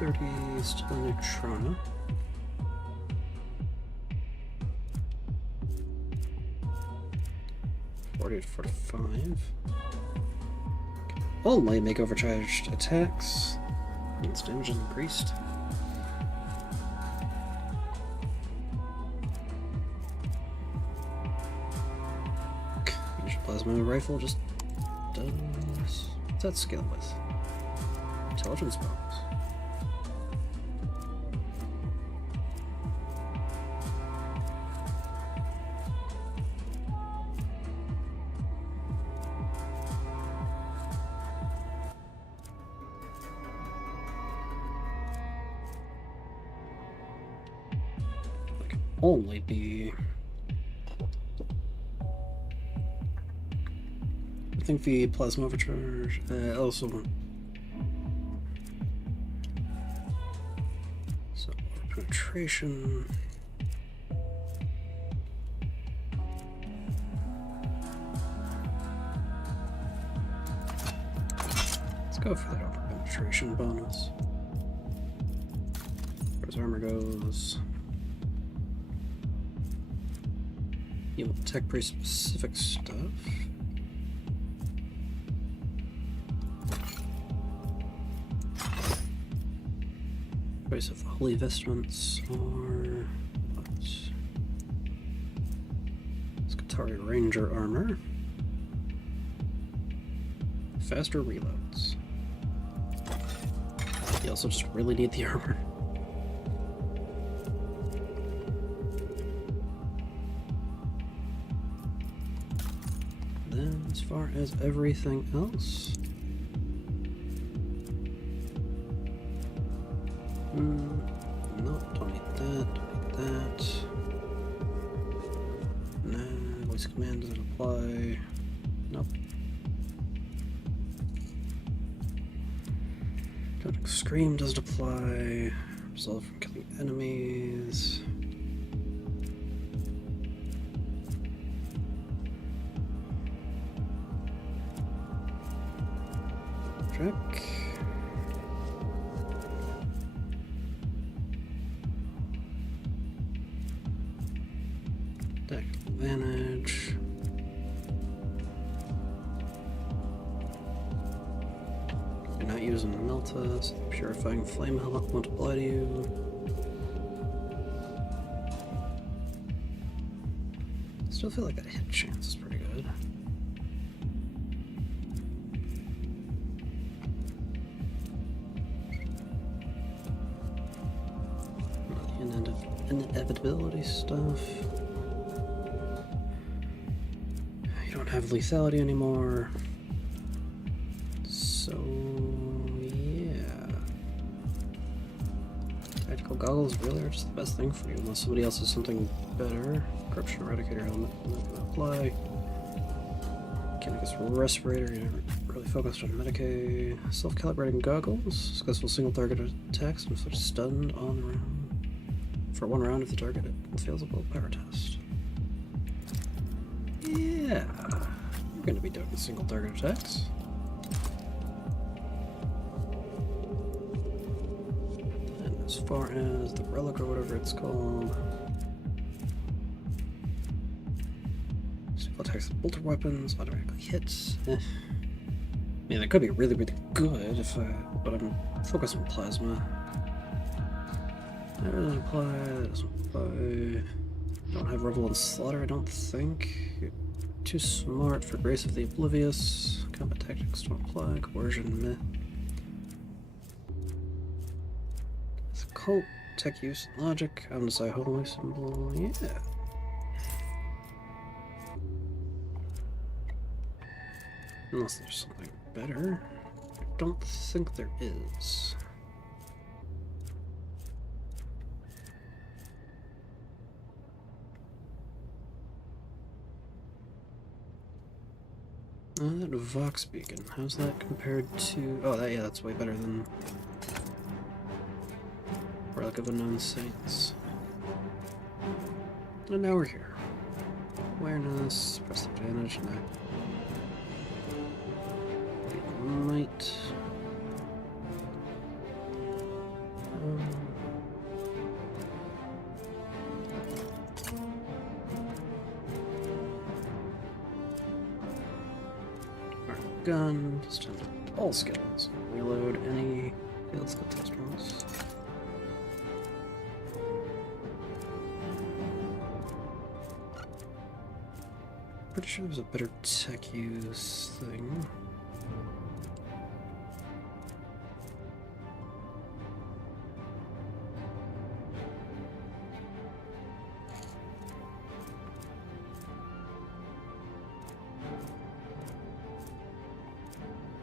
30s to the Neutrona. To 45. Only make overcharged attacks. Means damage is increased. Usual plasma rifle just does. What's that scale with? Intelligence bonus. Only be. I think the plasma overcharge also penetration. Let's go for that upper penetration bonus. As armor goes. You will detect pretty specific stuff. Choice of holy vestments or what? Skatari Ranger armor. Faster reloads. You also just really need the armor. Then, as far as everything else, nope, don't need that, don't need that. Nah, voice command doesn't apply. Nope. Codec Scream doesn't apply. Resolve from killing enemies. Check. Deck advantage. You're not using Melta, so the Purifying Flame Helmet won't apply to you. Still feel like that hit chance is pretty good. Inevitability stuff. You don't have lethality anymore. So, yeah. Tactical goggles really are just the best thing for you, unless somebody else has something better. Corruption Eradicator helmet, not gonna apply. Mechanicus Respirator, you're never really focused on Medicaid. Self-calibrating goggles, successful single target attacks and inflict stunned on the round. For 1 round if the target fails a willpower test. Yeah, we're going to be doing single target attacks. And as far as the relic or whatever it's called, single attacks with bolter weapons, automatically hits. I mean, that could be really, really good if but I'm focused on plasma. That doesn't apply, that doesn't apply. Don't have Revel and Slaughter, I don't think. You're too smart for Grace of the Oblivious. Combat Tactics don't apply. Coercion, meh. It's Cult, Tech Use, and Logic. Undecided Holy Symbol, yeah. Unless there's something better. I don't think there is. That Vox Beacon, how's that compared to... Oh, yeah, that's way better than Relic of Unknown Saints. And now we're here. Awareness, press advantage, no. Might. Gun, stand up all skills. Reload any field skill test rolls. Pretty sure there's a better tech use thing.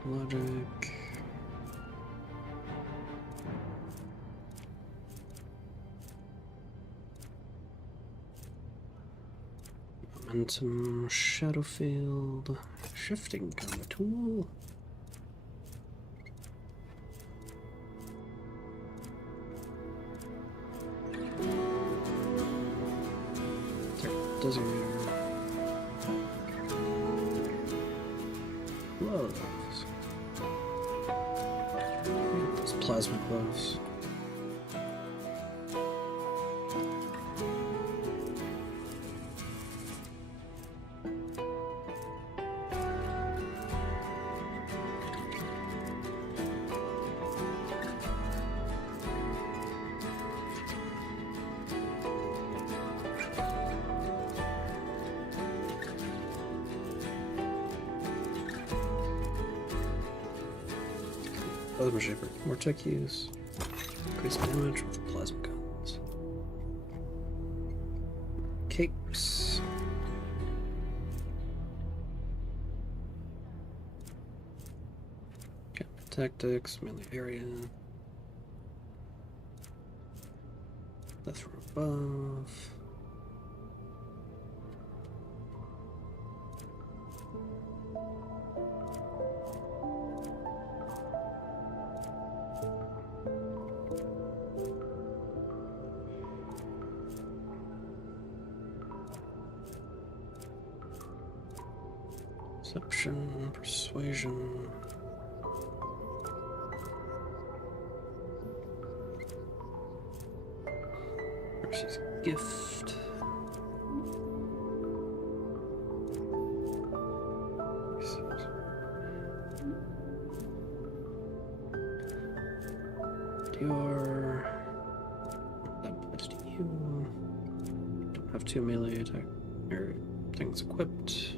Logic. Momentum, shadow field, shifting combat tool. Designator. Gloves. Those plasma gloves. Plasma shaper. More tech use. Increase damage with plasma guns. Capes. Okay. Tactics, melee area. Death from above. Perception, persuasion. Mercy's gift. Dior. That applies to you. Don't have 2 melee attack or things equipped.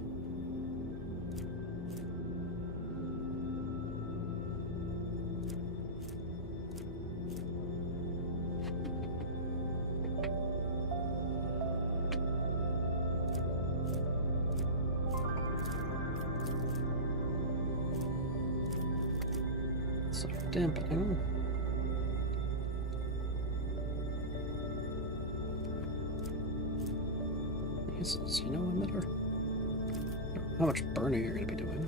So dampening. Uses, you know, emitter. How much burning you're going to be doing?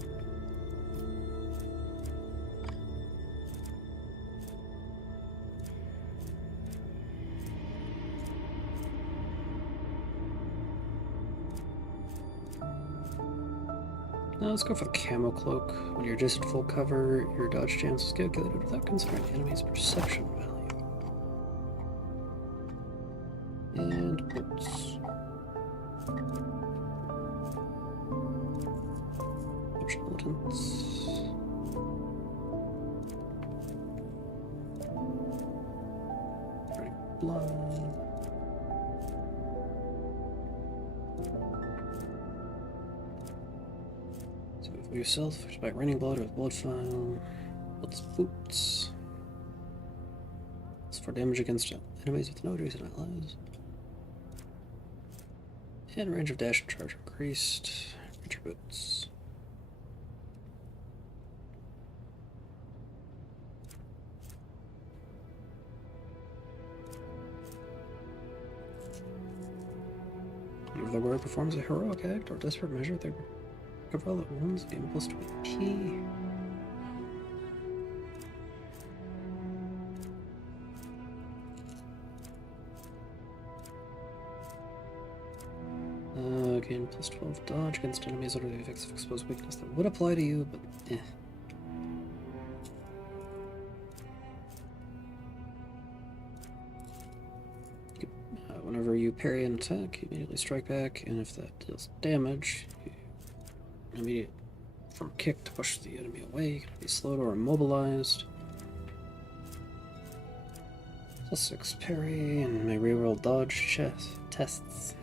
Now let's go for the camo cloak. When you're just at full cover, your dodge chance is calculated without considering the enemy's perception value. And boots. Intelligence. Running blood. So for yourself, by raining blood with blood file. What's boots? It's for damage against enemies with no adjacent allies. And range of dash and charge increased. Ranger boots. If the wearer performs a heroic act or desperate measure, they recover all the wounds gain plus 20p. Gain plus 12 dodge against enemies under the effects of exposed weakness that would apply to you, but eh. Whenever you parry an attack, you immediately strike back, and if that deals damage, you immediate from kick to push the enemy away. You can be slowed or immobilized. Plus 6 parry, and may reroll dodge tests.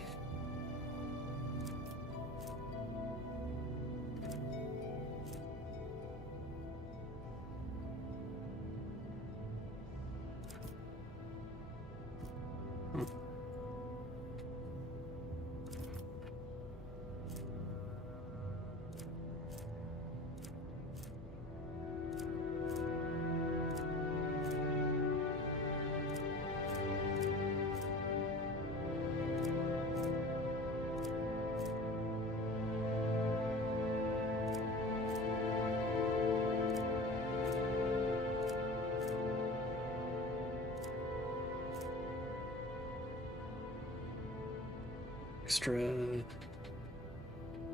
extra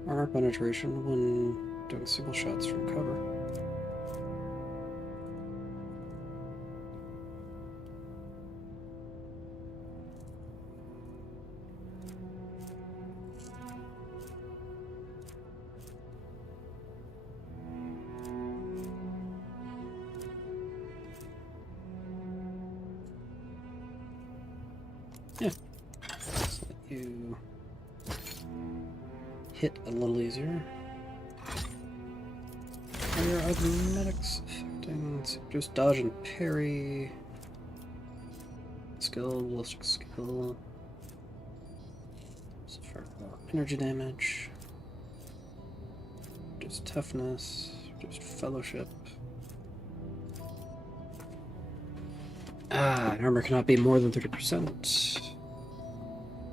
armor penetration when doing single shots from cover. Yeah. Let's let you hit a little easier. Your automatics affecting just dodge and parry. Skill, ballistic skill. So far more energy damage. Just toughness. Just fellowship. Armor cannot be more than 30%.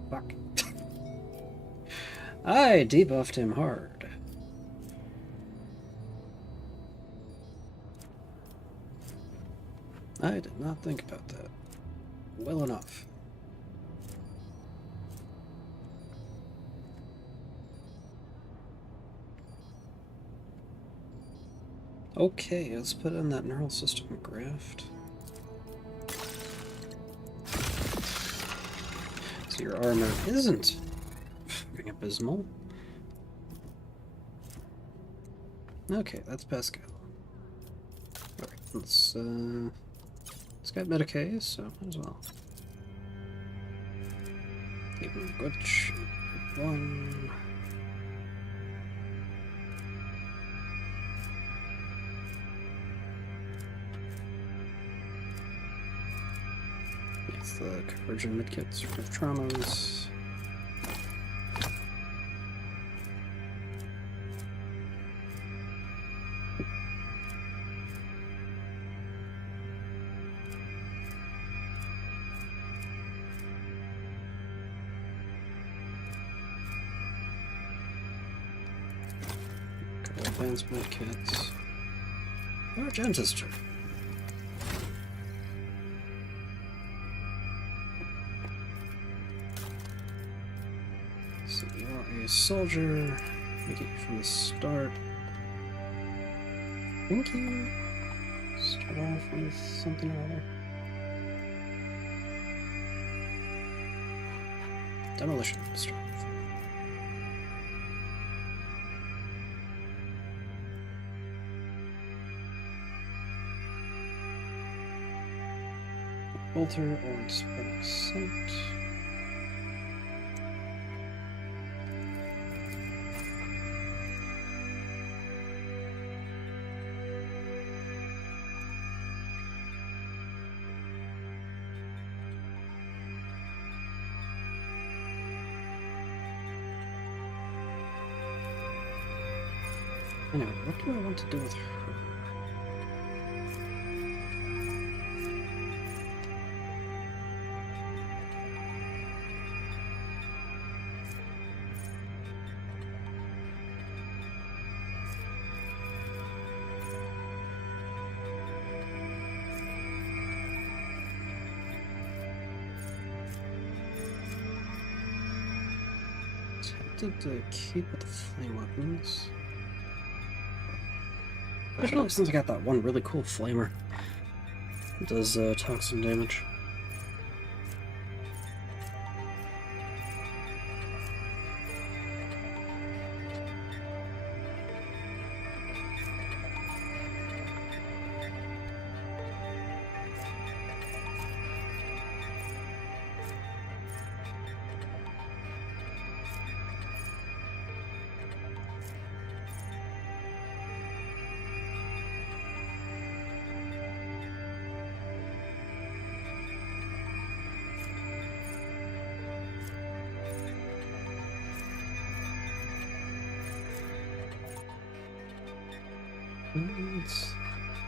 Fuck. I debuffed him hard. I did not think about that well enough. Okay, let's put in that neural system graft. So your armor isn't fucking abysmal. Okay, that's Pascal. Alright, let's it's got Medicaid, so might as well. Even Butch, 1. It's the coverage and midkits for traumas. Advanced medkits. Or Gentistry. So you are a soldier. Make it from the start. Thank you. Start off with something or other. Demolition. Start off. Bolter or Respec sight. Anyway, what do I want to do with her? Tempted to keep with the flame weapons. Especially since I got that one really cool flamer. It does toxin damage.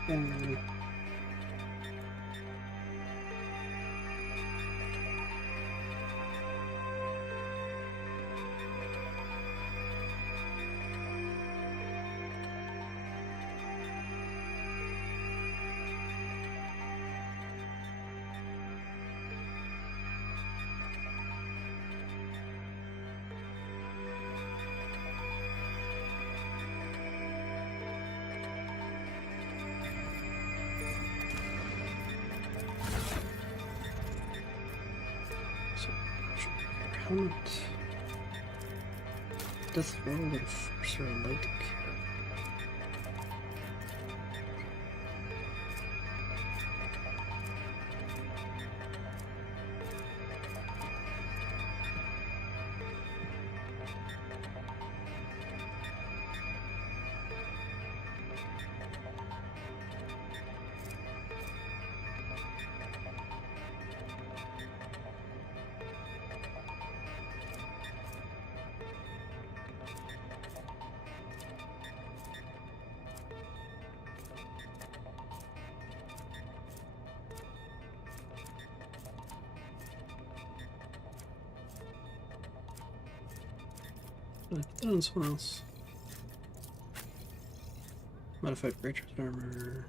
And Helmet. Death Roll Enforcer Light Care. I put that on someone else. Modified creature's armor.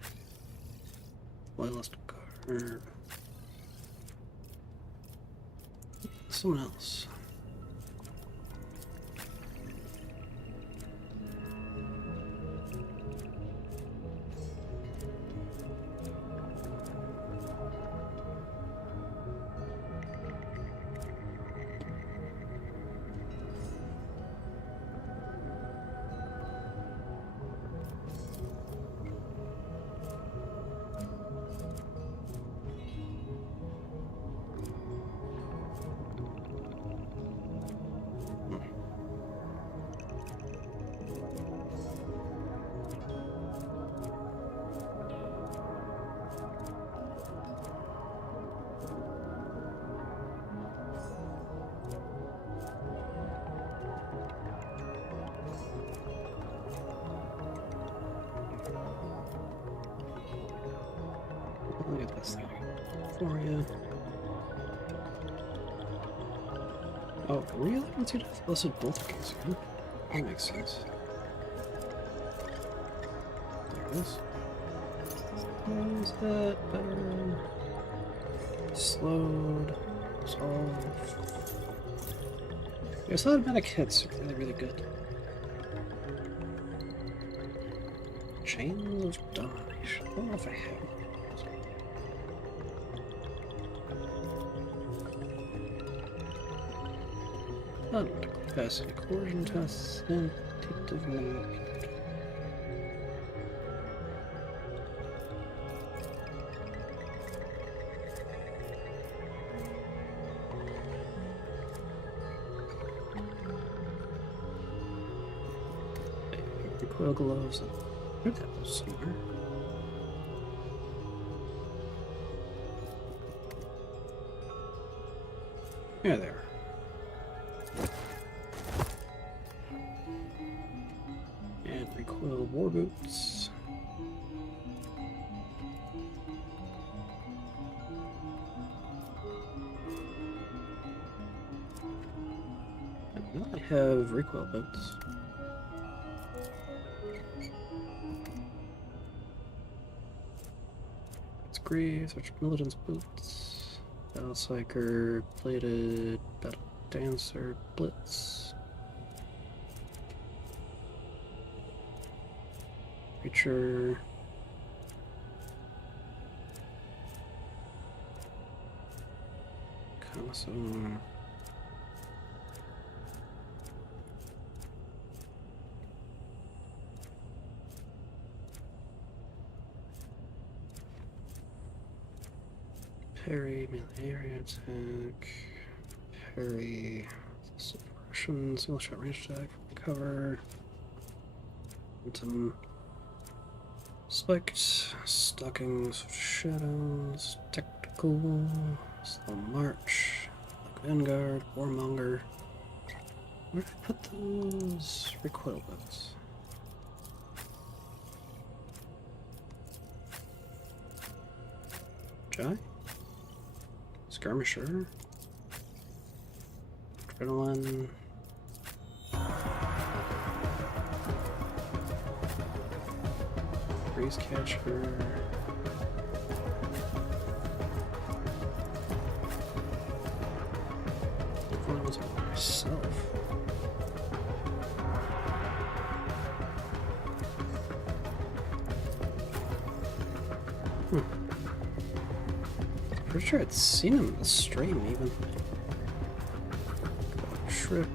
Loyalist guard. Someone else. Look at this thing for you. Oh, really? What's your death? Blessed Poltergeist, huh? That makes sense. There it is. Is that better? Slowed. Solve. Yes, automatic hits are really, really good. Chains of Domination. I don't know if I have one. Unlock capacity coercion tests, tentative mode. Recoil gloves. Where'd that go somewhere? Yeah, there. And recoil war boots. I have recoil boots. It's Greaves, Arch Militant's boots. Battle Psyker, plated, Battle Dancer, Blitz. Creature. Console. Parry, melee area attack. Parry, suppression, single shot range attack, cover. Momentum. Spiked, stockings, shadows, tactical, slow march, vanguard, warmonger. Where did I put those recoil boots? Jai? Skirmisher? Adrenaline? Breeze catcher. I thought it was about myself. Pretty sure I'd seen him in the stream even. trick.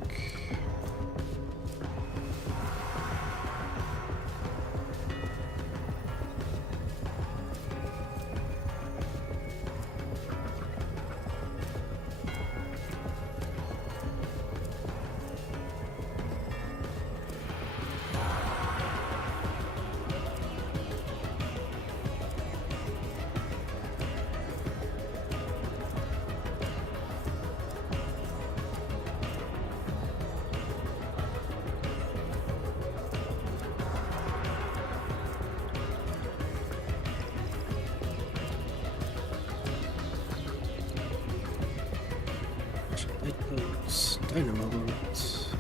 Lightboats, dynamo boats.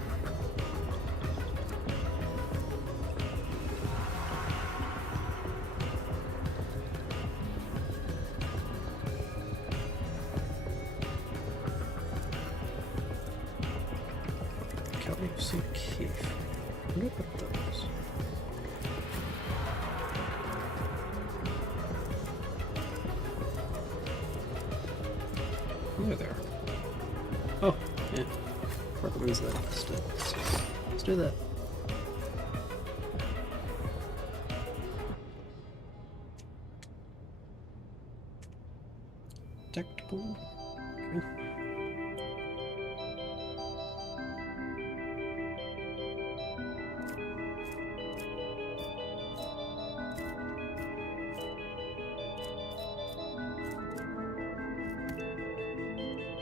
County of St. Keith. What about those? They're there. Oh, yeah. Recommends that instead. So let's do that. Tactical. Okay.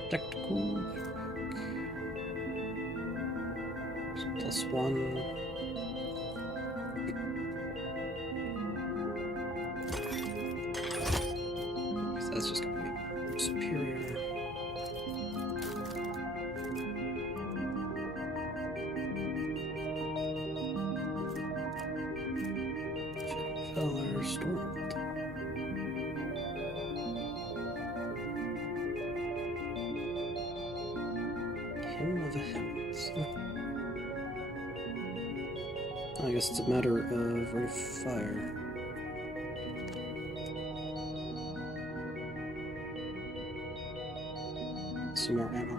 Tactical. +1. So that's just gonna be superior. Valor Stormed. Hymn of the Hymns. I guess it's a matter of rate of fire. Some more ammo.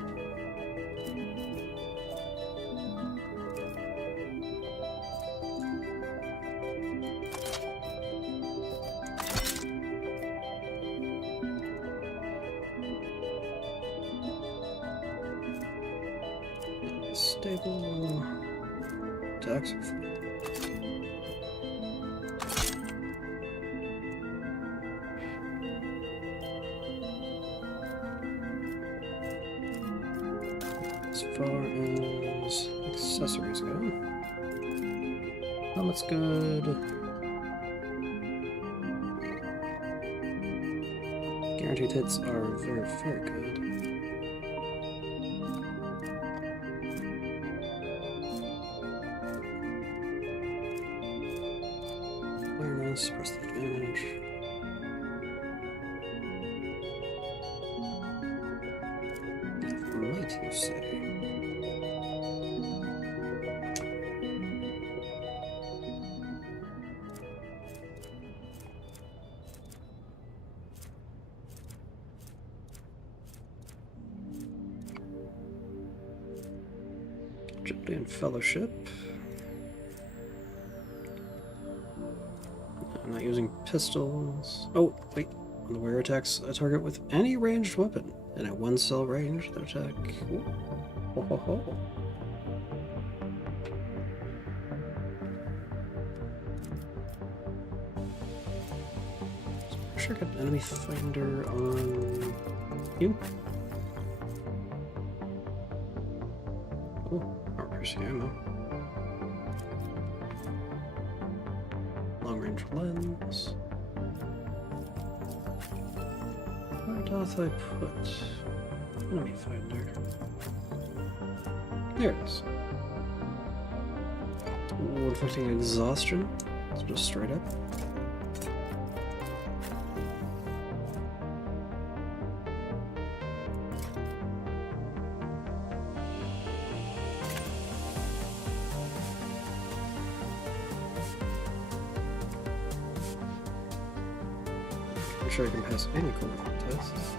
Stable. Tax. As far as accessories go, helmet's good. Guaranteed hits are very, very good. Awareness, press the advantage. Might you say? Gyptian Fellowship. I'm not using pistols. Oh, wait. On the wearer attacks a target with any ranged weapon in a 1-cell range, their attack. Ooh. Ho ho ho. Sure, got enemy finder on you. Oh, armor-piercing ammo. Long-range lens. Where doth I put enemy finder? There it is. Ooh, inflicting exhaustion. So just straight up. I'm sure I can pass any cooldown tests.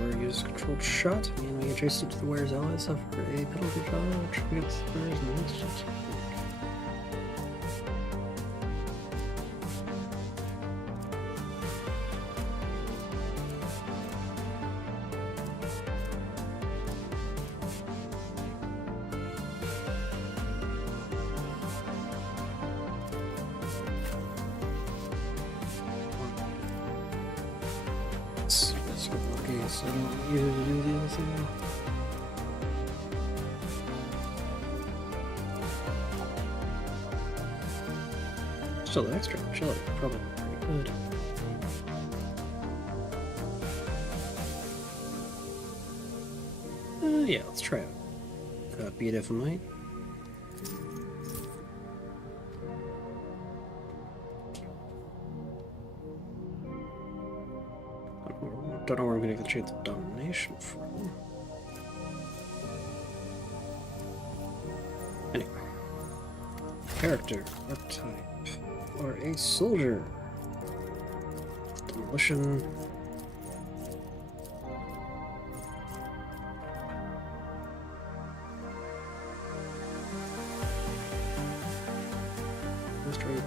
Warrior uses controlled shot. Enemy adjacent to the warrior's allies suffer a penalty charge against the warriors in the next attack. Okay, so I don't use the other thing. Still, the extra agility probably pretty good. Yeah, let's try it. Beat if I might. Don't know where I'm going to get the chance of domination from. Anyway. Character, archetype, or a soldier. Demolition. Mastery,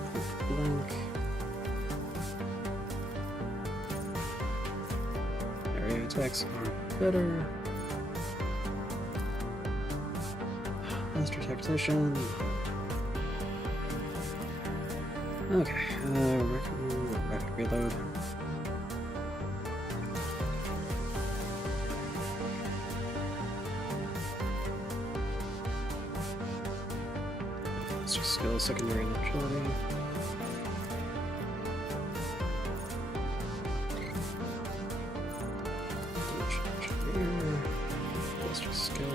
blank. Area attacks are better. Master tactician. Okay, rapid reload. Master skill, secondary and agility. Master skill.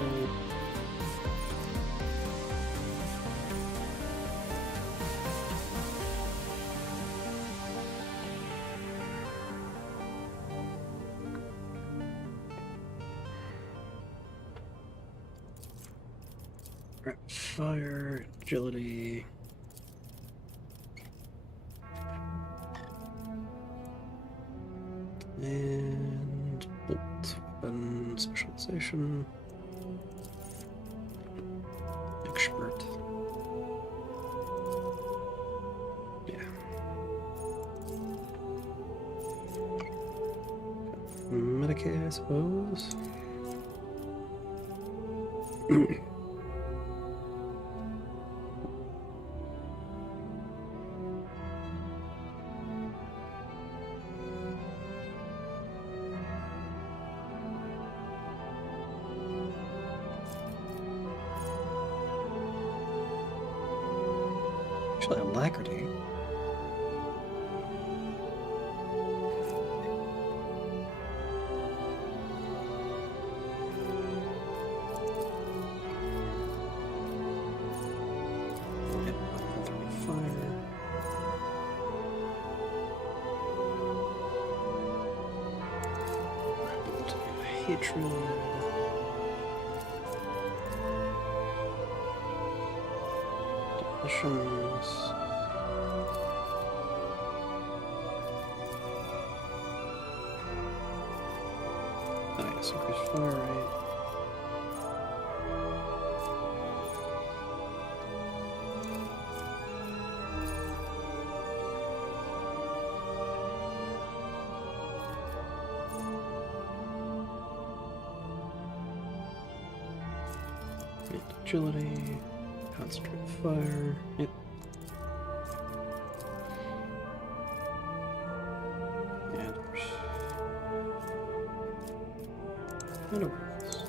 Fire, agility. And bolt, weapon, specialization. Expert. Yeah. Medicaid, I suppose. Actually, alacrity. Hatred. Demolitions. Nice, increased fire rate. Agility, concentrate fire. Yep. And awareness.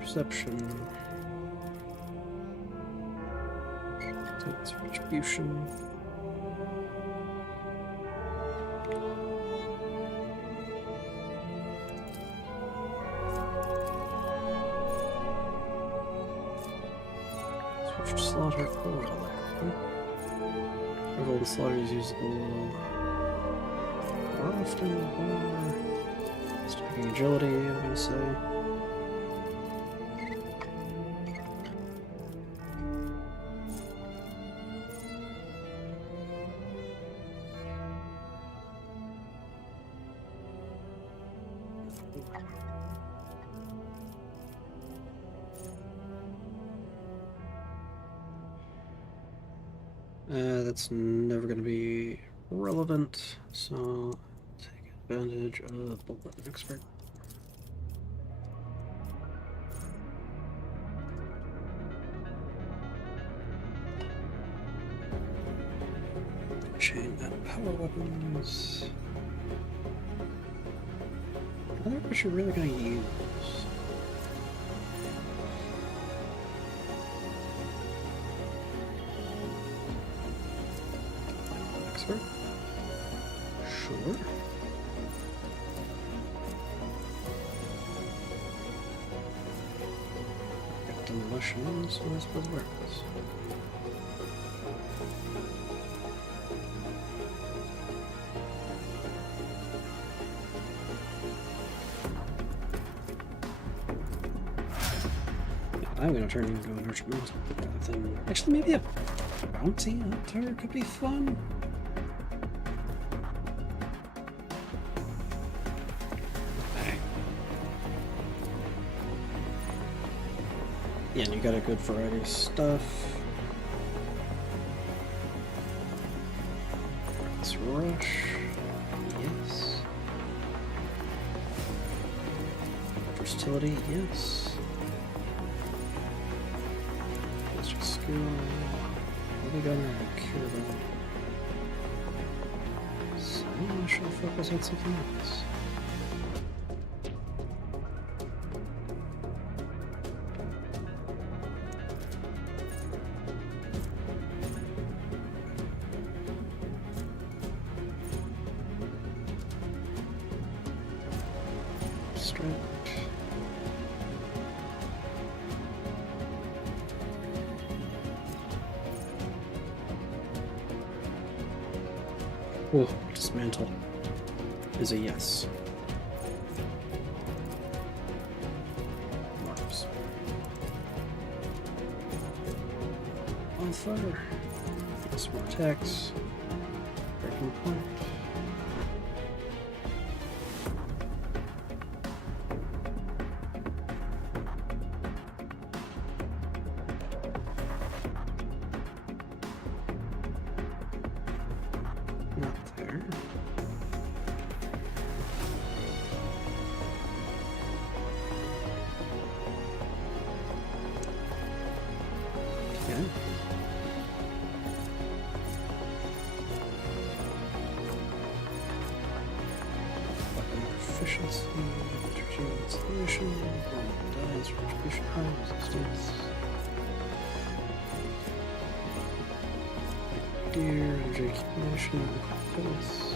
Perception. It's retribution. Slaughter or alacrity. Revel and slaughter is usable more often or stacking agility, I'm gonna say. That's never going to be relevant, so take advantage of Bullet Expert. Chain and power weapons. I wonder what you're really going to use. Expert? Sure. Got demolition, so I suppose where it is. I'm gonna turn into an Archer Mountain. Actually, maybe a bounty hunter could be fun. Yeah, and you got a good variety of stuff. Let's rush. Yes. Versatility, yes. Skill. What are we gonna cure them? So I should focus on something else. Strength. Oh, dismantle is a yes. Marks. On fire. Yes, more attacks. Breaking point. Not there. Okay. Weapon proficiency, energy installation, dies, retribution, high resistance. Deer, energy accumulation, pulse.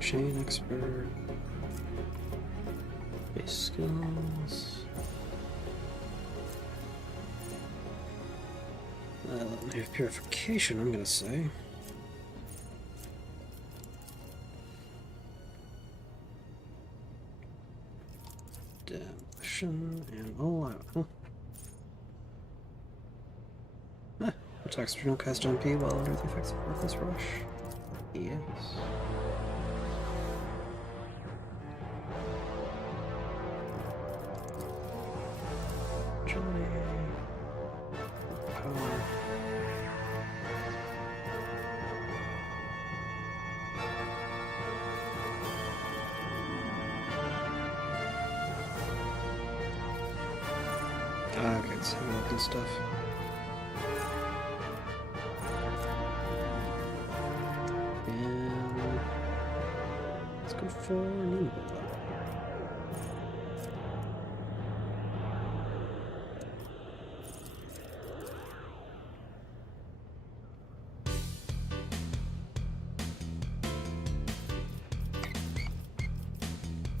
Chain expert. Base skills. Knife purification, I'm gonna say. Demolition and all out, huh? Attacks do not cast MP while under the effects of Worthless Rush. Yes. Agility. Power. Okay, so good stuff. And let's go for Nimble.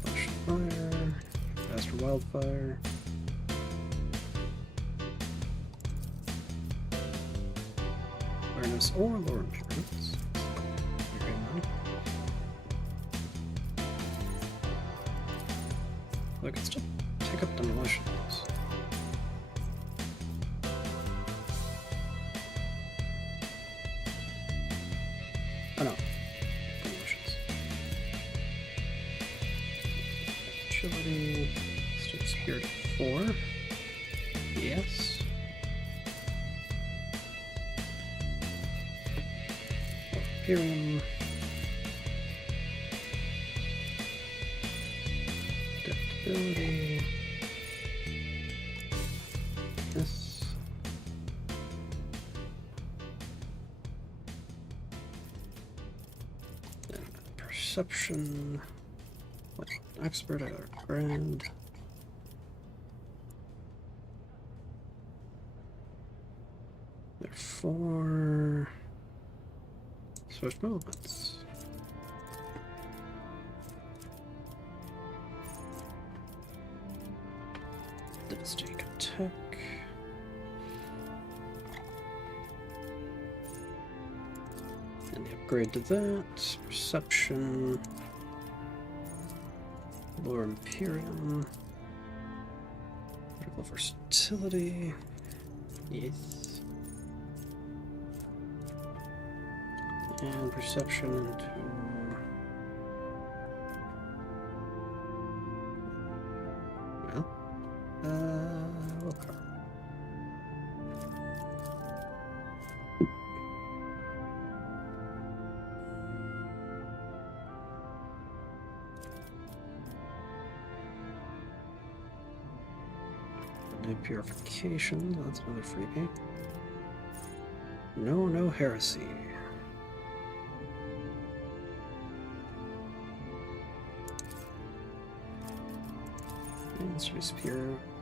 Flash fire, faster wildfire. Awareness or lower endurance. I can still take up demolitions. agility. Let's do spirit 4. Yes. Imperium. Adaptability. This. And perception. What? Expert or grand. Therefore. Switch movements. Devastating attack. And the upgrade to that. Perception. Lower Imperium. Critical versatility. Yes. And perception into willpower. And purification, that's another freebie. No heresy.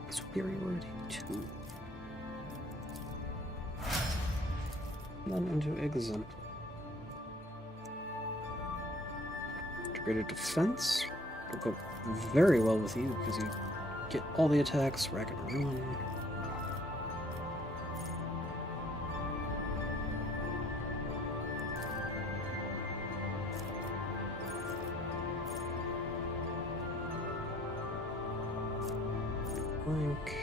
Superiority 2. None into exempt. Integrated defense will go very well with you because you get all the attacks, rack and ruin. Blank.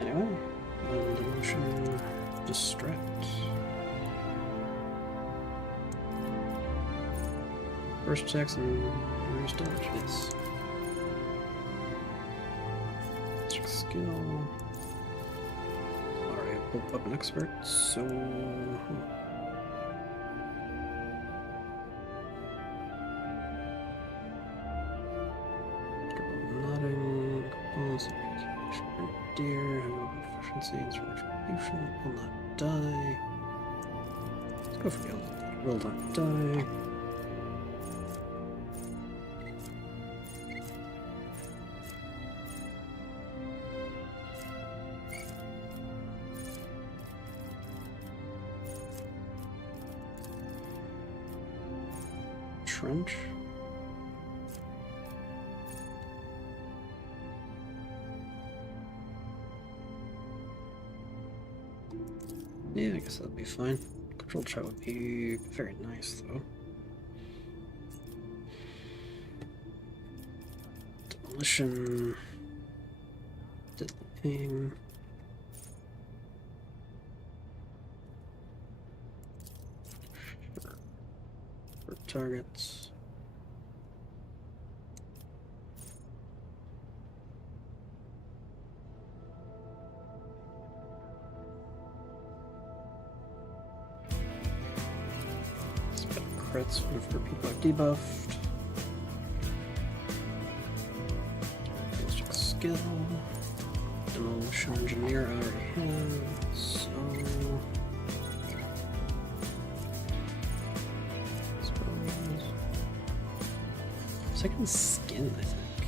Anyway, and emotion distract. First attacks and reverse dodge, yes. Extra skill. Alright, pull up an expert, so. Nodding, balls, deer, efficiency, retribution, will not die. Let's go for the will not die. Trench. Yeah, I guess that'd be fine. Control chart would be very nice, though. Demolition. Did aim. Sure. For targets. Crits for people are debuffed. Basic skill. Demolition engineer I already have, so. Second skin, I think.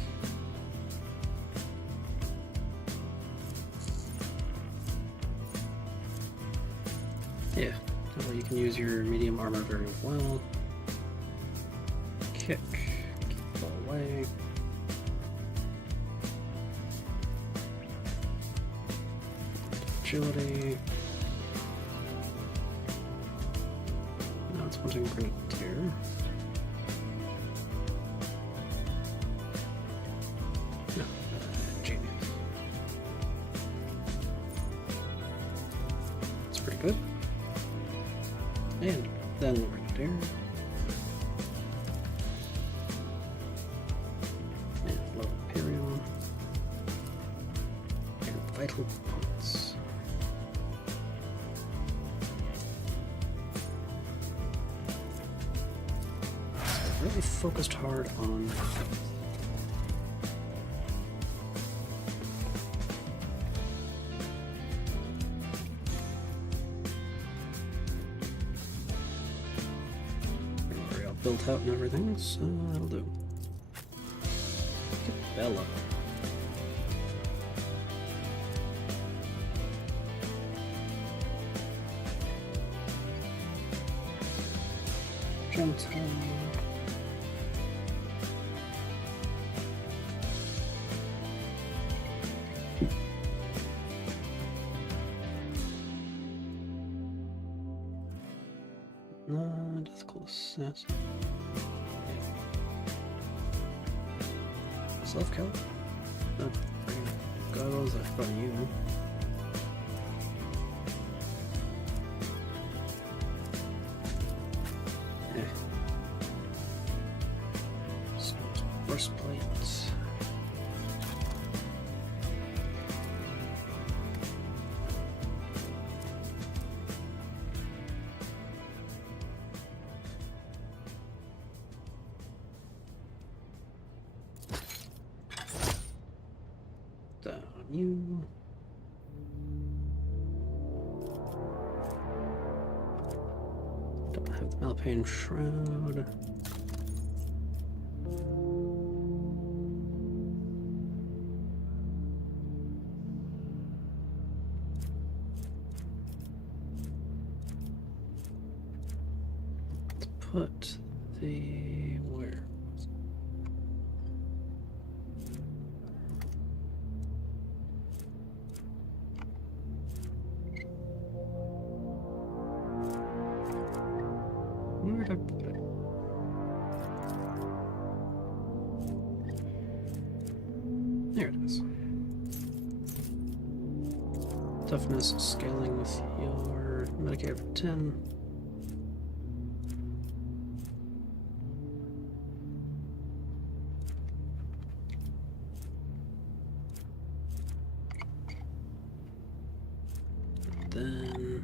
Yeah, well, you can use your medium armor very well. Kick, keep it all away. Agility. Hunting Grenadier. No, Genius. That's pretty good. And then Grenadier. And Low Imperial. And Vital Points. Really focused hard on already all built out and everything, so that'll do. Get Bella. Gentle. Difficult assassin. Self-kill? No, goggles are from you. Yeah. So, first plate. Down you. Don't have the Malpain Shroud. Let's put the where? Where did I put it? There it is. Toughness scaling with your Medicare for 10. Then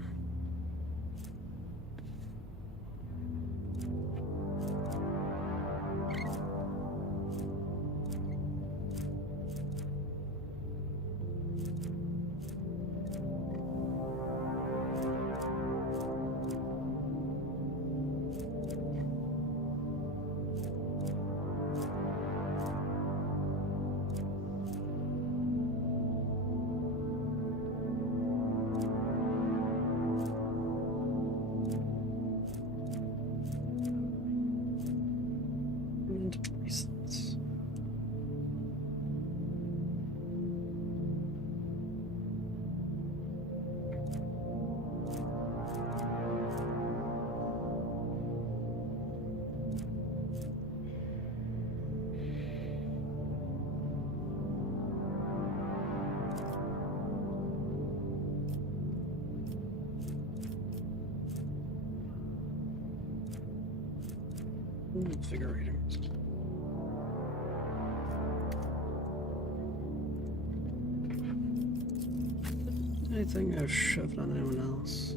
bracelets. Invigorating. Anything I've shoved on anyone else?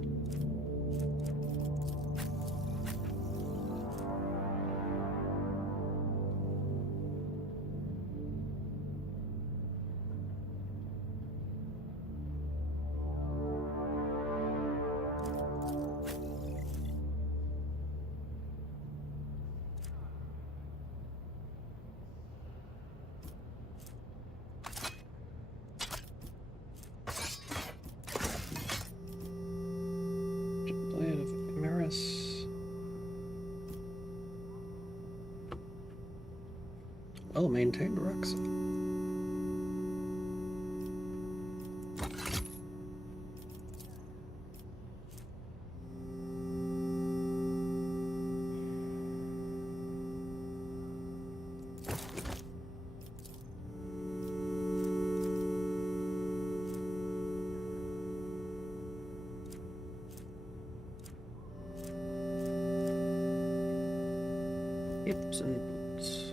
Blade of Emerus. Well maintained Rex. Hips and boots.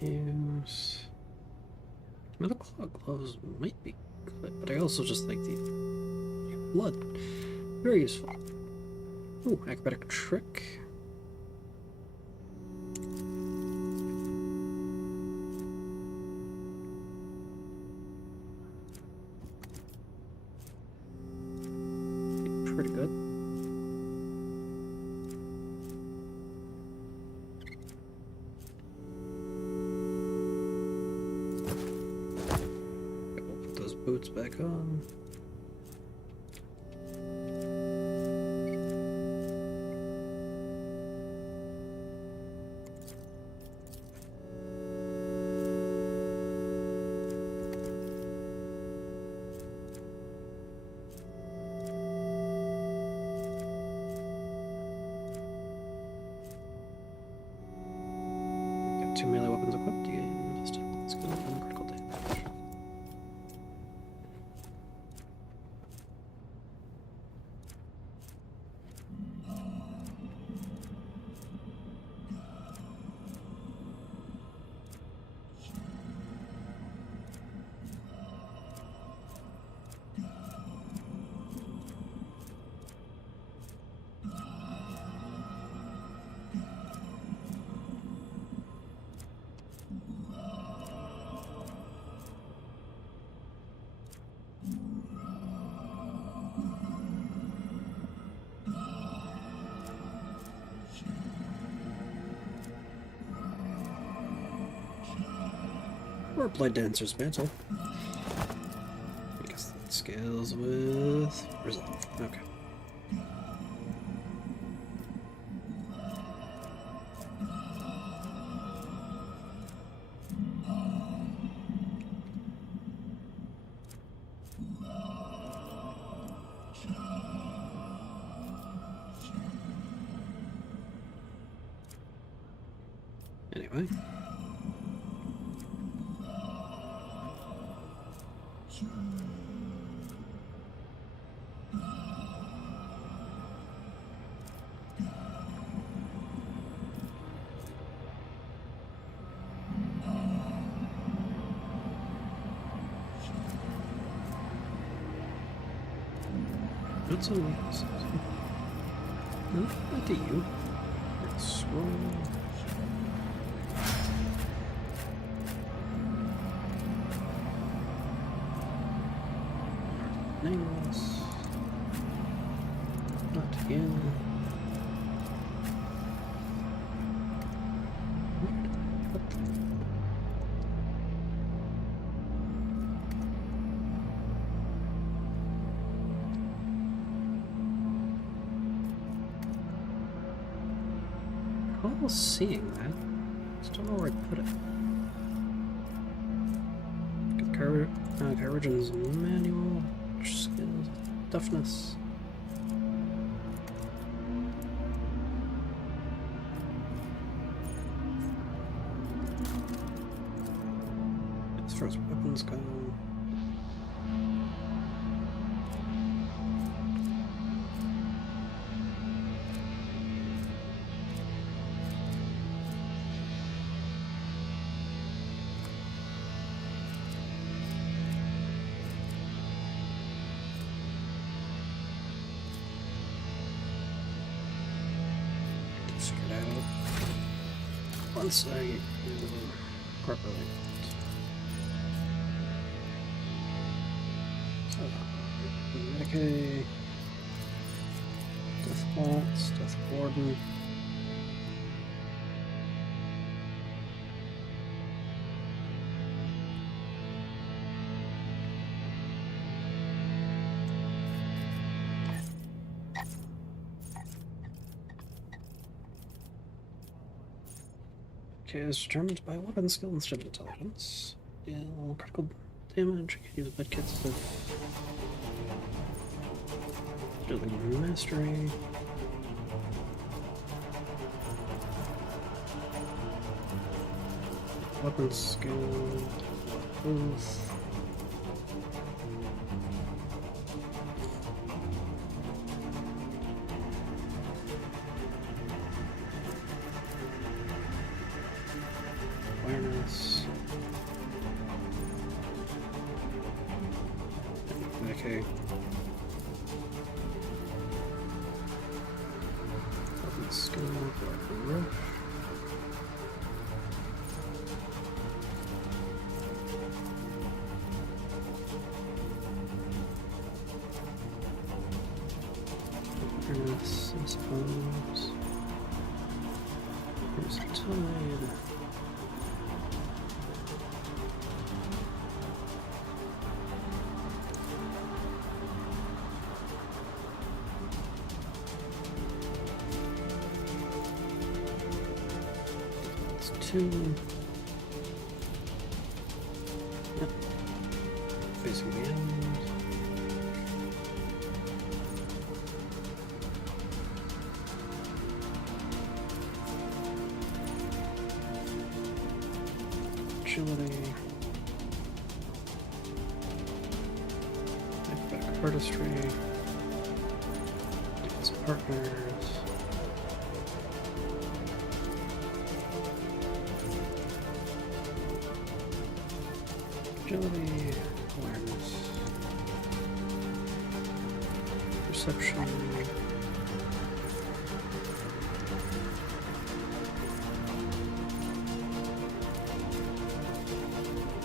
Games. Metal claw gloves might be good, but I also just like the blood. Very useful. Ooh, acrobatic trick. Pretty good. Boots back on. Got 2 melee weapons equipped. Let's go on critical damage. Or Blade Dancer's Mantle. I guess that scales with Resolve. Okay. Anyway. What's on this? What do you? Scroll. Nameless. Not again. Recall seeing that. Just don't know where I put it. Get Origins manual. Skills, toughness. As far as weapons go. Once I get properly. So, Medicaid, Death Plots, Death Warden. Okay, it's determined by weapon skill instead of intelligence. Deal critical damage. Use med kits to Building mastery. Weapon skill. Booth. Awareness. Okay. Weapon skill. Rush. Awareness, I suppose. Here's the tide. Two. Yep. Facing the end. Agility. Back artistry. Dance partners. Agility, awareness, perception,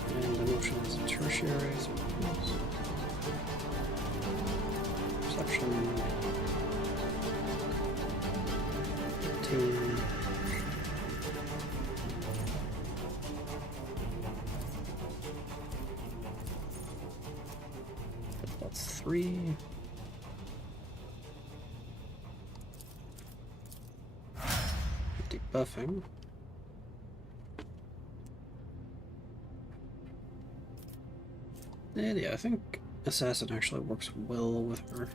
and emotions and tertiary, perception, team. That's 3. Debuffing. And yeah, I think Assassin actually works well with her.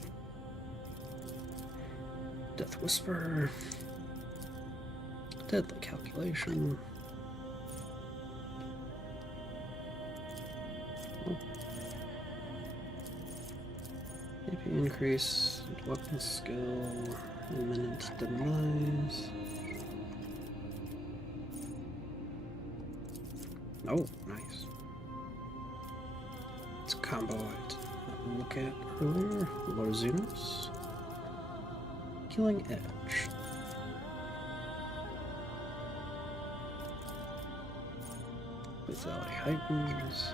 Death Whisper. Deadly Calculation. Maybe increase weapon skill, imminent demise. Oh, nice. It's a combo I'd look at earlier. Lorzinos. Killing Edge. Lethality heightens.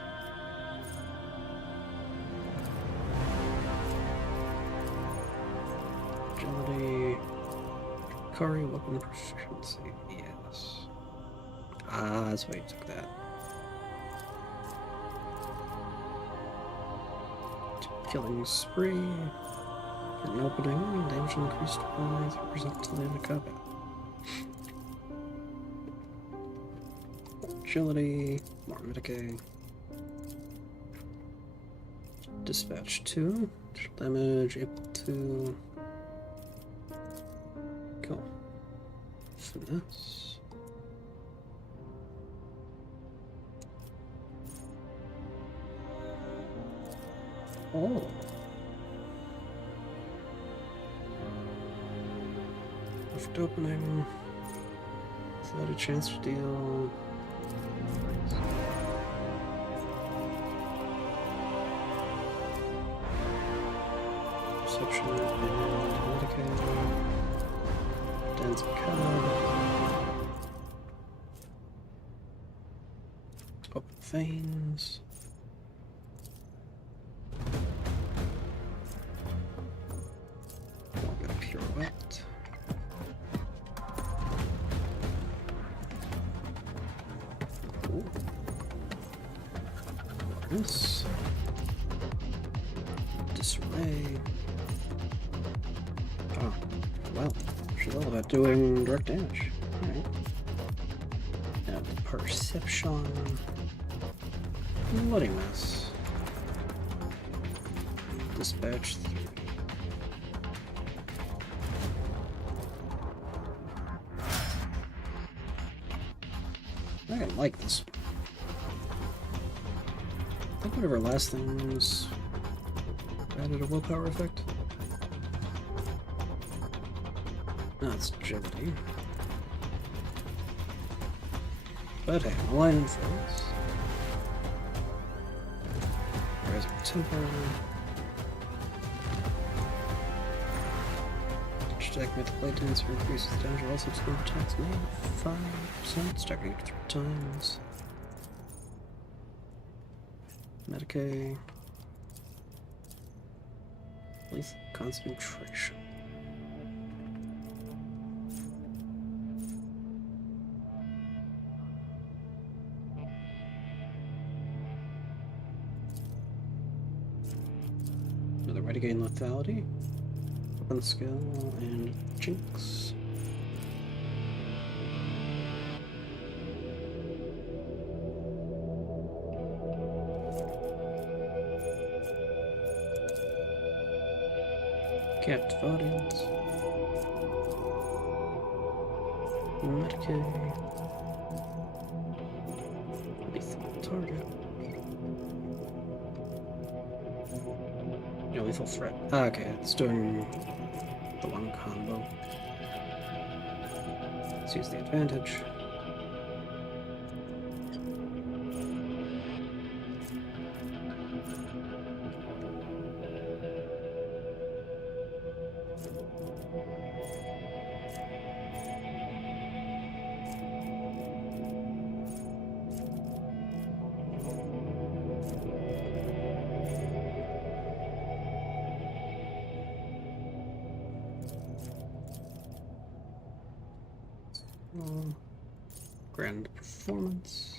Agility. Kari weapon proficiency. Yes. Ah, that's why you took that. Killing spree. An opening. Damage increased by 3% till the end of combat. Agility. More mitigate. Dispatch 2. Damage able to. Cool. Finesse. Oh. Left opening. Without a chance to deal. Perception and medicated. Dense card. Open veins. Got a pirouette. Ooh. This. Disarray. Oh, well. She's all about doing direct damage. Alright. Now the perception. Bloody mess. Dispatch 3. I like this. I think one of our last things added a willpower effect. No, it's agility. But hey, line and fills. Rise our tempo. Attack with light dancer increases the damage of all subsequent attacks made 5%, staggered 3 times. Medicaid. Lethal concentration. Another way to gain lethality. Weapon skill and jinx. Captive audience. Medicaid. Lethal target. No, lethal threat. Ah, okay, it's doing the one combo. Let's use the advantage. Grand performance.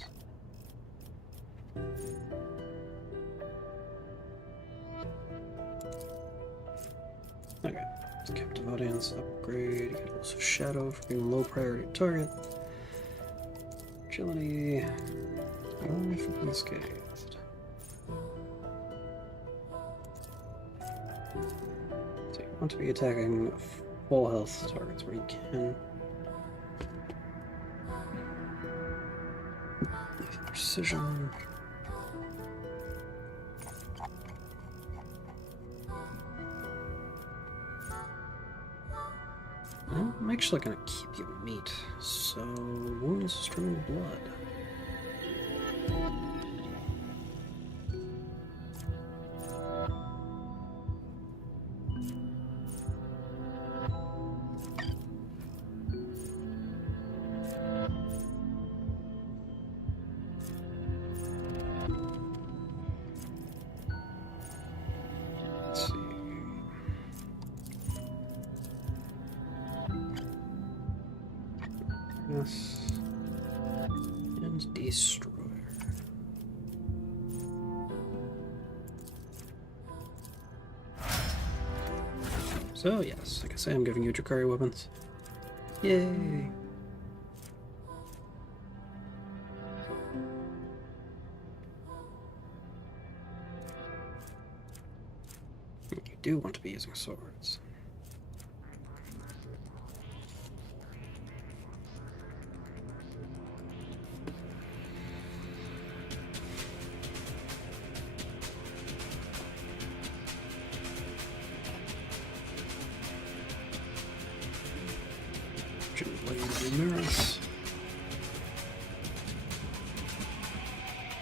Okay, it's captive audience upgrade. You get also shadow for being a low priority target. Agility. Only for unscathed. So you want to be attacking full health targets where you can. Precision. I'm actually gonna keep you meat, so wounds stream of blood. And destroyer. So yes, like I say, I'm giving you Drakari weapons. Yay! You do want to be using swords. Mirrors.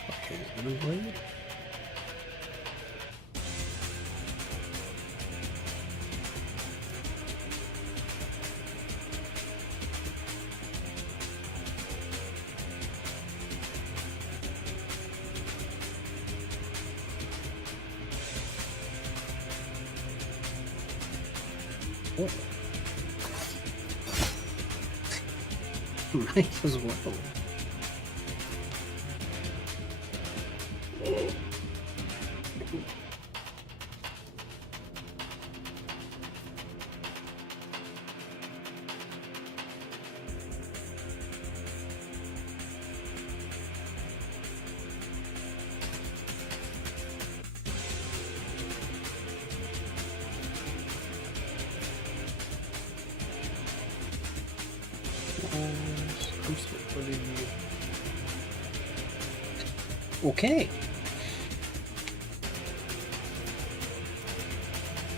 Okay, Venom Blade. Oh. Might as well. Okay.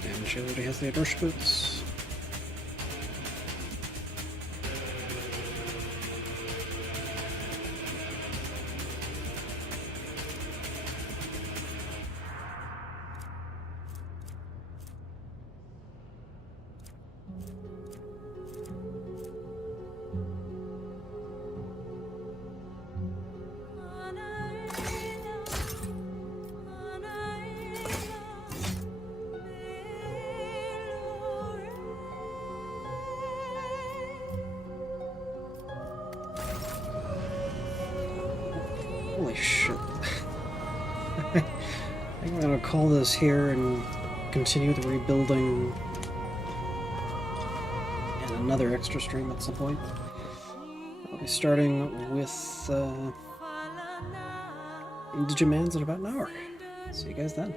And she already has the Adorsh boots. Holy shit. I'm gonna call this here and continue the rebuilding in another extra stream at some point. I'll be starting with Digimans in about an hour. See you guys then.